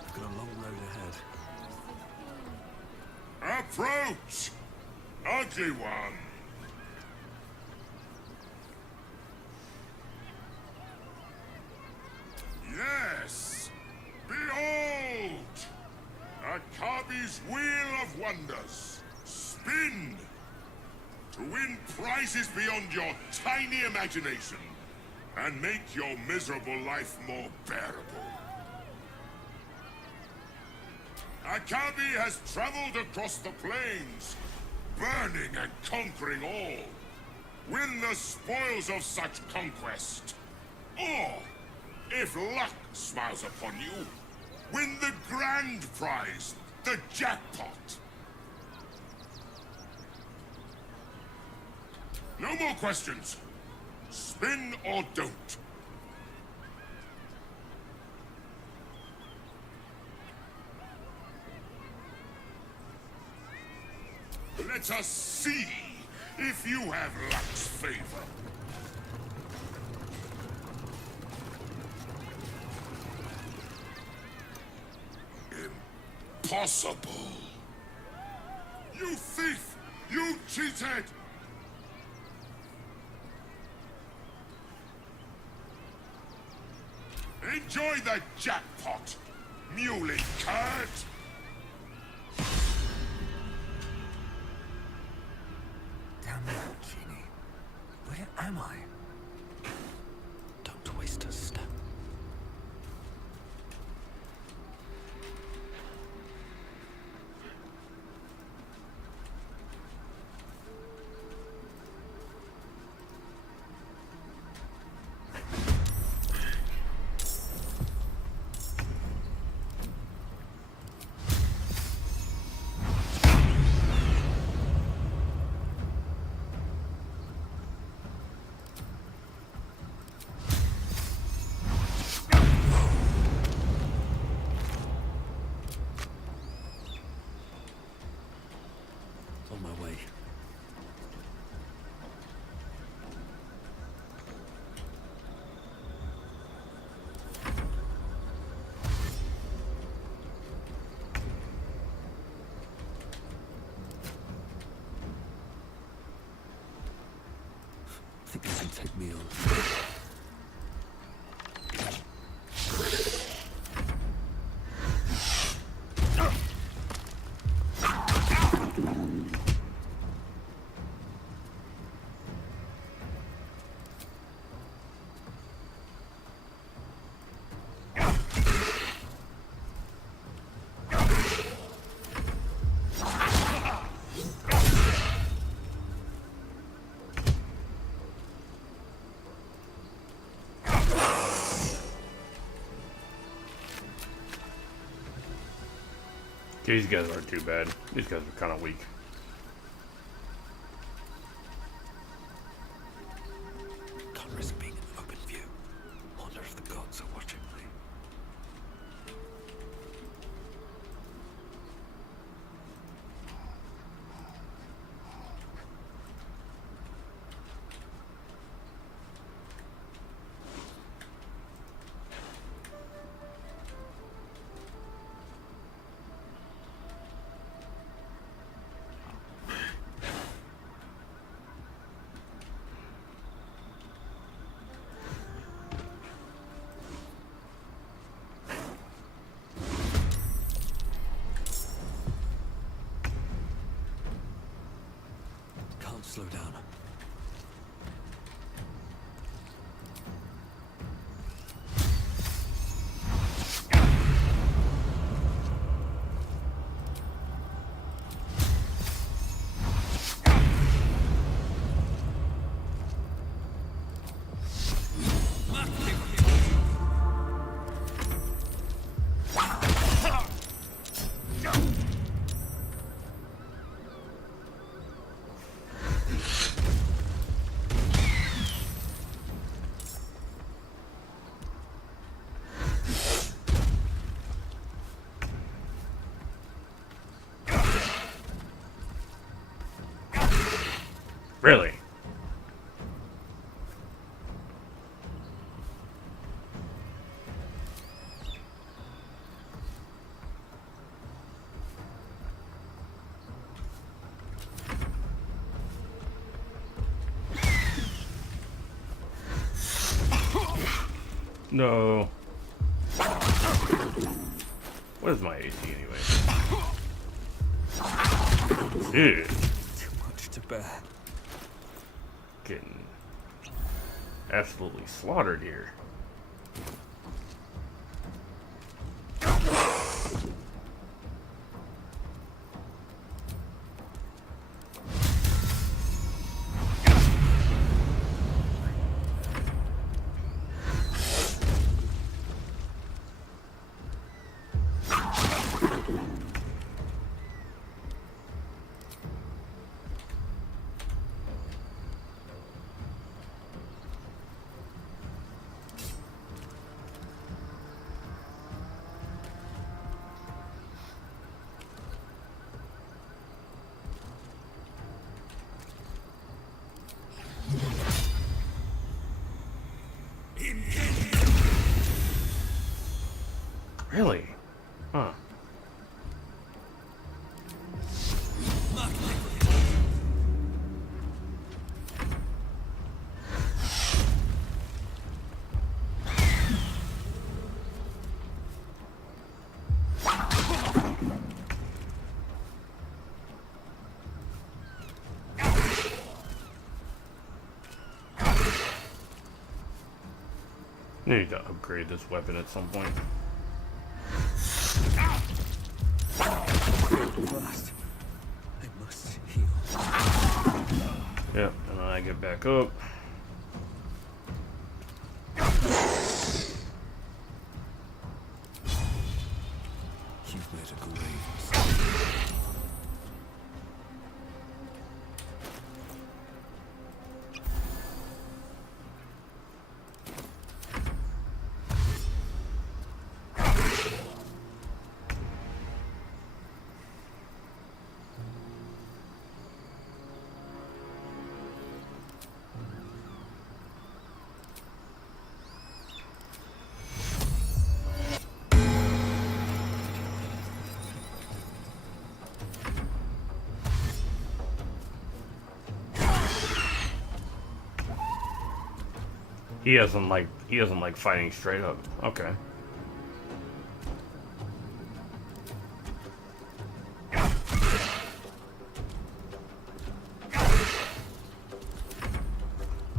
I've got a long road ahead. Approach! Ugly one! Yes! Behold! Akabi's Wheel of Wonders! Spin! To win prizes beyond your tiny imagination and make your miserable life more bearable. Akabi has traveled across the plains, burning and conquering all. Win the spoils of such conquest. Or, if luck smiles upon you, win the grand prize, the jackpot. No more questions. Spin or don't. Let us see if you have luck's favor. Impossible. You thief! You cheated! Enjoy the jackpot, muley curd! Damn it, Genie. Where am I? Don't waste a step. think you can take me on? These guys aren't too bad. These guys are kind of weak. Can't risk being in open view. Wonder if the gods are watching me. Can't slow down. Really? No. What is my AC anyway? Dude. Too much to bear. Getting absolutely slaughtered here. Really? Huh. Need to upgrade this weapon at some point. Fast. I must heal. Yep, and then I get back up. You've made a grave mistake. He doesn't like fighting straight up. Okay.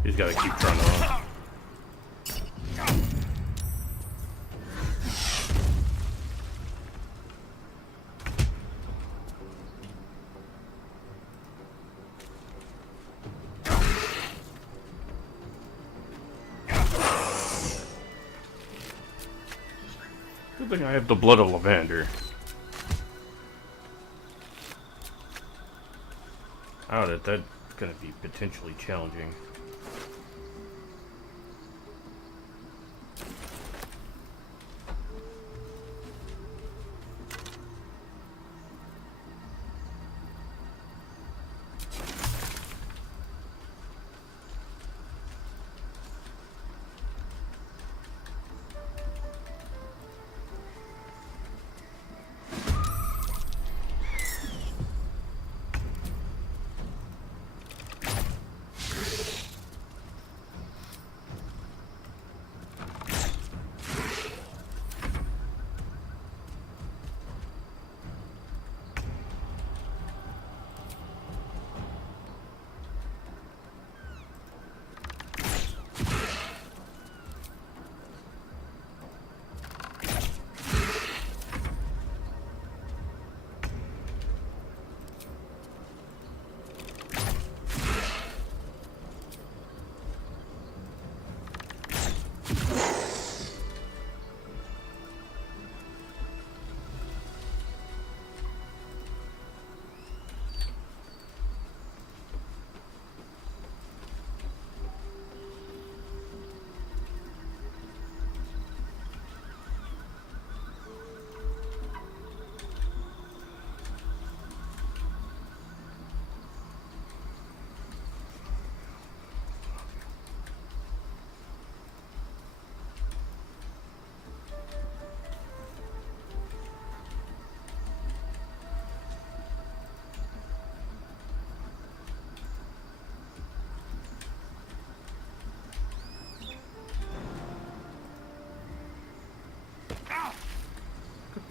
He's got to keep trying to run. Good thing I have the blood of lavender. Oh, that's gonna be potentially challenging.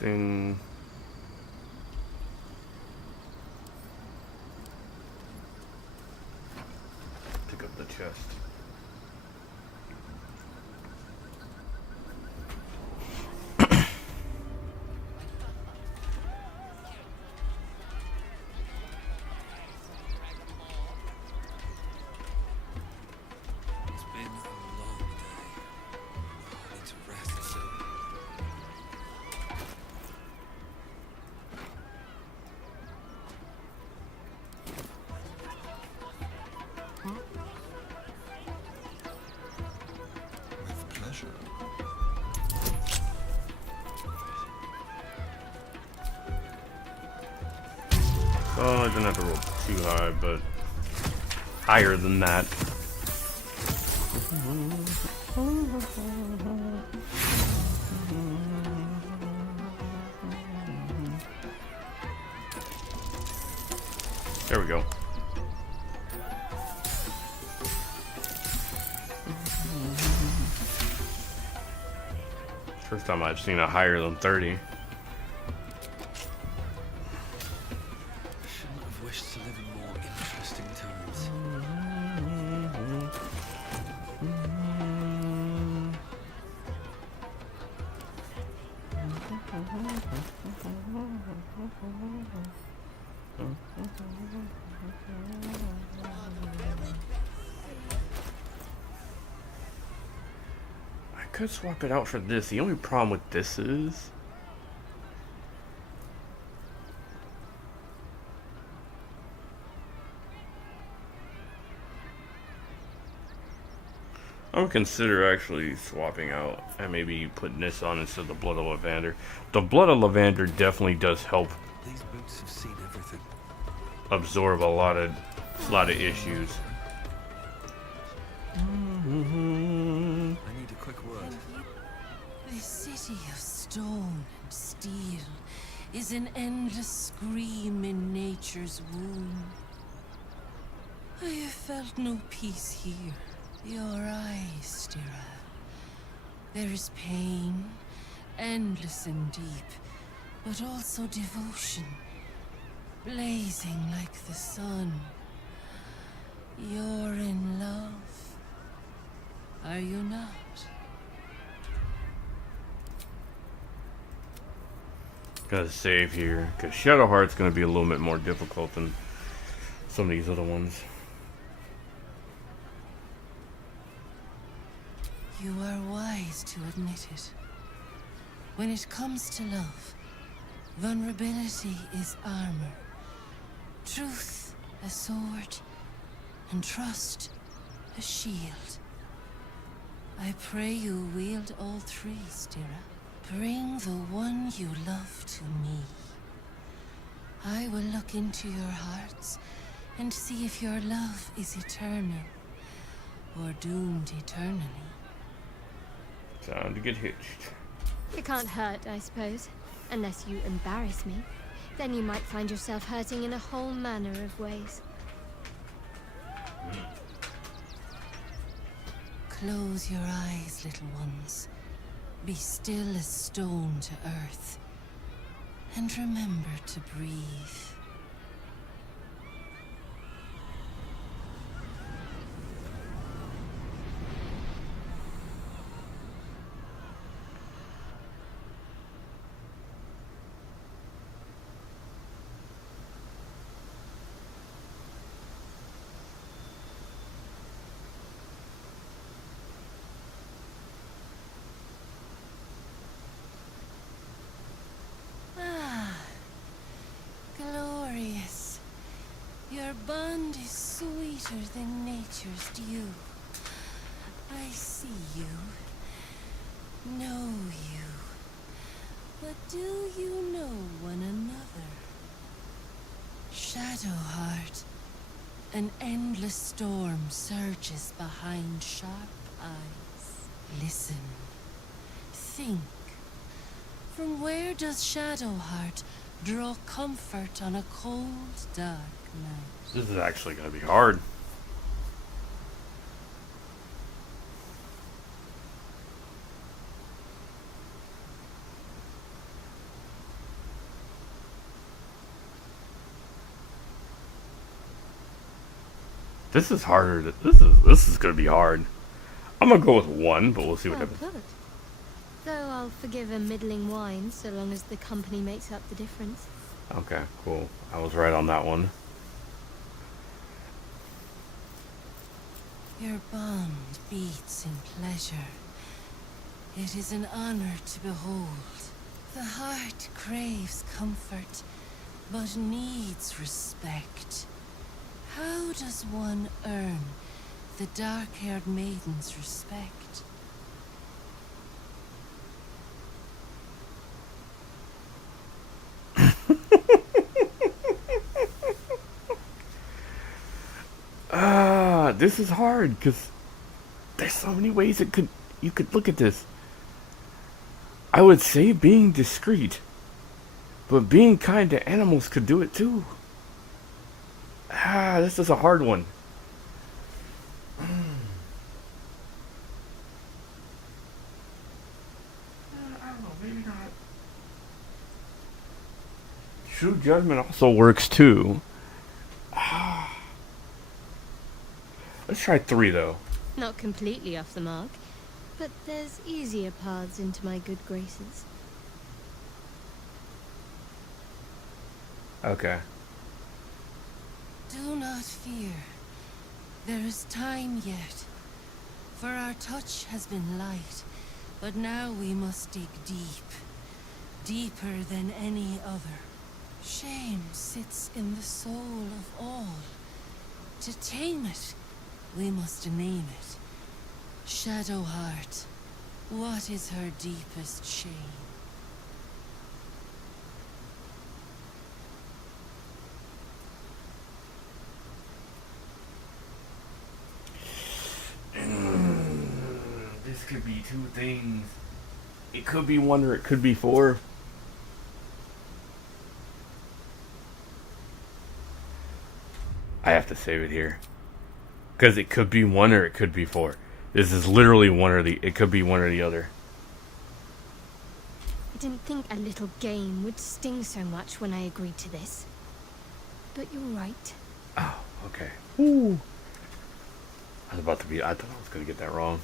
Then pick up the chest. It's been a long day. I need to rest soon. With pleasure. Oh, I didn't have to roll too high, but higher than that. There we go. First time I've seen a higher than 30. Shouldn't have wished to live in more interesting times. I could swap it out for this. The only problem with this is I would consider actually swapping out and maybe putting this on instead of the blood of lavender. The blood of lavender definitely does help These boots have seen everything. absorb a lot of issues. I need a quick word. This city of stone and steel is an endless scream in nature's womb. I have felt no peace here Your eyes, Stira. There is pain, endless and deep, but also devotion, blazing like the sun. You're in love, are you not? Gotta save here, because Shadowheart's gonna be a little bit more difficult than some of these other ones. You are wise to admit it. When it comes to love, vulnerability is armor, truth a sword, and trust a shield. I pray you wield all three, Stira. Bring the one you love to me. I will look into your hearts and see if your love is eternal or doomed eternally. Time to get hitched. It can't hurt, I suppose. Unless you embarrass me. Then you might find yourself hurting in a whole manner of ways. Close your eyes, little ones. Be still as stone to earth. And remember to breathe. Glorious. Your bond is sweeter than nature's dew. I see you, know you, but do you know one another? Shadowheart, an endless storm surges behind sharp eyes. Listen, think. From where does Shadowheart draw comfort on a cold, dark night? This is actually going to be hard. This is harder. This is going to be hard. I'm going to go with 1, but we'll see what happens. Good. Though I'll forgive a middling wine so long as the company makes up the difference. Okay, cool. I was right on that one. Your bond beats in pleasure. It is an honor to behold. The heart craves comfort, but needs respect. How does one earn the dark-haired maiden's respect? This is hard because there's so many ways you could look at this. I would say being discreet, but being kind to animals could do it too. This is a hard one. I don't know, maybe not. True judgment also works too. Let's try 3 though. Not completely off the mark, but there's easier paths into my good graces. Okay. Do not fear. There is time yet. For our touch has been light, but now we must dig deep. Deeper than any other. Shame sits in the soul of all. To tame it, we must name it. Shadowheart, what is her deepest shame? This could be 2 things. It could be 1 or it could be 4. I have to save it here. Because it could be one or it could be four. This is literally one or the... It could be one or the other. I didn't think a little game would sting so much when I agreed to this. But you're right. Oh, okay. Ooh. I was about to be... I thought I was going to get that wrong.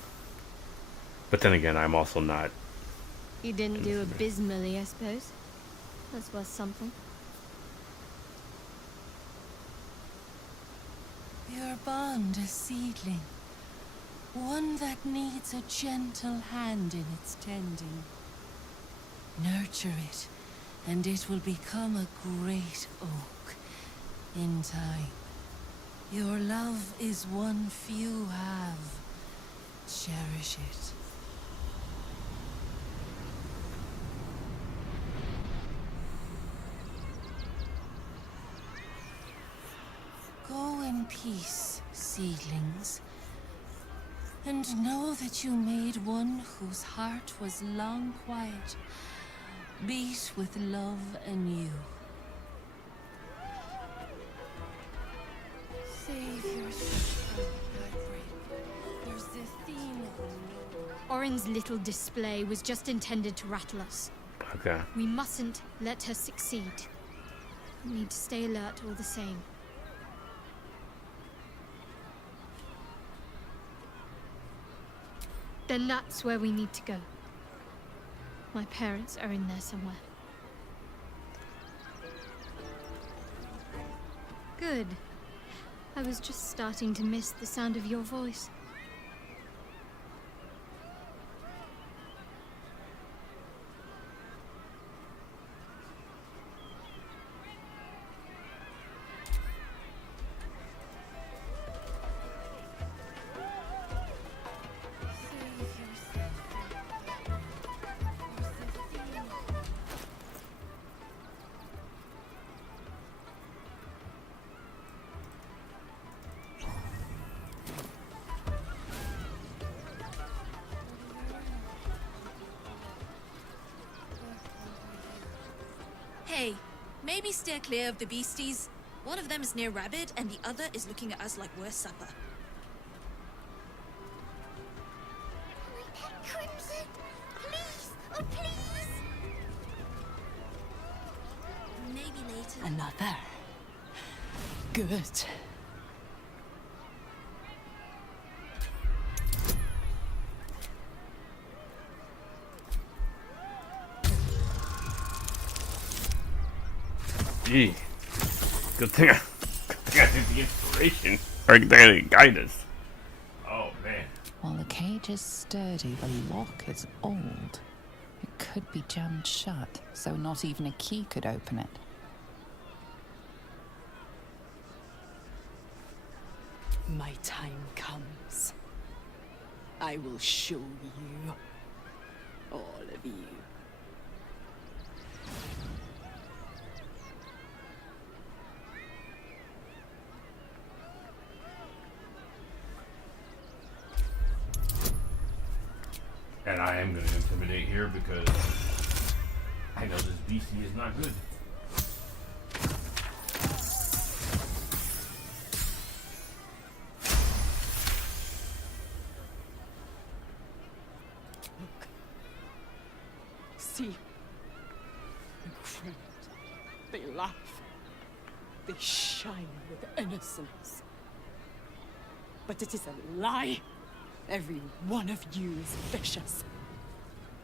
But then again, I'm also not... You didn't do abysmally, I suppose. That's worth something. Your bond a seedling. One that needs a gentle hand in its tending. Nurture it, and it will become a great oak in time. Your love is one few have. Cherish it. Go in peace, seedlings, and know that you made one whose heart was long quiet, beat with love anew. Save yourself from heartbreak. There's the theme of Orin's little display was just intended to rattle us. Okay. We mustn't let her succeed. We need to stay alert all the same. Then that's where we need to go. My parents are in there somewhere. Good. I was just starting to miss the sound of your voice. Hey, maybe steer clear of the beasties. One of them is near Rabbit, and the other is looking at us like we're supper. Crimson! Please! Oh, please! Maybe later. Another. Good. Gee. Good thing I did the inspiration. Or good thing I didn't guide us. Oh, man. While the cage is sturdy, the lock is old. It could be jammed shut, so not even a key could open it. My time comes. I will show you. All of you. And I am going to intimidate here because I know this beastie is not good. Look. See. The crowd. They laugh. They shine with innocence. But it is a lie. Every one of you is vicious,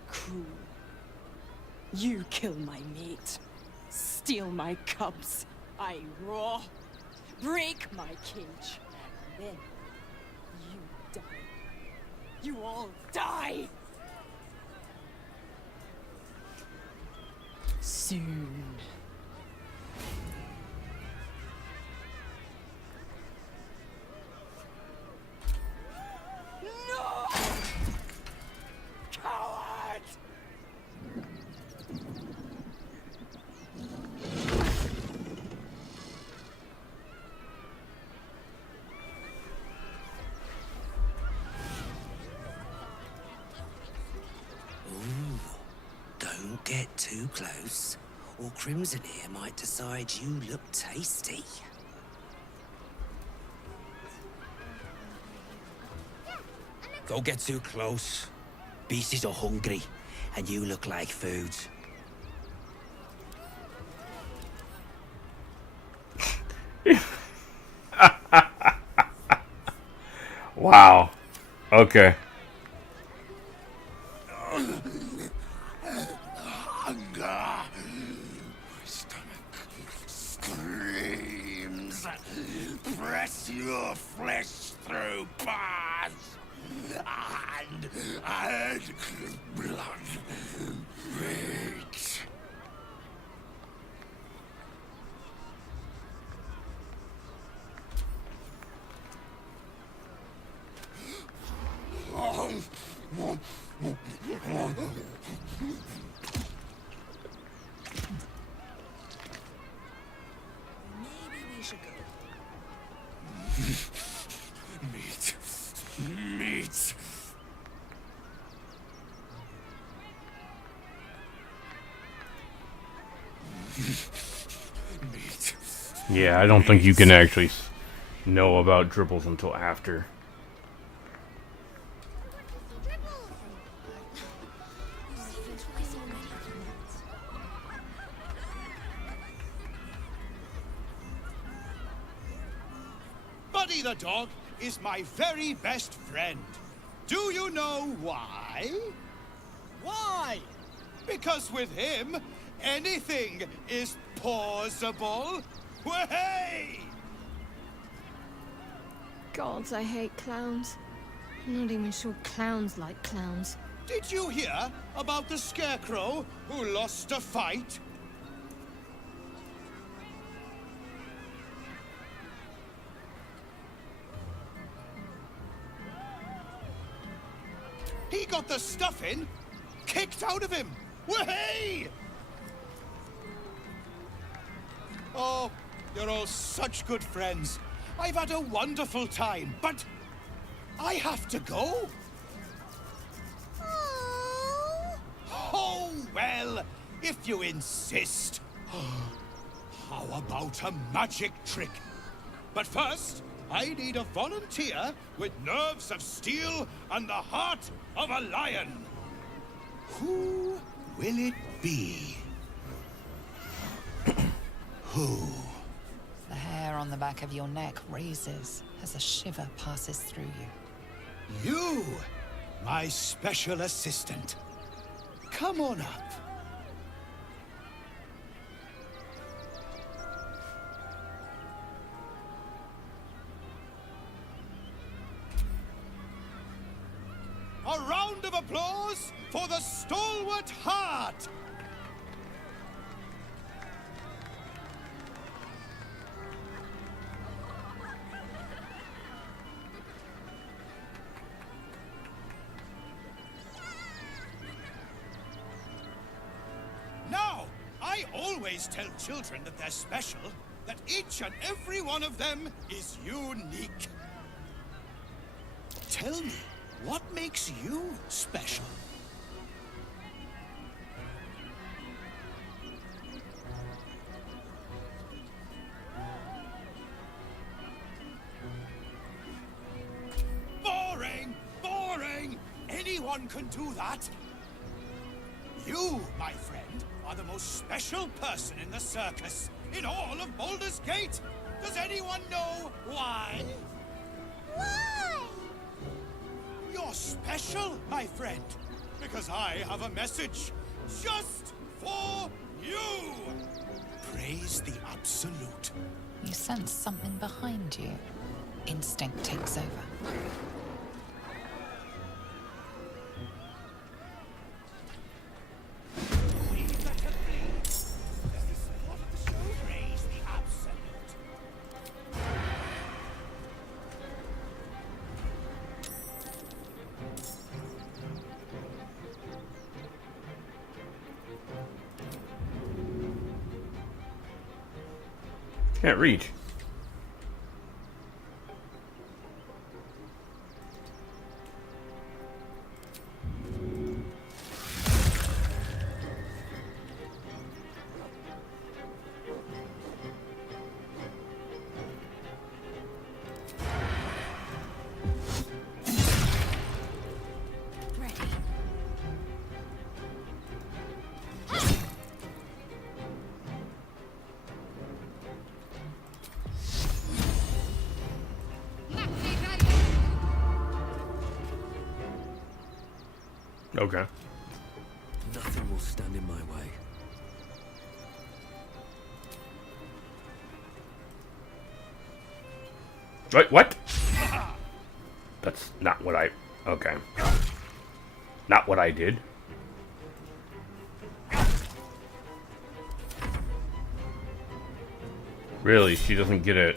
cruel. You kill my mate, steal my cubs. I roar, break my cage, and then you die. You all die! Soon. Don't get too close, or Crimson here might decide you look tasty. Don't get too close. Beasties are hungry, and you look like food. Wow. Okay. Hunger. My stomach screams. Press your flesh through bars. And add blood. Meat. Maybe we should go. Meat. Meat. Meat. Yeah, I don't think you can actually know about dribbles until after. Buddy the dog is my very best friend. Do you know why? Why? Because with him, anything is possible. Way! God, I hate clowns. I'm not even sure clowns like clowns. Did you hear about the scarecrow who lost a fight? He got the stuffing kicked out of him. Way! Oh, you're all such good friends. I've had a wonderful time, but I have to go. Oh, well, if you insist. How about a magic trick? But first, I need a volunteer with nerves of steel and the heart of a lion. Who will it be? Who? The hair on the back of your neck raises as a shiver passes through you. You, my special assistant. Come on up. A round of applause for the stalwart heart! Now, I always tell children that they're special, that each and every one of them is unique. Tell me, what makes you special? Boring! Boring! Anyone can do that. You, my friend, are the most special person in the circus, in all of Baldur's Gate. Does anyone know why? Why? You're special, my friend, because I have a message just for you. Praise the Absolute. You sense something behind you. Instinct takes over. Praise the Absolute. Can't reach. Okay. Nothing will stand in my way. Wait, what? That's not what I... Okay. Not what I did. Really, she doesn't get it.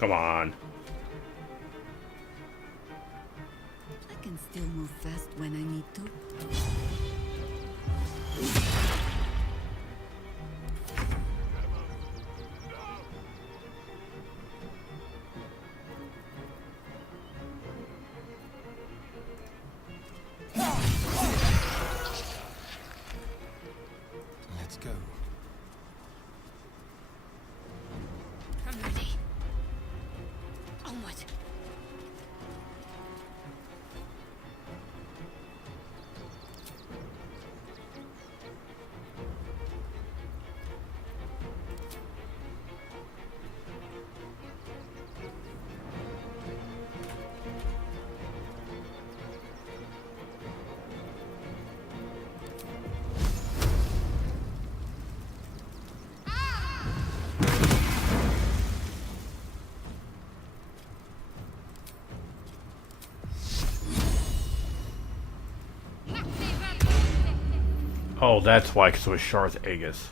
Come on. I can still move fast when I need to. Let's go. I'm ready. Onward. Oh, that's why, because it was Sharth Aegis.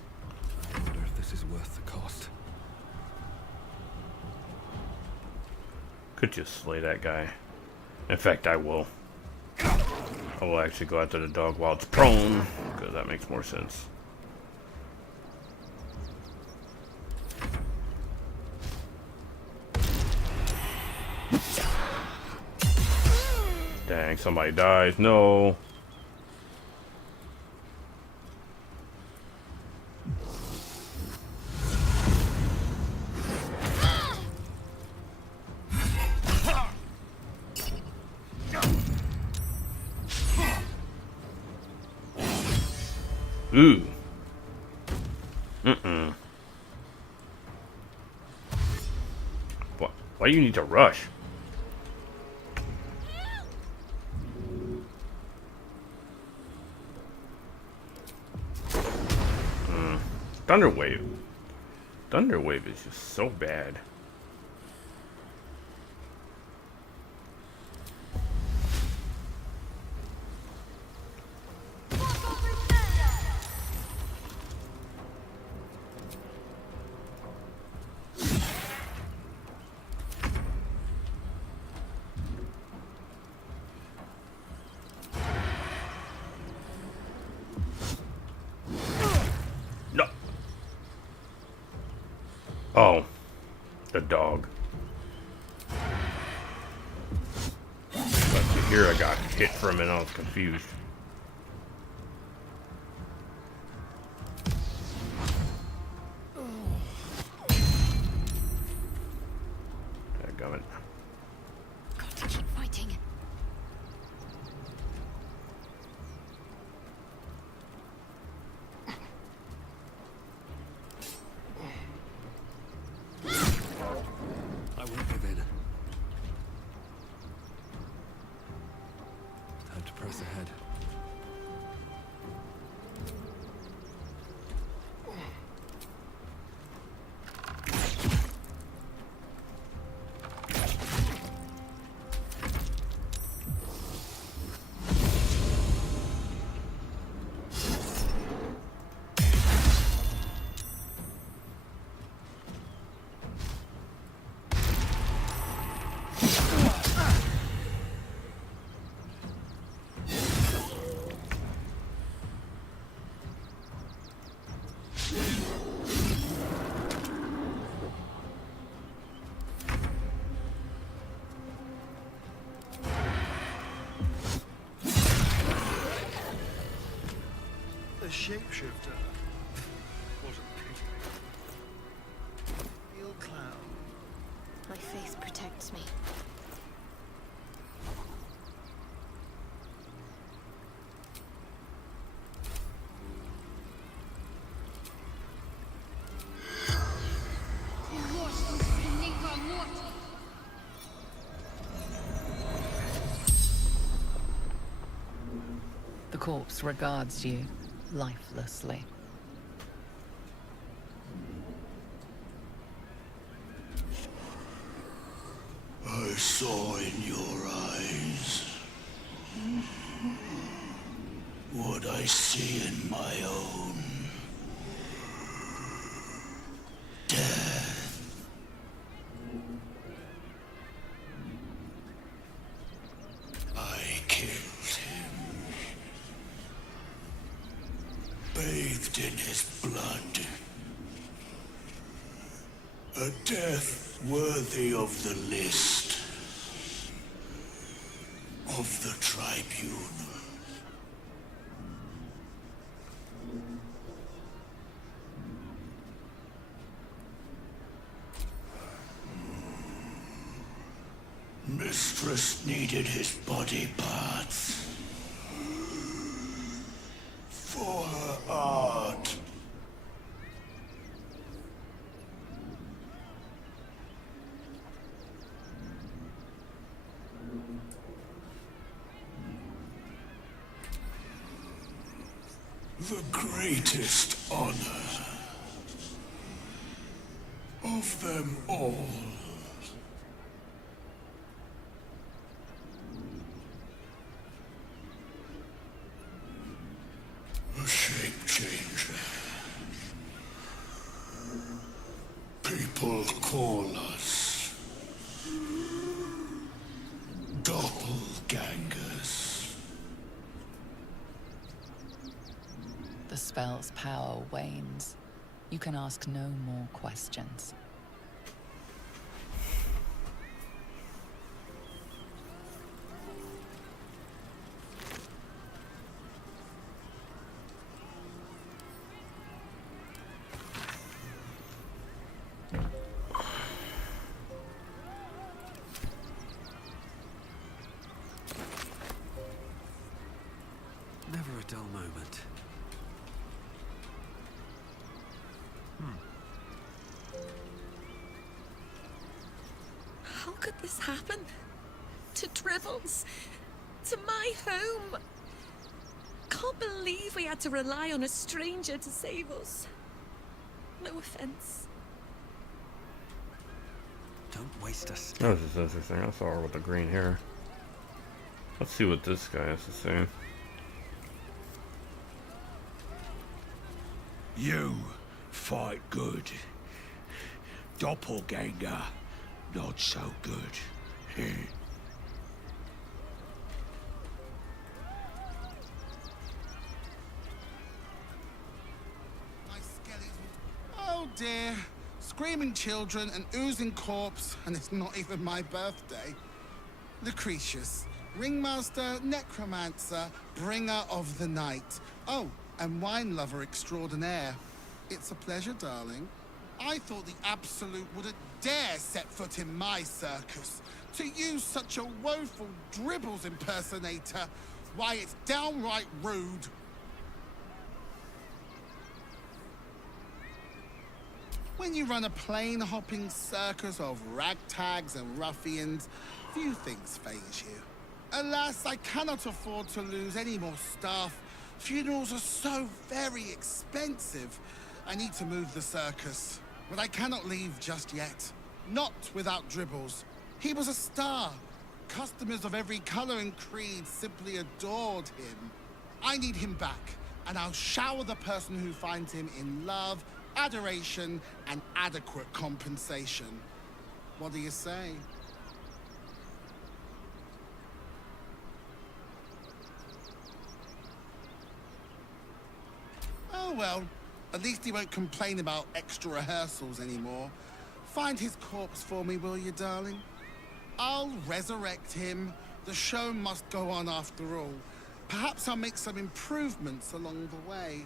I wonder if this is worth the cost. Could just slay that guy. In fact, I will. I will actually go after the dog while it's prone, because that makes more sense. Dang, somebody dies. No. Ooh. What? Why do you need to rush? Thunderwave. Thunderwave is just so bad. Oh, the dog. But here I got hit for a minute, I was confused. Dadgummit. Got to keep fighting. I won't give in. Time to press ahead. shapeshifter. What a pity. Eel clown. My faith protects me. The corpse regards you lifelessly. I saw in your eyes what I see in my own. Death. I killed him. Bathed in his blood. A death worthy of the list. Of the tribunal. Mistress needed his body parts. For her art. The greatest honor of them all. A shape changer. People call us doppelgangers. The spell's power wanes. You can ask no more questions. Never a dull moment. How could this happen? To Dribbles? To my home? Can't believe we had to rely on a stranger to save us. No offense. Don't waste us. That was just interesting. I saw her with the green hair. Let's see what this guy has to say. You fight good. Doppelganger, not so good. Oh dear. Screaming children, an oozing corpse, and it's not even my birthday. Lucretius, ringmaster, necromancer, bringer of the night. Oh, and wine lover extraordinaire. It's a pleasure, darling. I thought the Absolute wouldn't dare set foot in my circus. To use such a woeful Dribbles impersonator, why, it's downright rude. When you run a plane-hopping circus of ragtags and ruffians, few things faze you. Alas, I cannot afford to lose any more staff. Funerals are so very expensive. I need to move the circus, but I cannot leave just yet. Not without Dribbles. He was a star. Customers of every color and creed simply adored him. I need him back, and I'll shower the person who finds him in love, adoration, and adequate compensation. What do you say? Oh well, at least he won't complain about extra rehearsals anymore. Find his corpse for me, will you, darling? I'll resurrect him. The show must go on after all. Perhaps I'll make some improvements along the way.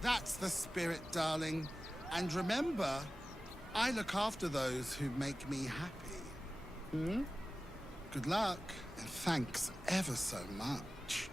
That's the spirit, darling. And remember, I look after those who make me happy. Hmm? Good luck, and thanks ever so much.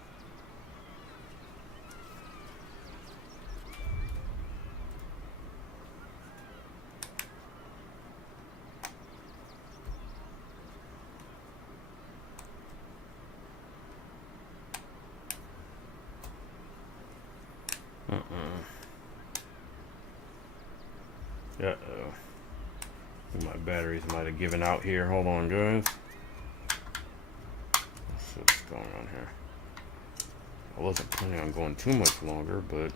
Uh-oh. My batteries might have given out here. Hold on, guys. Let's see what's going on here. I wasn't planning on going too much longer, but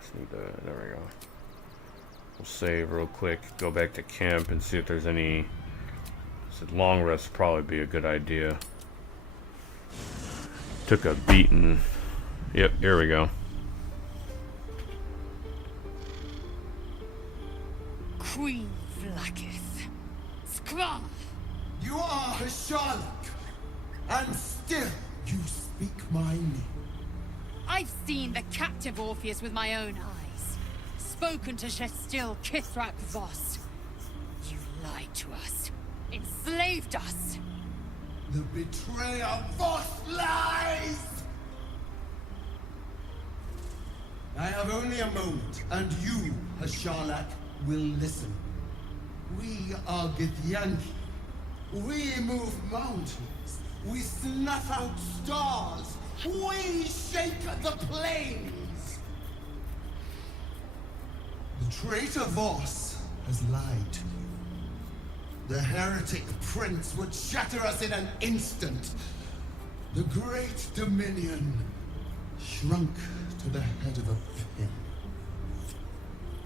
just need to, there we go. We'll save real quick, go back to camp and see if there's any. Said long rest would probably be a good idea. Took a beating. Yep, here we go. Queen Vlaakith. Skra! You are Hashalak, and still you speak my name. I've seen the captive Orpheus with my own eyes. Spoken to Shestil Kithrak Voss. You lied to us. Enslaved us. The betrayer Voss lies! I have only a moment, and you, Hashalak, will listen. We are Githyanki. We move mountains. We snuff out stars. We shake the plains. The traitor Voss has lied to you. The heretic prince would shatter us in an instant. The great dominion shrunk to the head of a pin.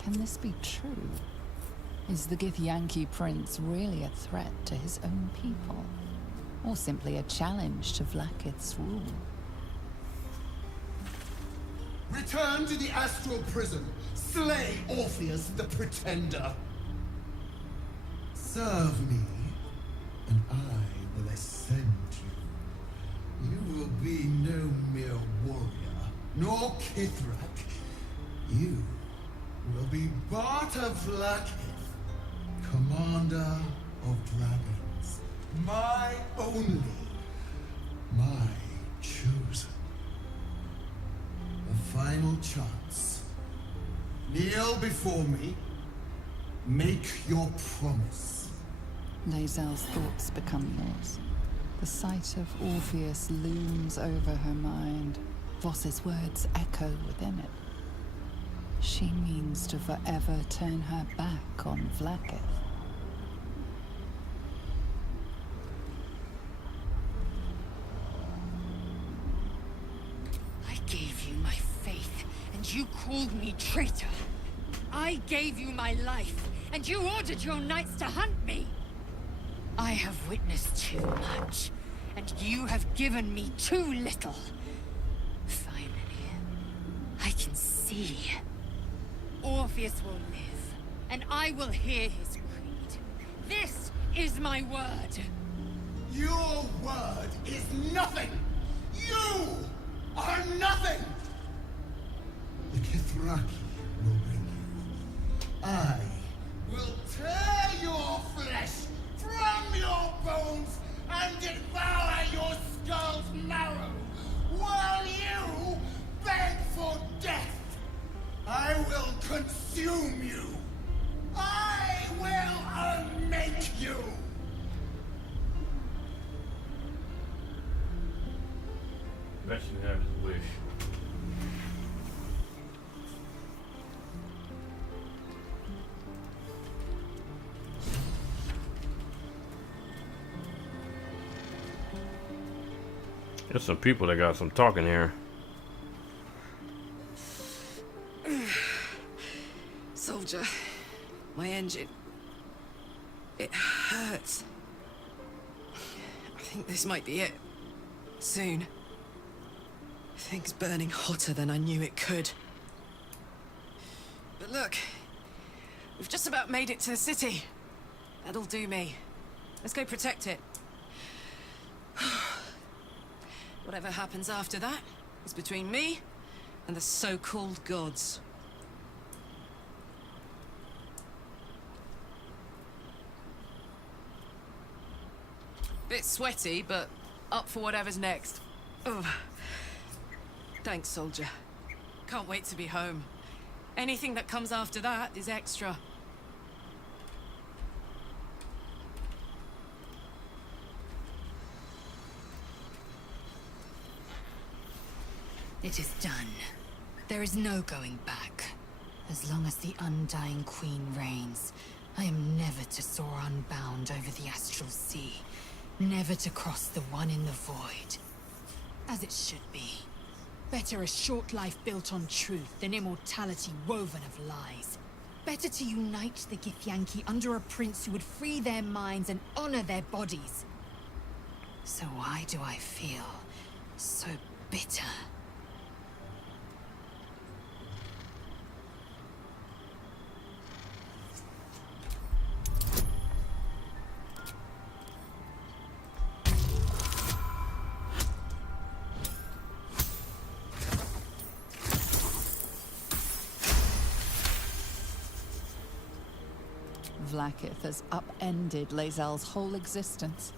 Can this be true? Is the Githyanki prince really a threat to his own people? Or simply a challenge to Vlaakith's rule? Return to the astral prison. Slay Orpheus the Pretender. Serve me, and I will ascend you. You will be no mere warrior, nor Kithrak. You will be Bart of Vlaakith, commander of dragons. My only, my chosen. A final chance. Kneel before me. Make your promise. Lae'zel's thoughts become yours. The sight of Orpheus looms over her mind. Voss's words echo within it. She means to forever turn her back on Vlaakith. I gave you my faith, and you called me traitor. I gave you my life, and you ordered your knights to hunt me. I have witnessed too much, and you have given me too little. Finally, I can see. Orpheus will live, and I will hear his creed. This is my word. Your word is nothing! You are nothing! The Kithraki will bring you. I will tear your flesh from your bones and devour your skull's marrow, while you beg for death. I will consume you. I will unmake you. Bet you have his wish. There's some people that got some talking here. Soldier, my engine. It hurts. I think this might be it. Soon. Things burning hotter than I knew it could. But look, we've just about made it to the city. That'll do me. Let's go protect it. Whatever happens after that is between me and the so-called gods. Bit sweaty, but up for whatever's next. Ugh. Thanks, soldier. Can't wait to be home. Anything that comes after that is extra. It is done. There is no going back. As long as the Undying Queen reigns, I am never to soar unbound over the astral sea. Never to cross the one in the void. As it should be. Better a short life built on truth than immortality woven of lies. Better to unite the Githyanki under a prince who would free their minds and honor their bodies. So why do I feel so bitter? Vlaakith has upended Lae'zel's whole existence.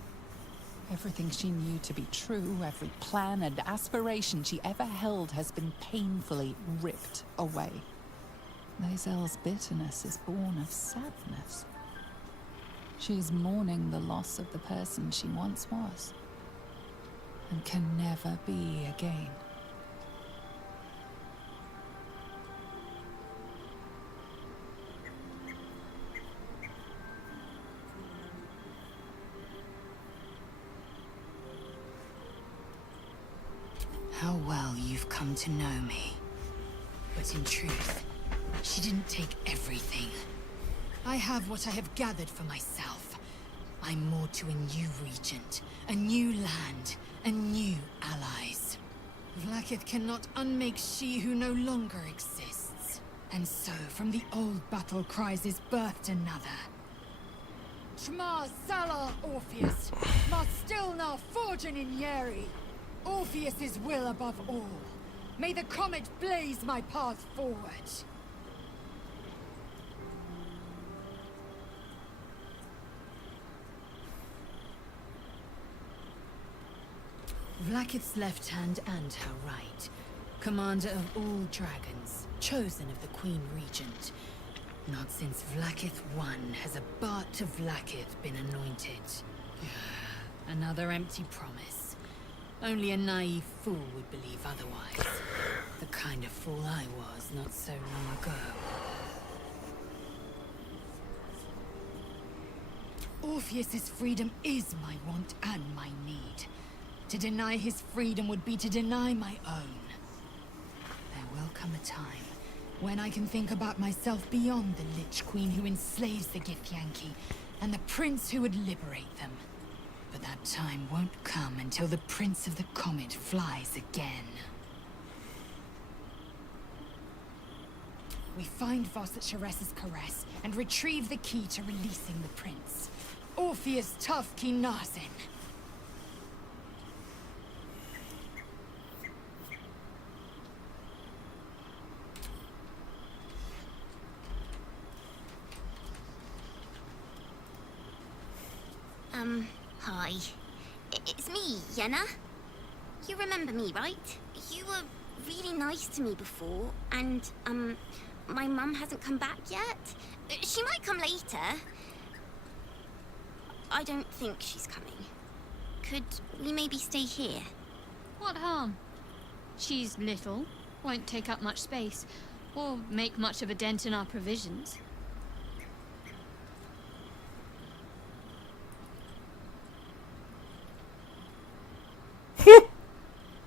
Everything she knew to be true, every plan and aspiration she ever held has been painfully ripped away. Lae'zel's bitterness is born of sadness. She is mourning the loss of the person she once was, and can never be again. How well you've come to know me. But in truth, she didn't take everything. I have what I have gathered for myself. I'm more to a new regent, a new land, and new allies. Vlaakith cannot unmake she who no longer exists. And so, from the old battle cries is birthed another. Shma Salar Orpheus, Ma Stilna Forgin in Yeri. Orpheus's will above all. May the comet blaze my path forward. Vlaakith's left hand and her right. Commander of all dragons, chosen of the Queen Regent. Not since Vlaakith I has a Bart of Vlaakith been anointed. Another empty promise. Only a naive fool would believe otherwise. The kind of fool I was not so long ago. Orpheus's freedom is my want and my need. To deny his freedom would be to deny my own. There will come a time when I can think about myself beyond the Lich Queen who enslaves the Githyanki and the prince who would liberate them. But that time won't come until the Prince of the Comet flies again. We find Voss at Shares's caress and retrieve the key to releasing the prince. Orpheus Tough Kinazin. Hi. It's me, Yenna. You remember me, right? You were really nice to me before, and, my mum hasn't come back yet. She might come later. I don't think she's coming. Could we maybe stay here? What harm? She's little, won't take up much space, or make much of a dent in our provisions.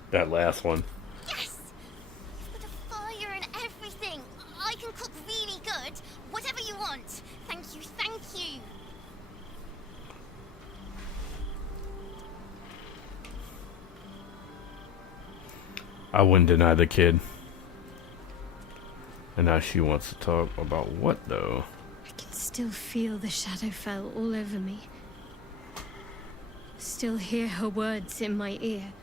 That last one. Yes! You've got a fire and everything. I can cook really good. Whatever you want. Thank you, thank you. I wouldn't deny the kid. And now she wants to talk about what, though? I can still feel the Shadowfell all over me. Still hear her words in my ear.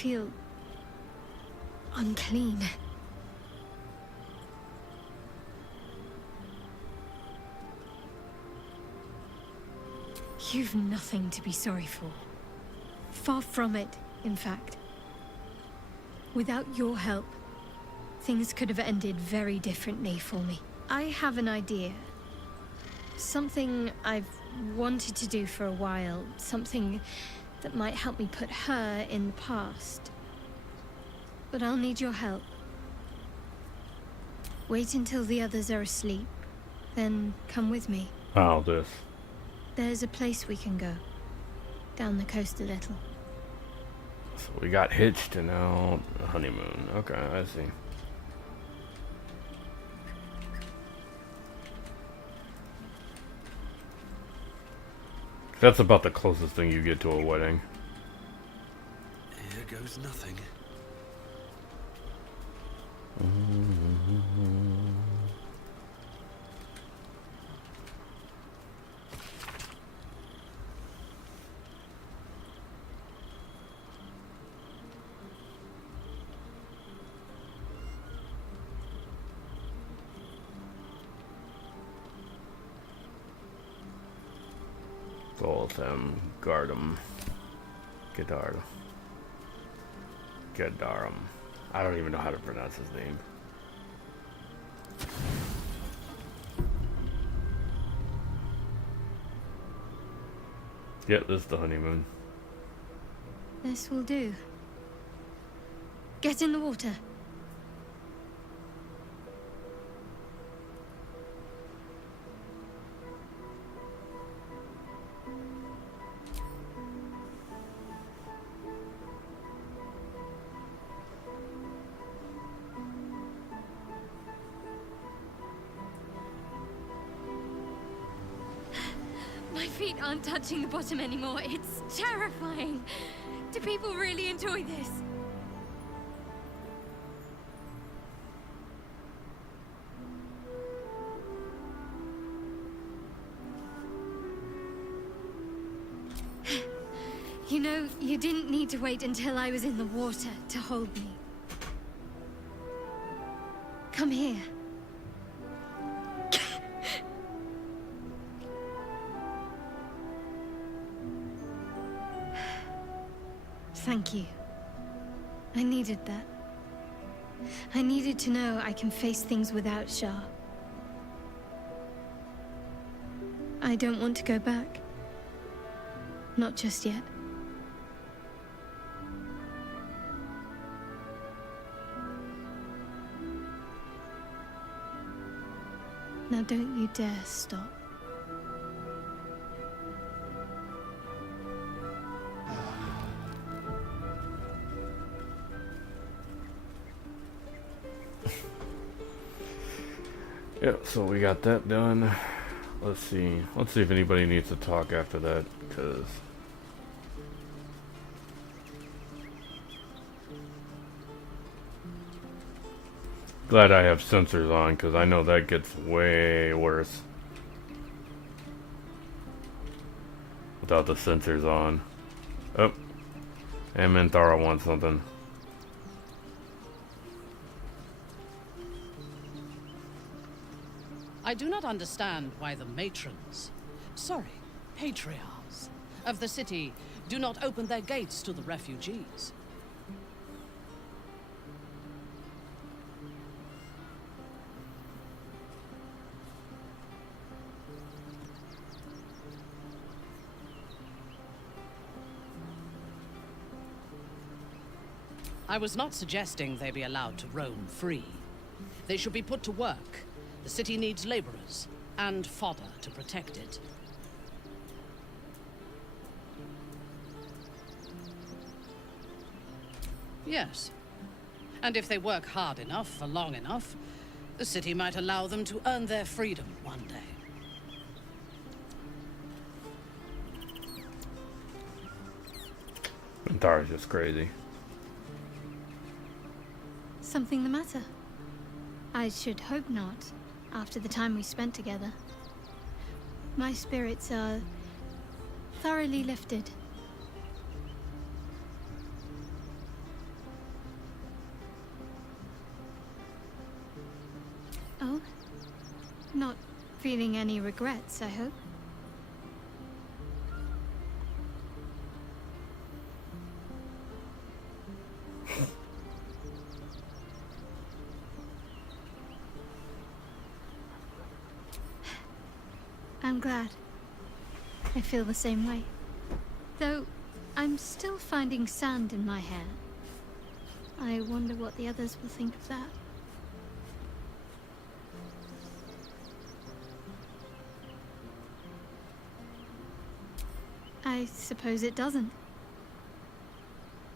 feel unclean. You've nothing to be sorry for. Far from it, in fact. Without your help, things could have ended very differently for me. I have an idea. Something I've wanted to do for a while. Something that might help me put her in the past. But I'll need your help. Wait until the others are asleep. Then come with me. Oh, this. There's a place we can go. Down the coast a little. So we got hitched and now a honeymoon. Okay, I see. That's about the closest thing you get to a wedding. Here goes nothing. Goltham, Gardam, Gedarum. I don't even know how to pronounce his name. Yeah, this is the honeymoon. This will do. Get in the water. My feet aren't touching the bottom anymore. It's terrifying. Do people really enjoy this? You know, you didn't need to wait until I was in the water to hold me. Come here. Thank you. I needed that. I needed to know I can face things without Shah. I don't want to go back. Not just yet. Now don't you dare stop. Yeah, so we got that done. Let's see if anybody needs to talk after that, because glad I have sensors on, because I know that gets way worse without the sensors on. Oh, and Minthara wants something. I do not understand why the matrons, patriarchs of the city do not open their gates to the refugees. I was not suggesting they be allowed to roam free. They should be put to work. The city needs laborers and fodder to protect it. Yes. And if they work hard enough for long enough, the city might allow them to earn their freedom one day. Minthara's just crazy. Something the matter? I should hope not, after the time we spent together. My spirits are thoroughly lifted. Not feeling any regrets, I hope. I'm glad. I feel the same way. Though, I'm still finding sand in my hair. I wonder what the others will think of that. I suppose it doesn't.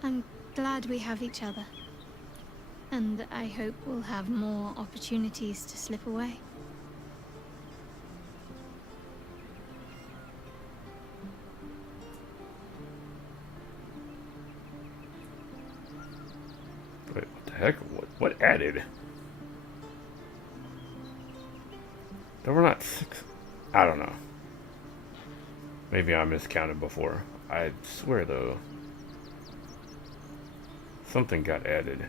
I'm glad we have each other. And I hope we'll have more opportunities to slip away. Wait, what the heck? What added? There were not 6. I don't know. Maybe I miscounted before. I swear though, something got added.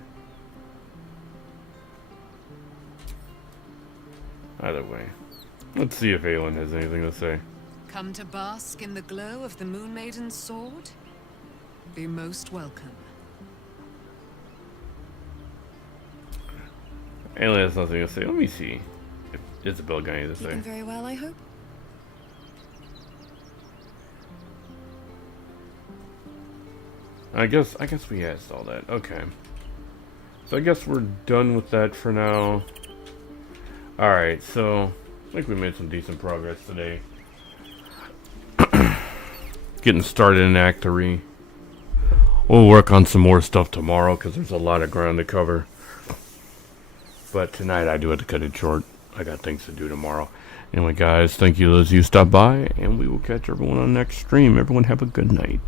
Either way, let's see if Aelin has anything to say. Come to bask in the glow of the Moon Maiden's sword? Be most welcome. Aelin has nothing to say. Let me see if Isabel got anything to say. Keeping very well, I hope. I guess we asked all that. Okay. So I guess we're done with that for now. Alright, so I think we made some decent progress today. Getting started in Act 3. We'll work on some more stuff tomorrow because there's a lot of ground to cover. But tonight I do have to cut it short. I got things to do tomorrow. Anyway guys, thank you those of you who stopped by, and we will catch everyone on the next stream. Everyone have a good night.